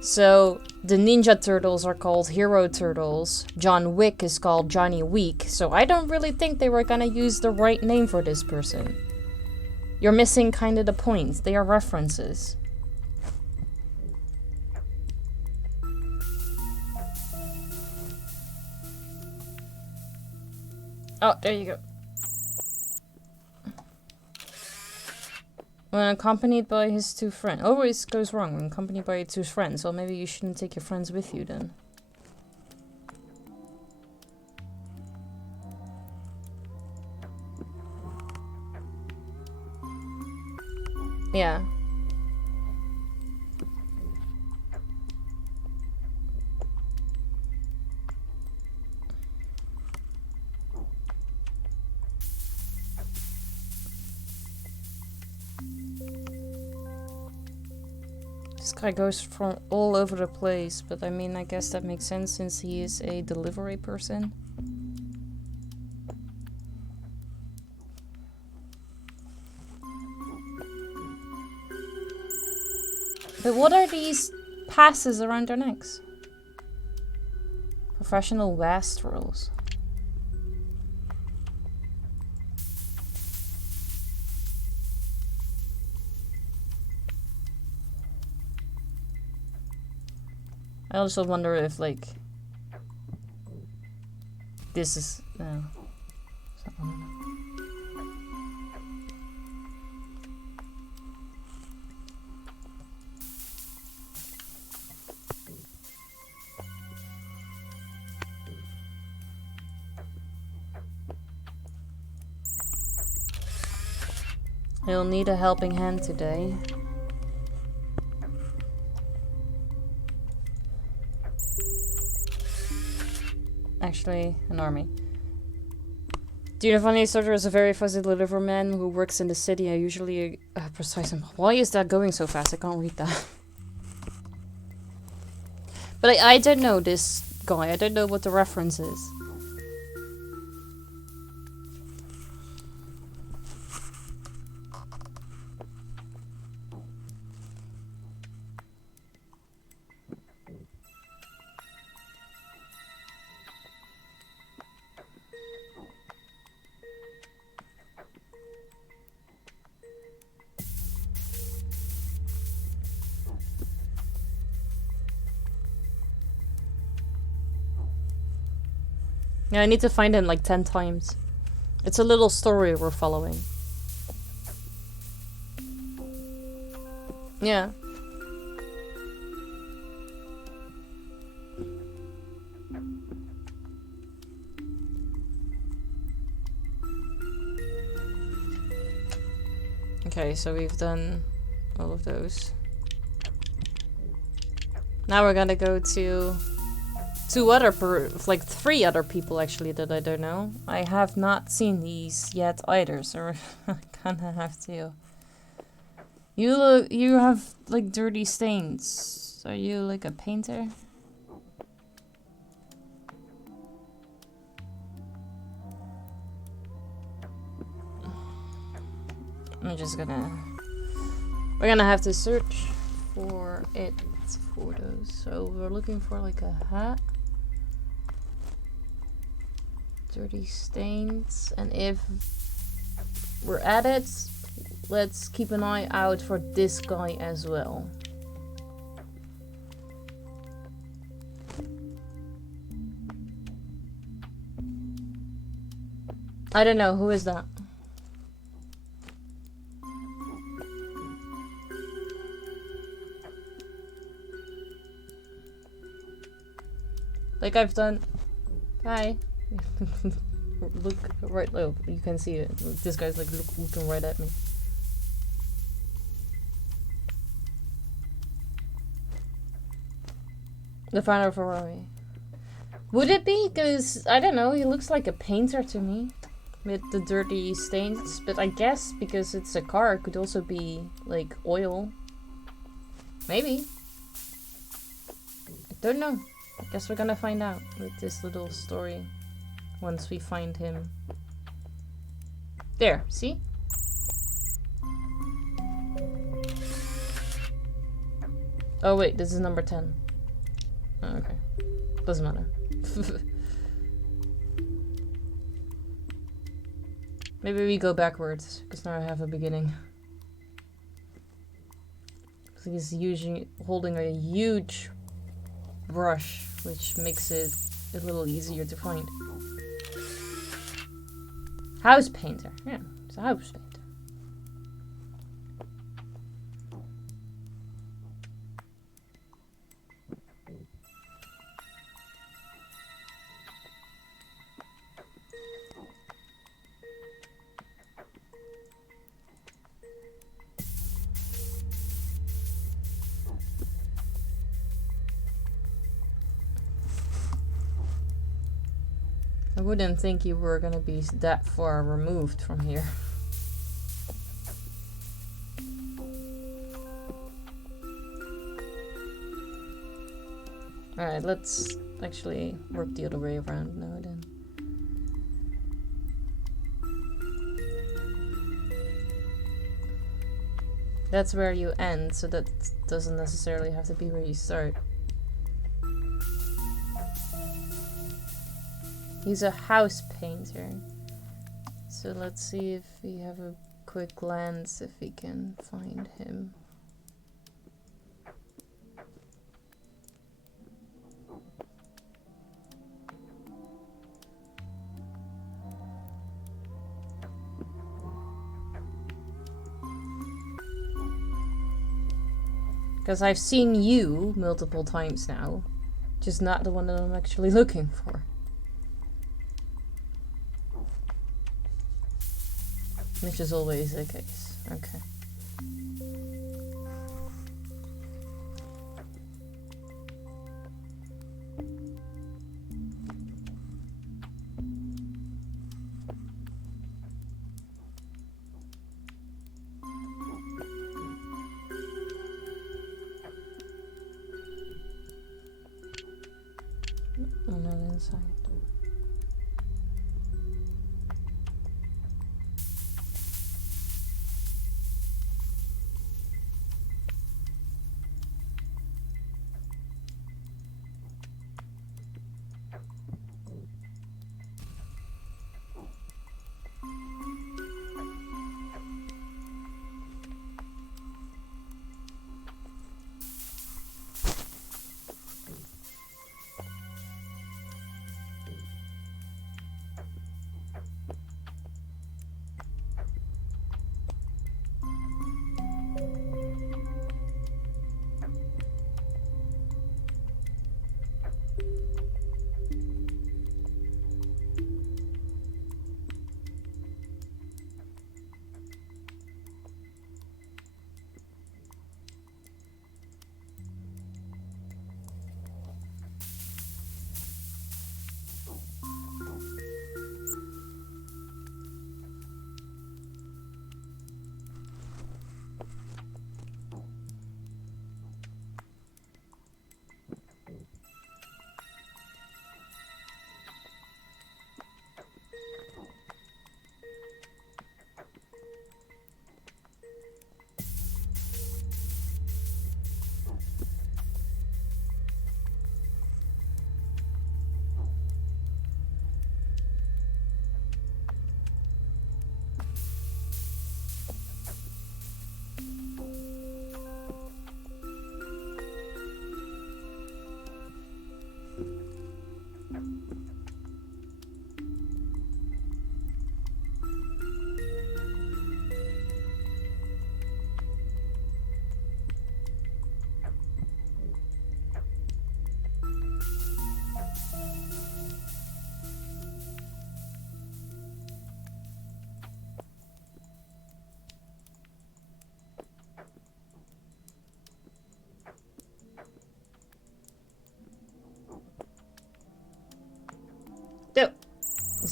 So, the Ninja Turtles are called Hero Turtles. John Wick is called Johnny Week. So I don't really think they were gonna use the right name for this person. You're missing kind of the point. They are references. Oh, there you go. When accompanied by his two friends. Always goes wrong when accompanied by your two friends. Well, maybe you shouldn't take your friends with you then. Yeah. This guy goes from all over the place, but I mean, I guess that makes sense since he is a delivery person. But what are these passes around their necks? Professional wastrels. I also wonder if, like, this is... No. He'll need a helping hand today. Actually, an army. Do you know funny soldier is a very fuzzy deliverman who works in the city. I usually precise him. Why is that going so fast? I can't read that. But I don't know this guy. I don't know what the reference is. Yeah, I need to find him like 10 times. It's a little story we're following. Yeah. Okay, so we've done all of those. Now we're gonna go to like 3 other people actually that I don't know. I have not seen these yet either, so I kinda have to. You have like dirty stains. Are you like a painter? I'm just gonna... We're gonna have to search for it, for those. So we're looking for like a hat. Dirty stains. And if we're at it, let's keep an eye out for this guy as well. I don't know, who is that? Like I've done. Hi. Look right. Oh, you can see it. This guy's like looking right at me. The final Ferrari. Would it be? Because I don't know. He looks like a painter to me, with the dirty stains. But I guess because it's a car, it could also be like oil. Maybe. I don't know. I guess we're gonna find out with this little story once we find him. There, see? Oh wait, this is number 10. Oh, okay. Doesn't matter. Maybe we go backwards, because now I have a beginning. So he's usually holding a huge brush, which makes it a little easier to find. House painter. Yeah, it's a house painter. I wouldn't think you were gonna be that far removed from here. Alright, let's actually work the other way around now then. That's where you end, so that doesn't necessarily have to be where you start. He's a house painter. So let's see if we have a quick glance if we can find him. Because I've seen you multiple times now, just not the one that I'm actually looking for. Which is always the case. Okay. I'm not inside.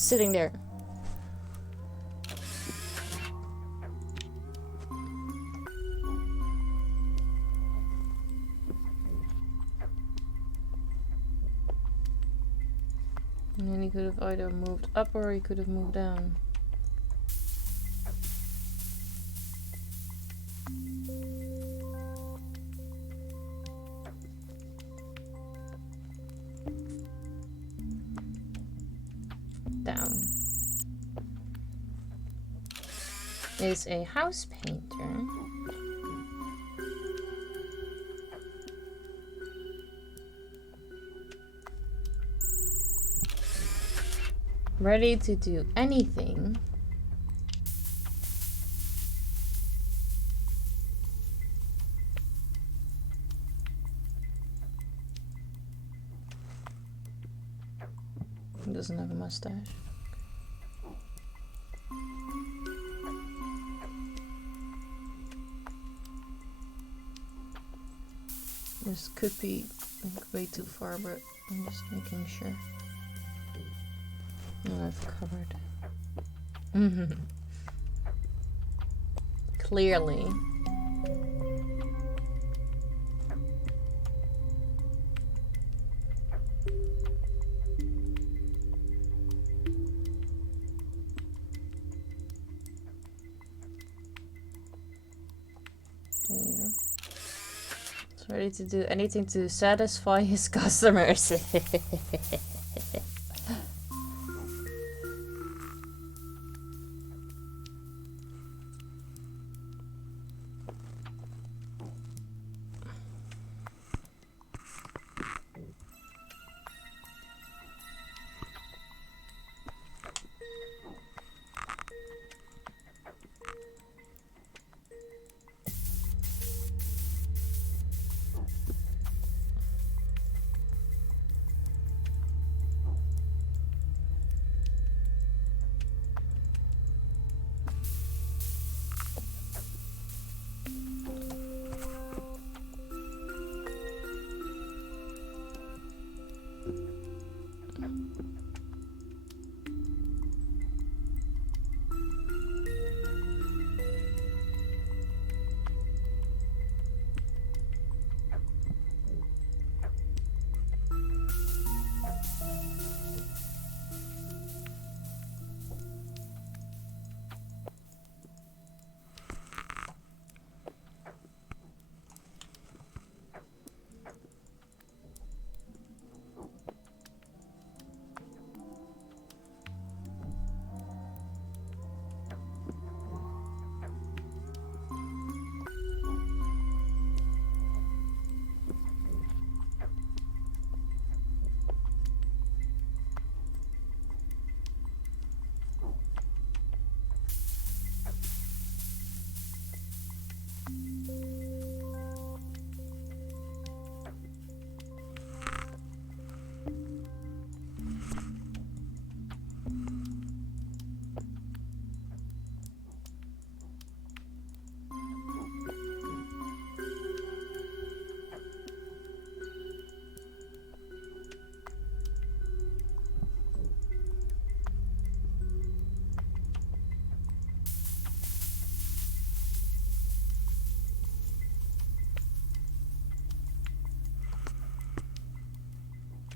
sitting there. And then he could have either moved up or he could have moved down. Down. Is a house painter. Ready to do anything. He doesn't have a mustache. This could be like way too far, but I'm just making sure. Oh, I've covered. Clearly. There you go. It's ready to do anything to satisfy his customers.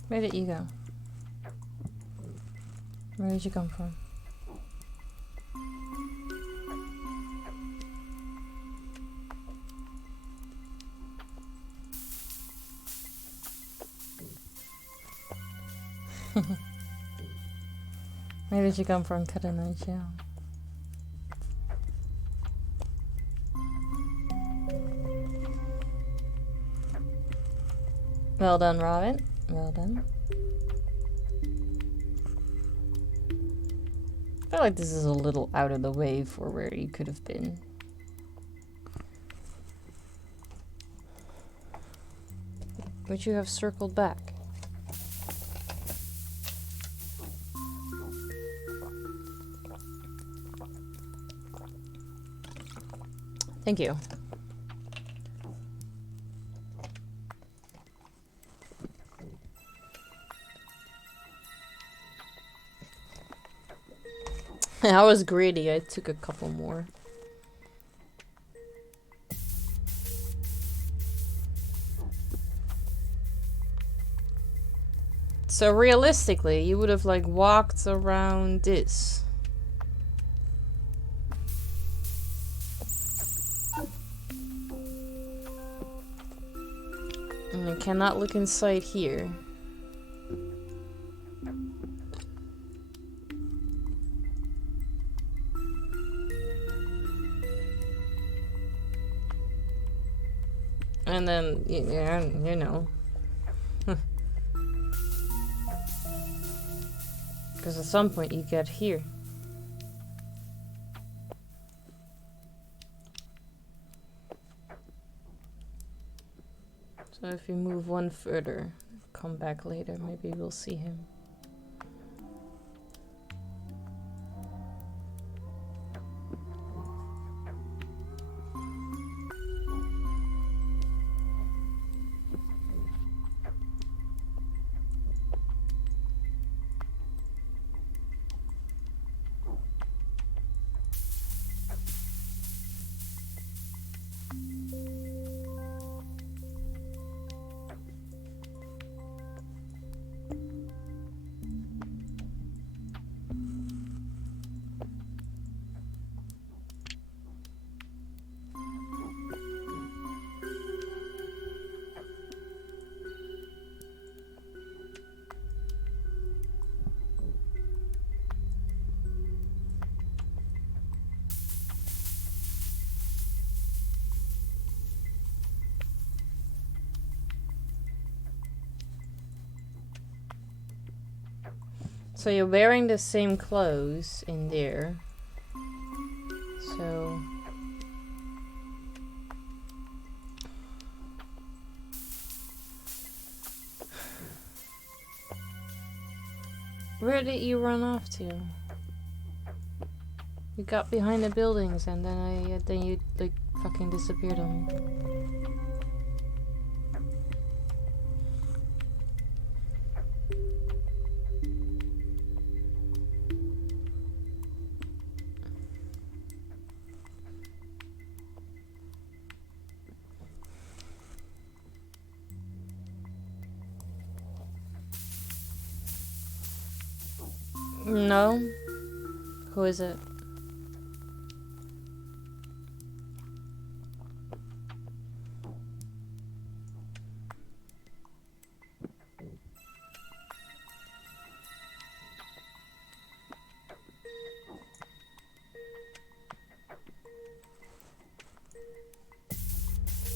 Where did you go? Where did you come from? Where did you come from, Karanajal? Well done, Robin. Well done. I feel like this is a little out of the way for where you could have been. But you have circled back. Thank you. I was greedy. I took a couple more. So realistically, you would have like walked around this. And I cannot look inside here. And then, yeah, you know. Because at some point you get here. So if you move one further, come back later, maybe we'll see him. So you're wearing the same clothes in there. So where did you run off to? You got behind the buildings and then you like fucking disappeared on me. No. Who is it?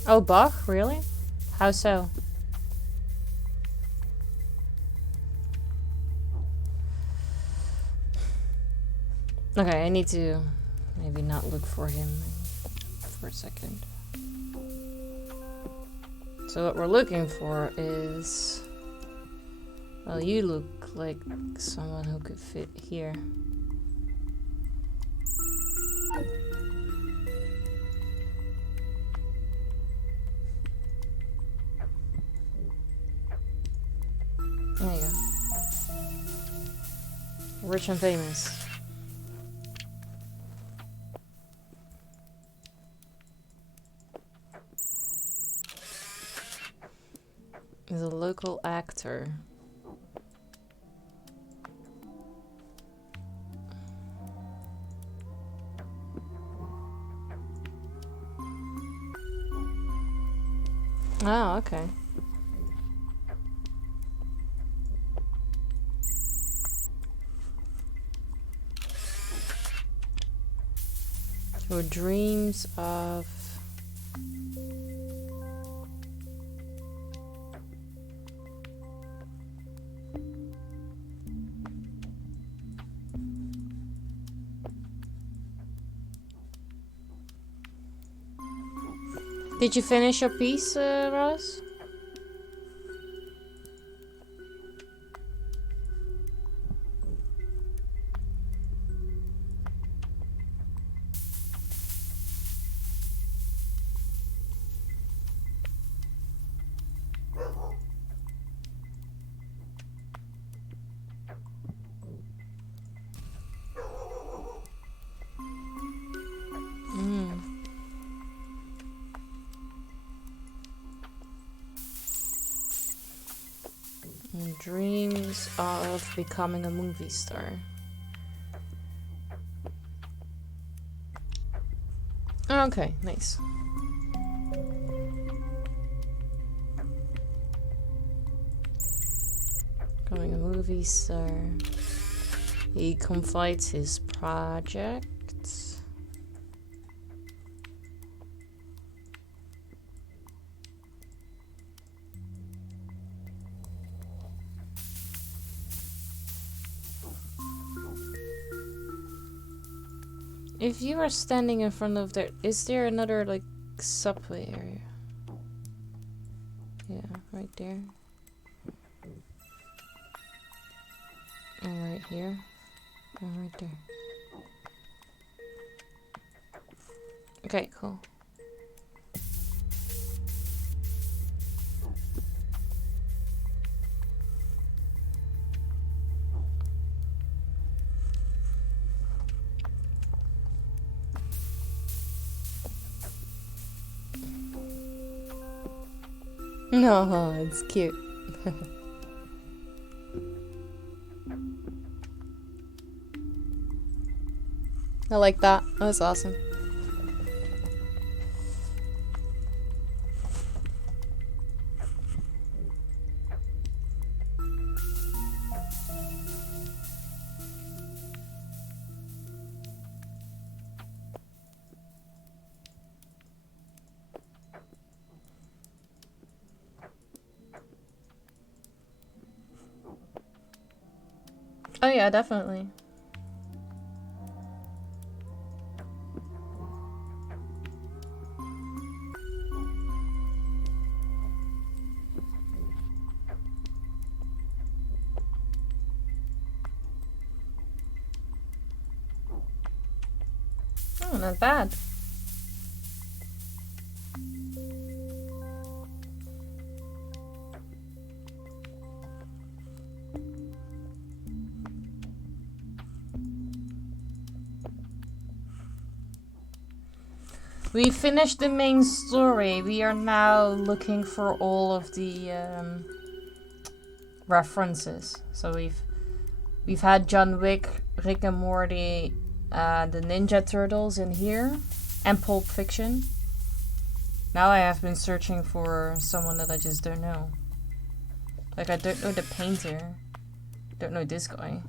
Oh, Bach? Really? How so? Okay, I need to maybe not look for him for a second. So what we're looking for is... Well, you look like someone who could fit here. There you go. Rich and famous. Is a local actor. Oh, okay. Your dreams of... Did you finish your piece, Ross? Dreams of becoming a movie star. Okay, nice. Becoming a movie star. He confides his projects. If you are standing in front of there, is there another like subway area? Yeah, right there. And right here. And right there. Okay, cool. No, it's cute. I like that. That was awesome. Oh yeah, definitely. Oh, not bad. We finished the main story. We are now looking for all of the references. So we've had John Wick, Rick and Morty, the Ninja Turtles in here, and Pulp Fiction. Now I have been searching for someone that I just don't know. Like I don't know the painter. Don't know this guy.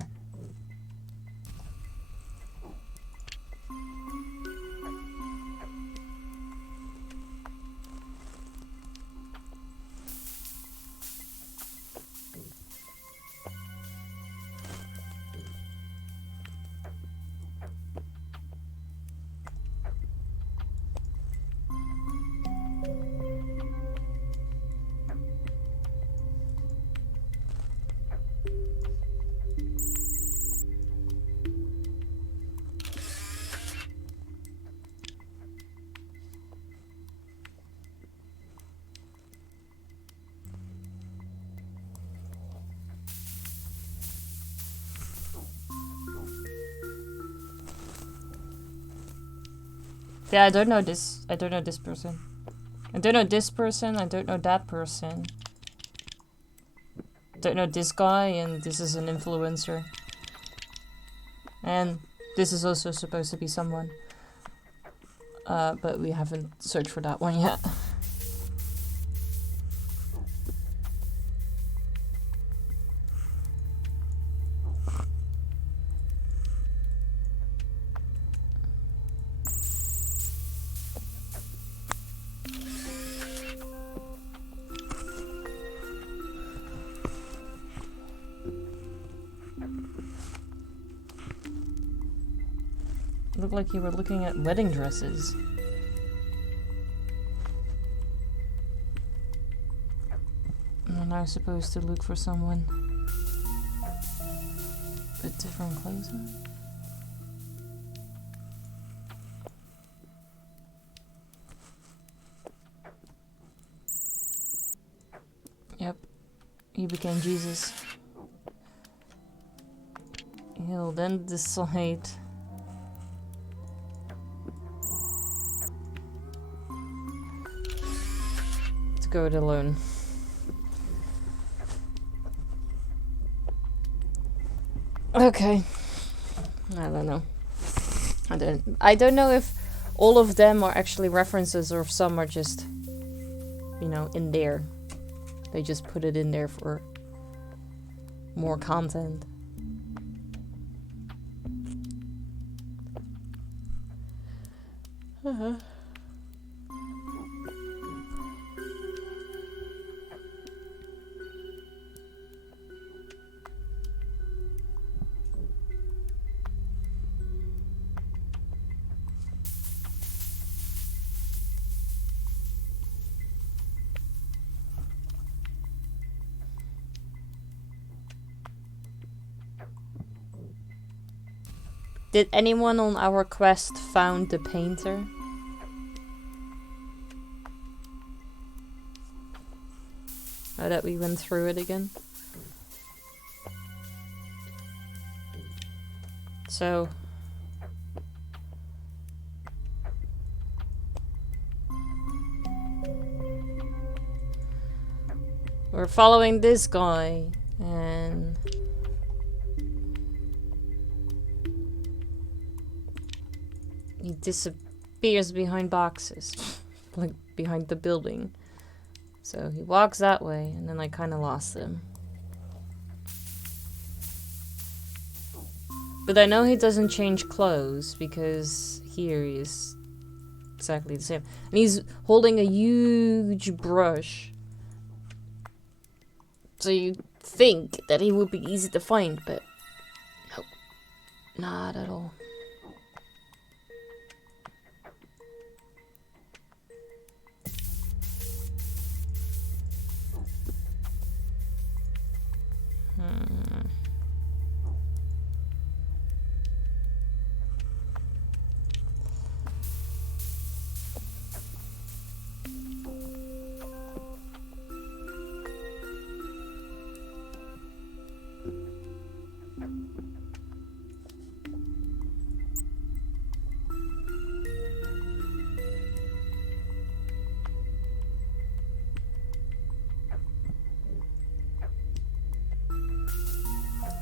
Yeah, I don't know this. I don't know this person. I don't know this person. I don't know that person. Don't know this guy, and this is an influencer. And this is also supposed to be someone. But we haven't searched for that one yet. Looked like you were looking at wedding dresses. And I was supposed to look for someone with different clothes on. Yep, he became Jesus. He'll then decide to go it alone. Okay. I don't know. I don't know if all of them are actually references or if some are just, you know, in there. They just put it in there for more content. Did anyone on our quest found the painter? Now that we went through it again. So... we're following this guy, and... he disappears behind boxes. Like, behind the building. So he walks that way, and then I kind of lost him. But I know he doesn't change clothes, because here he is exactly the same. And he's holding a huge brush. So you think that he would be easy to find, but nope, not at all.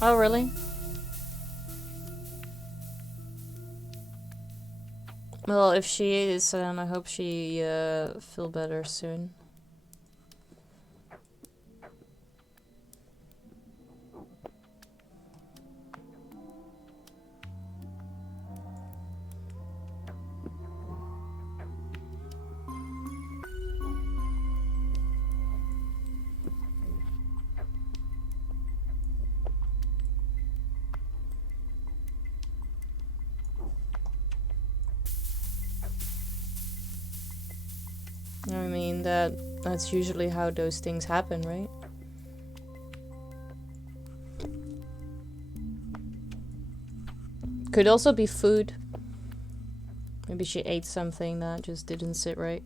Oh, really? Well, if she is, I hope she feel better soon. I mean, that's usually how those things happen, right? Could also be food. Maybe she ate something that just didn't sit right.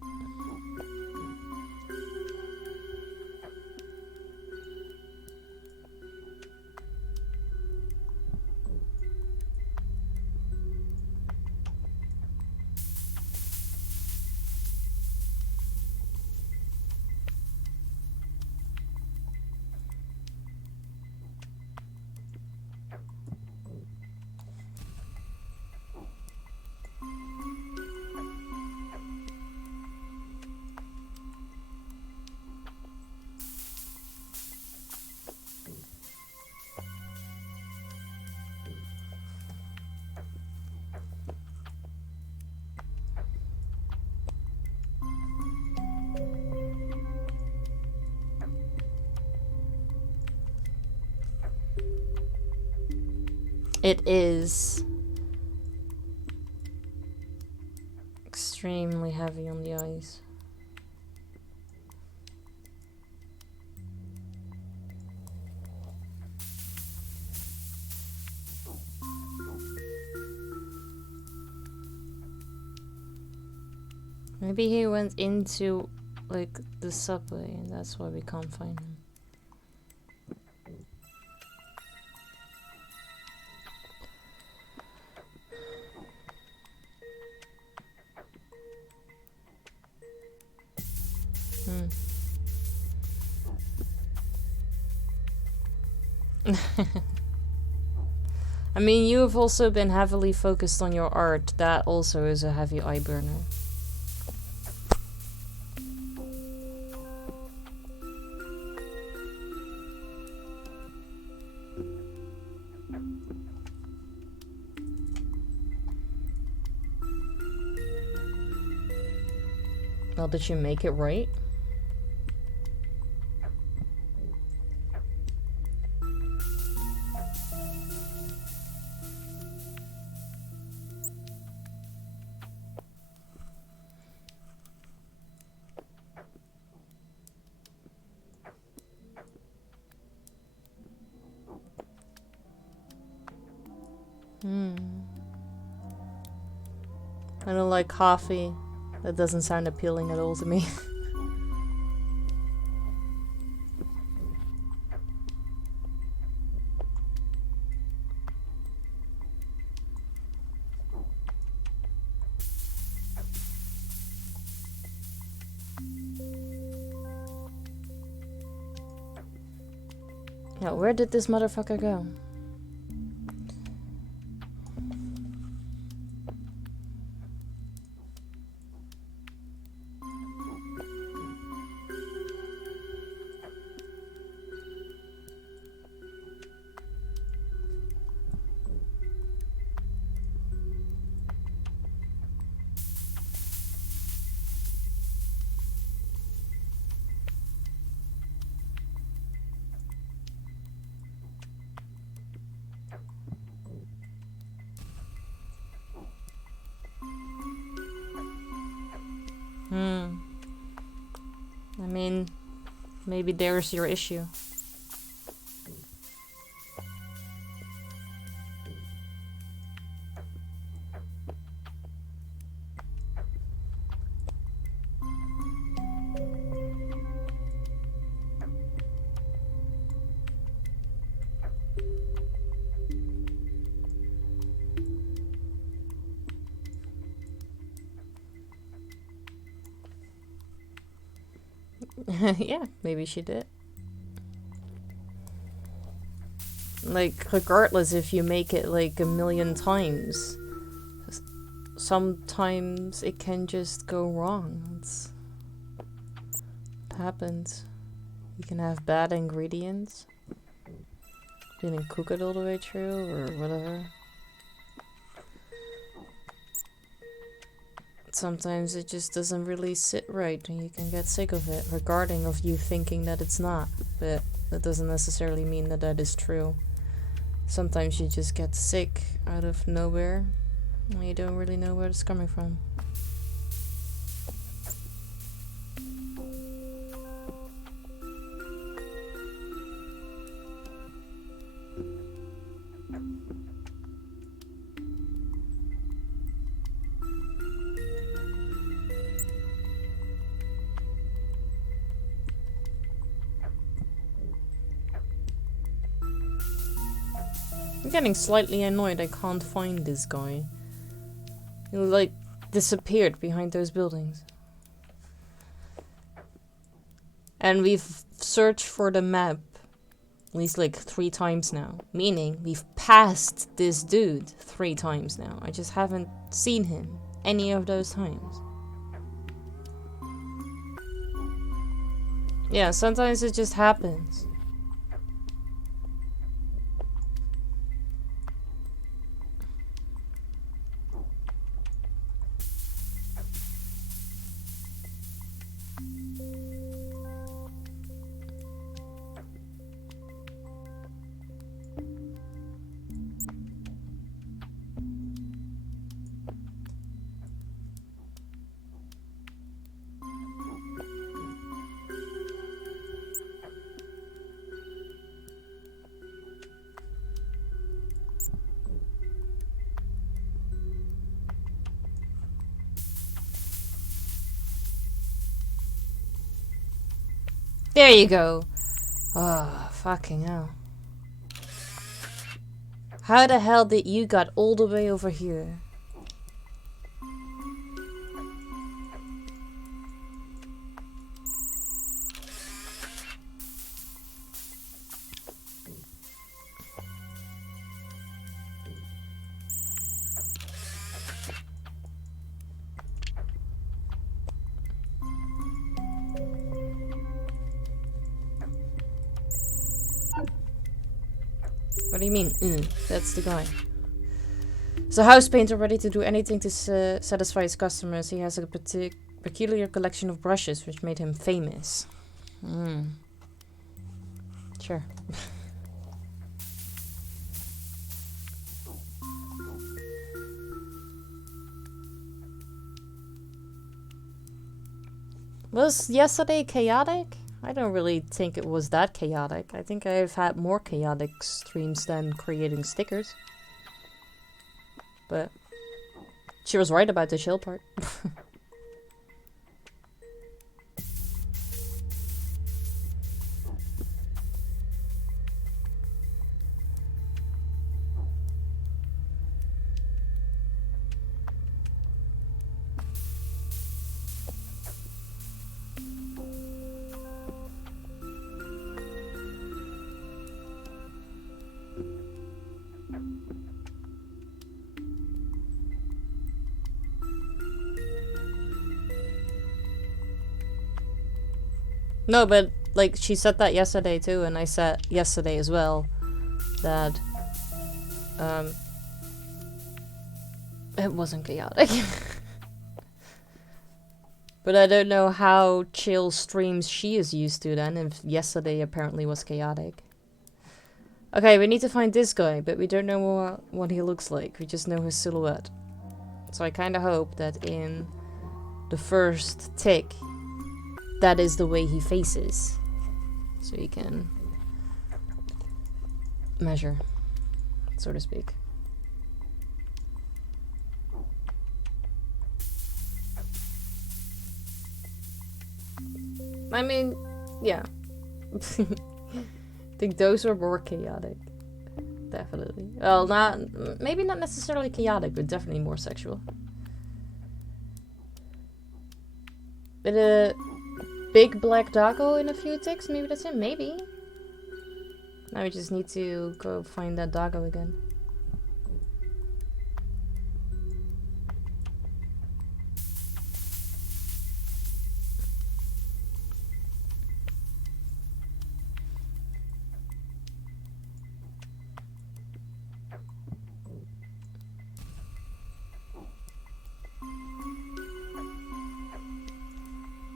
It is extremely heavy on the eyes. Maybe he went into like the subway and that's why we can't find him. I mean, you have also been heavily focused on your art. That also is a heavy eye burner. Well, did you make it right? I don't like coffee. That doesn't sound appealing at all to me. Yeah, where did this motherfucker go? I mean, maybe there's your issue. Yeah, maybe she did. Like, regardless if you make it like a million times, sometimes it can just go wrong. It happens. You can have bad ingredients. Didn't cook it all the way through or whatever. Sometimes it just doesn't really sit right and you can get sick of it, regarding of you thinking that it's not. But that doesn't necessarily mean that that is true. Sometimes you just get sick out of nowhere and you don't really know where it's coming from. I'm getting slightly annoyed I can't find this guy. He like disappeared behind those buildings. And we've searched for the map at least like 3 times now. Meaning we've passed this dude 3 times now. I just haven't seen him any of those times. Yeah, sometimes it just happens. There you go. Oh, fucking hell. How the hell did you got all the way over here? What do you mean? That's the guy. So house painter ready to do anything to satisfy his customers. He has a peculiar collection of brushes which made him famous. Sure. Was yesterday chaotic? I don't really think it was that chaotic. I think I've had more chaotic streams than creating stickers. But she was right about the chill part. No, but like she said that yesterday too, and I said yesterday as well that it wasn't chaotic. But I don't know how chill streams she is used to then, if yesterday apparently was chaotic. Okay, we need to find this guy, but we don't know what he looks like. We just know his silhouette. So I kind of hope that in the first tick, that is the way he faces. So you can measure, so to speak. I mean, yeah. I think those were more chaotic. Definitely. Well, maybe not necessarily chaotic, but definitely more sexual. But big black doggo in a few ticks, maybe that's him, maybe. Now we just need to go find that doggo again.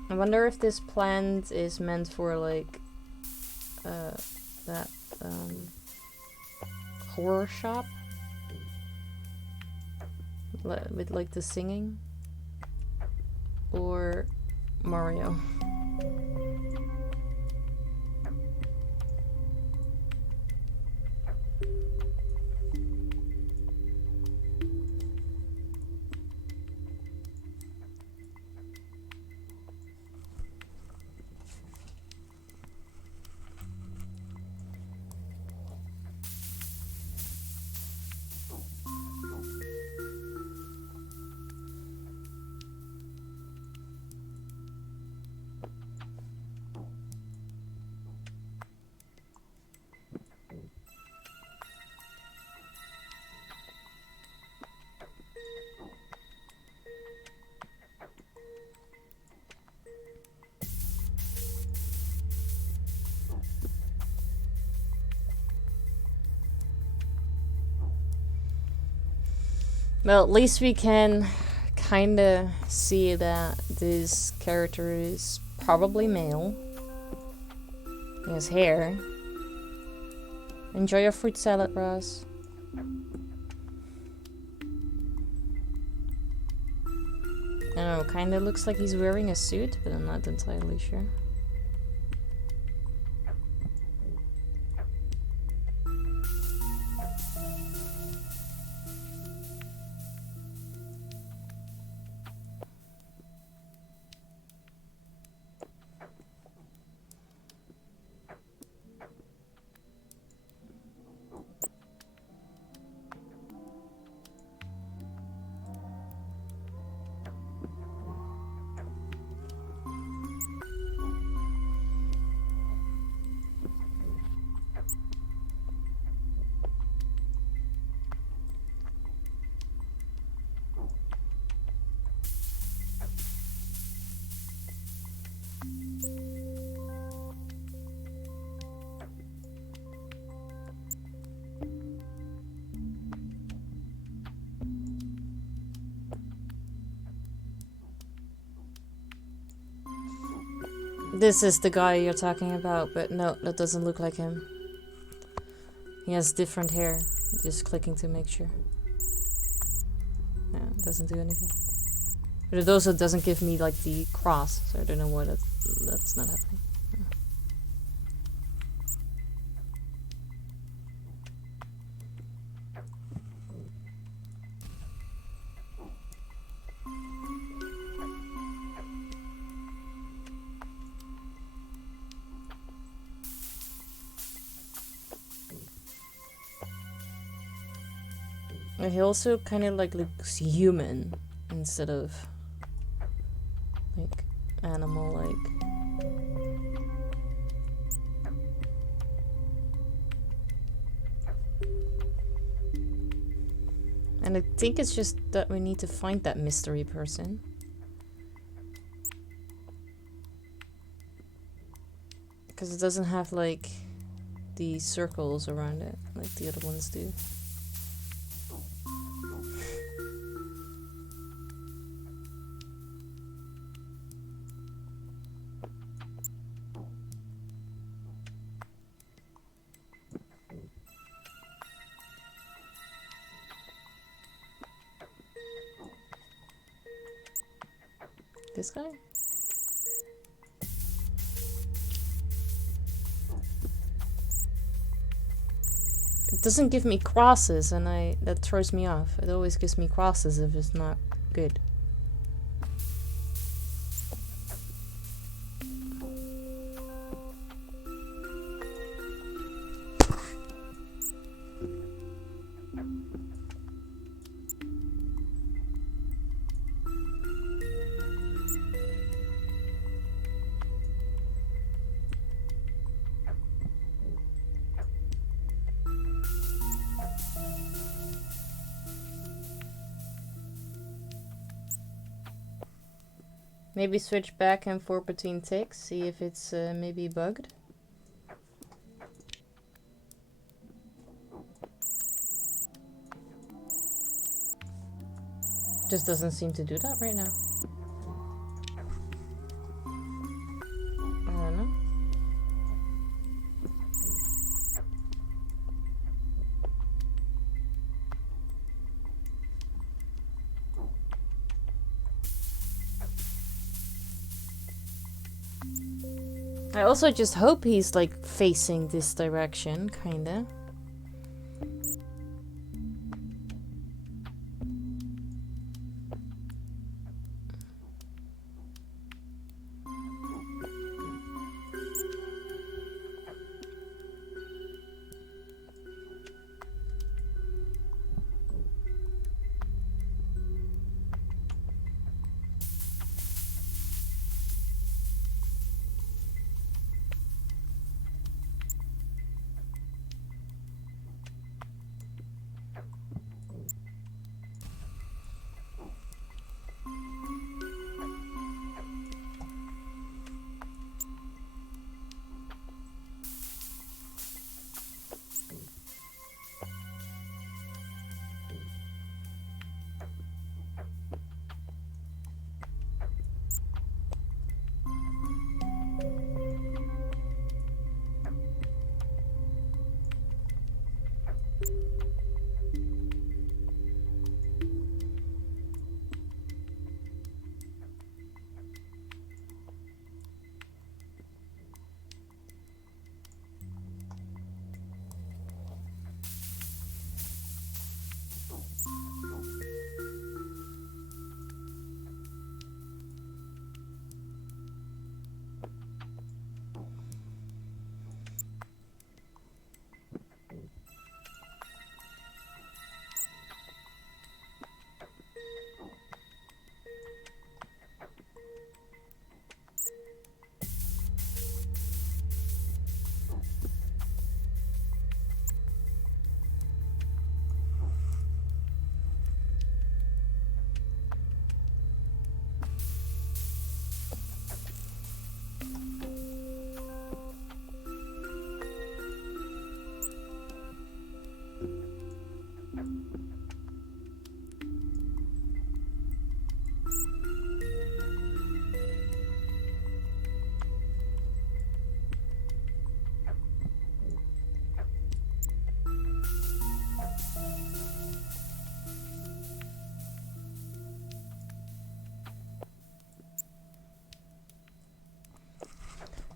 I wonder if this plant is meant for like that horror shop with like the singing, or Mario. Well, at least we can kinda see that this character is probably male. He has hair. Enjoy your fruit salad, Ross. I don't know, kinda looks like he's wearing a suit, but I'm not entirely sure. This is the guy you're talking about, but no, that doesn't look like him. He has different hair. Just clicking to make sure. Yeah, it doesn't do anything. But it also doesn't give me like the cross, so I don't know why that's not happening. And he also kind of like looks human instead of like animal like. And I think it's just that we need to find that mystery person. Because it doesn't have like the circles around it like the other ones do. This guy? It doesn't give me crosses, and that throws me off. It always gives me crosses if it's not good. Maybe switch back and forth between ticks, see if it's maybe bugged. Just doesn't seem to do that right now. I don't know. I also just hope he's like facing this direction, kinda.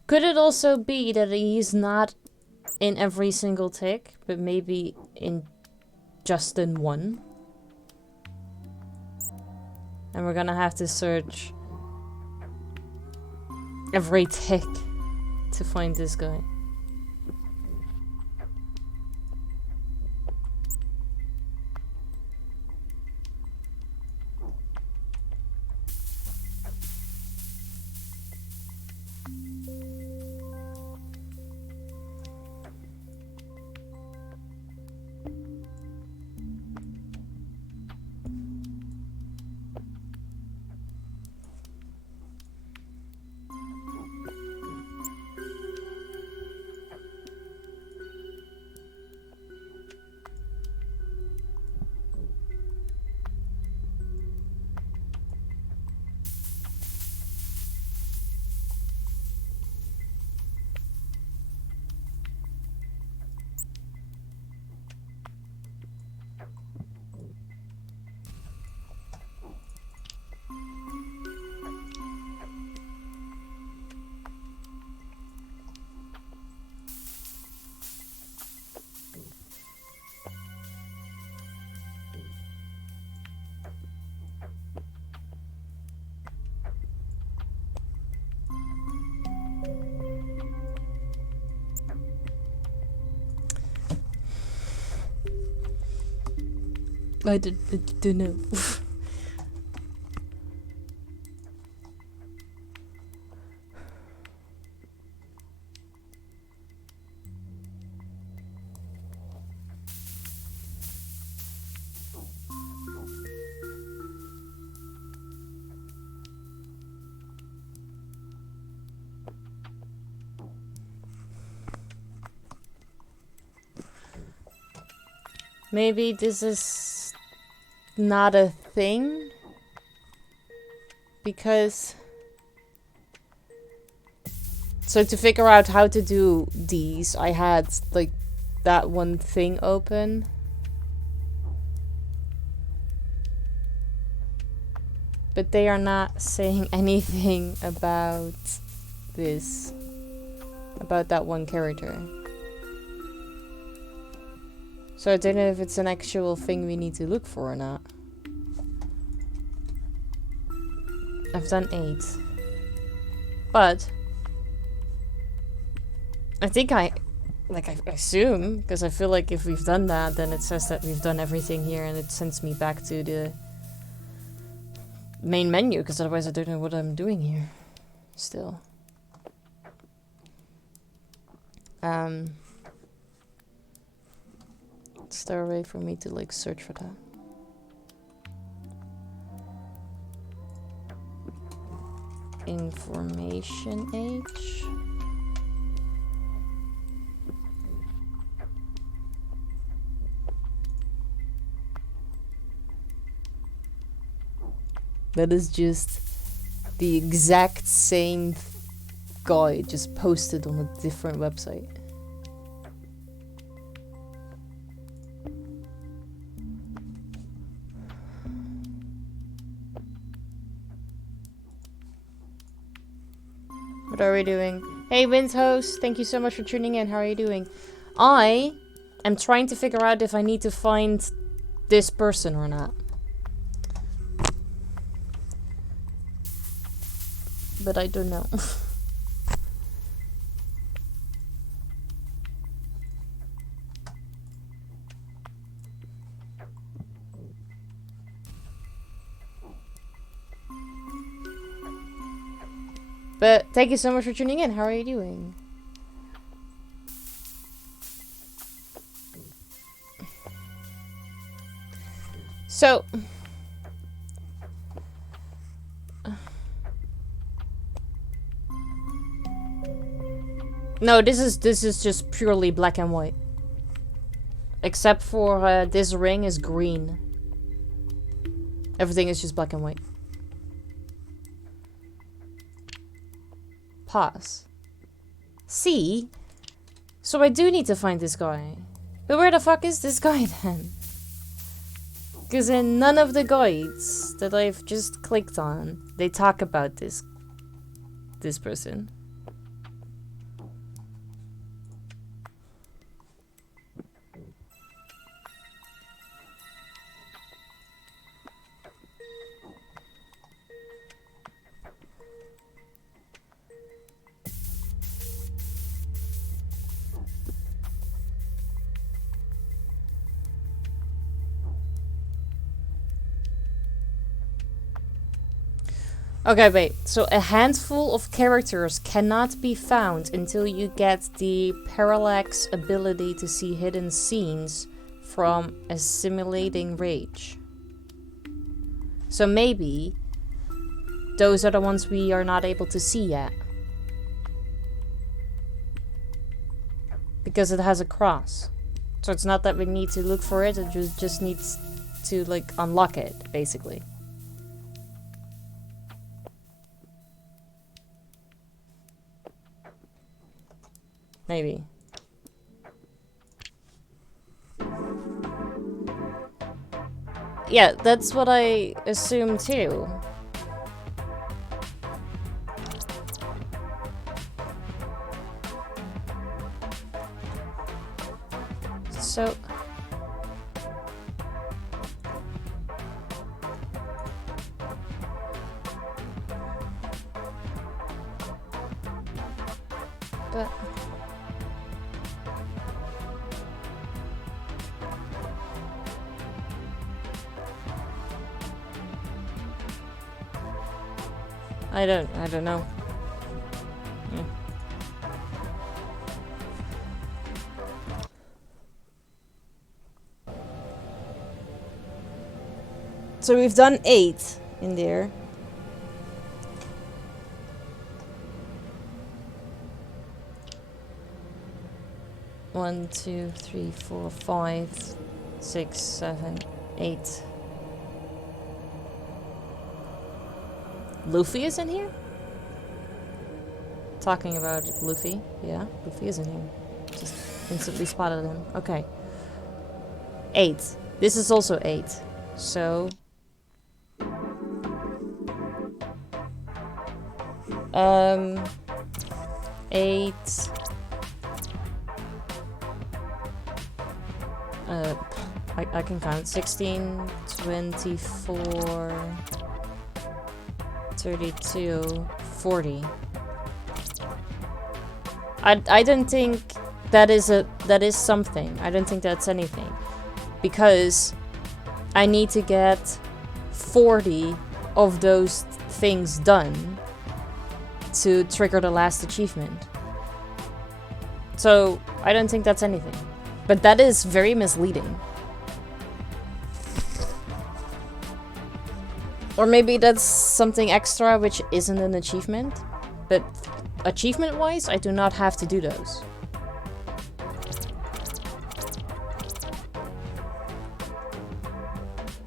Could it also be that he's not in every single tick, but maybe in just in one? And we're gonna have to search every tick to find this guy. I don't know. Maybe this is not a thing, because so to figure out how to do these, I had like that one thing open, but they are not saying anything about this, about that one character. So I don't know if it's an actual thing we need to look for or not. I've done 8. But I think I assume, because I feel like if we've done that, then it says that we've done everything here and it sends me back to the main menu, because otherwise I don't know what I'm doing here still. Is there a way for me to like search for that? Information age. That is just the exact same guy, just posted on a different website. What are we doing? Hey, Windhost, thank you so much for tuning in. How are you doing? I am trying to figure out if I need to find this person or not. But I don't know. But thank you so much for tuning in. How are you doing? So no, this is just purely black and white. Except for this ring is green. Everything is just black and white. Pause. See? So I do need to find this guy. But where the fuck is this guy then? Because in none of the guides that I've just clicked on, they talk about this person. Okay, wait. So a handful of characters cannot be found until you get the parallax ability to see hidden scenes from assimilating rage. So maybe those are the ones we are not able to see yet. Because it has a cross. So it's not that we need to look for it, it just needs to like unlock it, basically. Maybe. Yeah, that's what I assume too. So... But... I don't know. Yeah. So we've done 8 in there. One, 2, 3, 4, 5, 6, 7, 8. Luffy is in here? Talking about Luffy. Yeah, Luffy is in here. Just instantly spotted him. Okay. 8. This is also 8. So... 8... I can count. 16, 24... 32, 40. I don't think that is something. I don't think that's anything. Because I need to get 40 of those things done to trigger the last achievement. So I don't think that's anything. But that is very misleading. Or maybe that's something extra which isn't an achievement. But achievement-wise, I do not have to do those.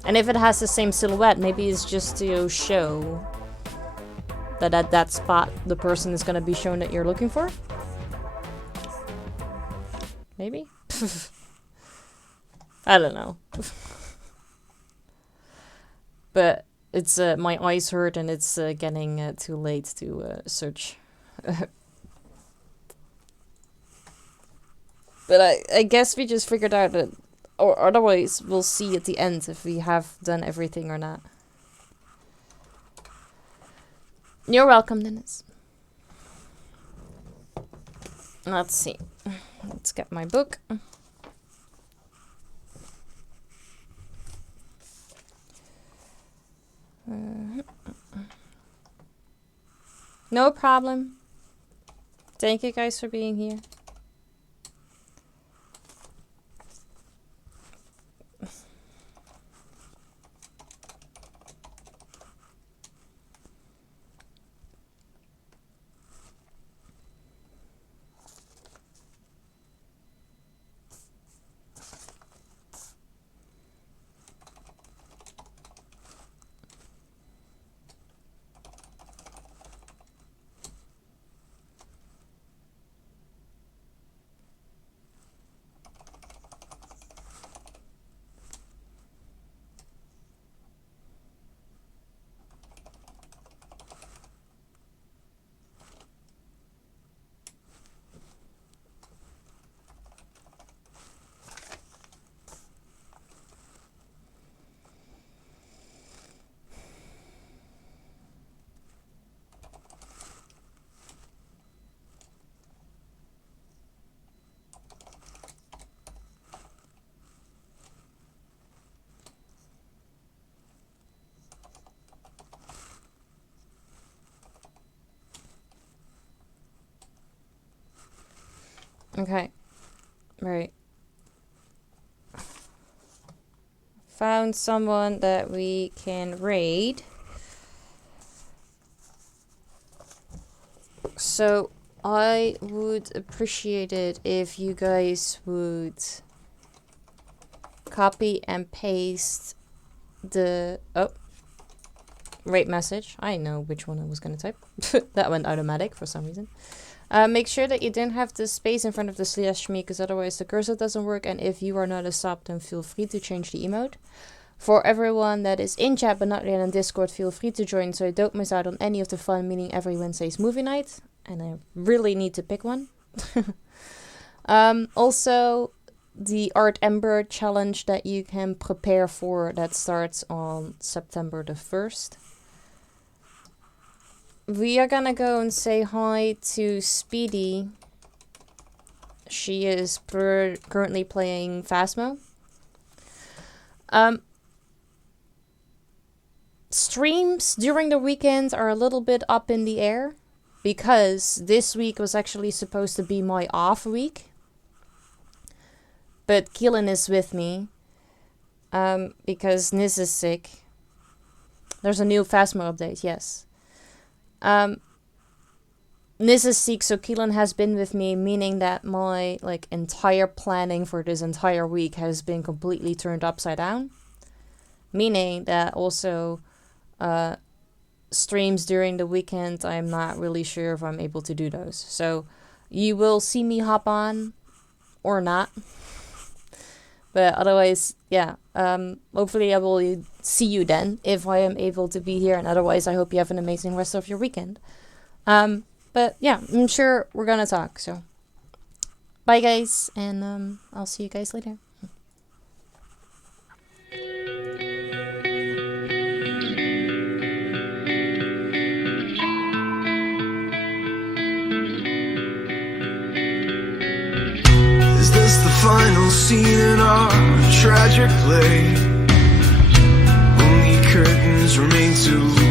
And if it has the same silhouette, maybe it's just to show that at that spot the person is going to be shown that you're looking for. Maybe? I don't know. But it's my eyes hurt and it's getting too late to search. But I guess we just figured out that, or otherwise we'll see at the end if we have done everything or not. You're welcome, Dennis. Let's see. Let's get my book. No problem. Thank you guys for being here. Okay. Right. Found someone that we can raid. So I would appreciate it if you guys would copy and paste the raid message. I know which one I was gonna type. That went automatic for some reason. Make sure that you don't have the space in front of the slash me, because otherwise the cursor doesn't work. And if you are not a sub, then feel free to change the emote. For everyone that is in chat but not yet on Discord, feel free to join so you don't miss out on any of the fun, meaning every Wednesday's movie night. And I really need to pick one. Also, the Art Ember challenge that you can prepare for, that starts on September the 1st. We are gonna go and say hi to Speedy. She is currently playing Phasmo. Streams during the weekends are a little bit up in the air, because this week was actually supposed to be my off week. But Keelan is with me, because Nis is sick. There's a new Phasmo update, yes. Nis is sick, so Keelan has been with me, meaning that my entire planning for this entire week has been completely turned upside down. Meaning that also streams during the weekend, I'm not really sure if I'm able to do those. So you will see me hop on or not. But otherwise, yeah, hopefully I will see you then if I am able to be here. And otherwise, I hope you have an amazing rest of your weekend. But yeah, I'm sure we're gonna talk. So bye, guys. And I'll see you guys later. Is this the final scene in our tragic play? Only curtains remain to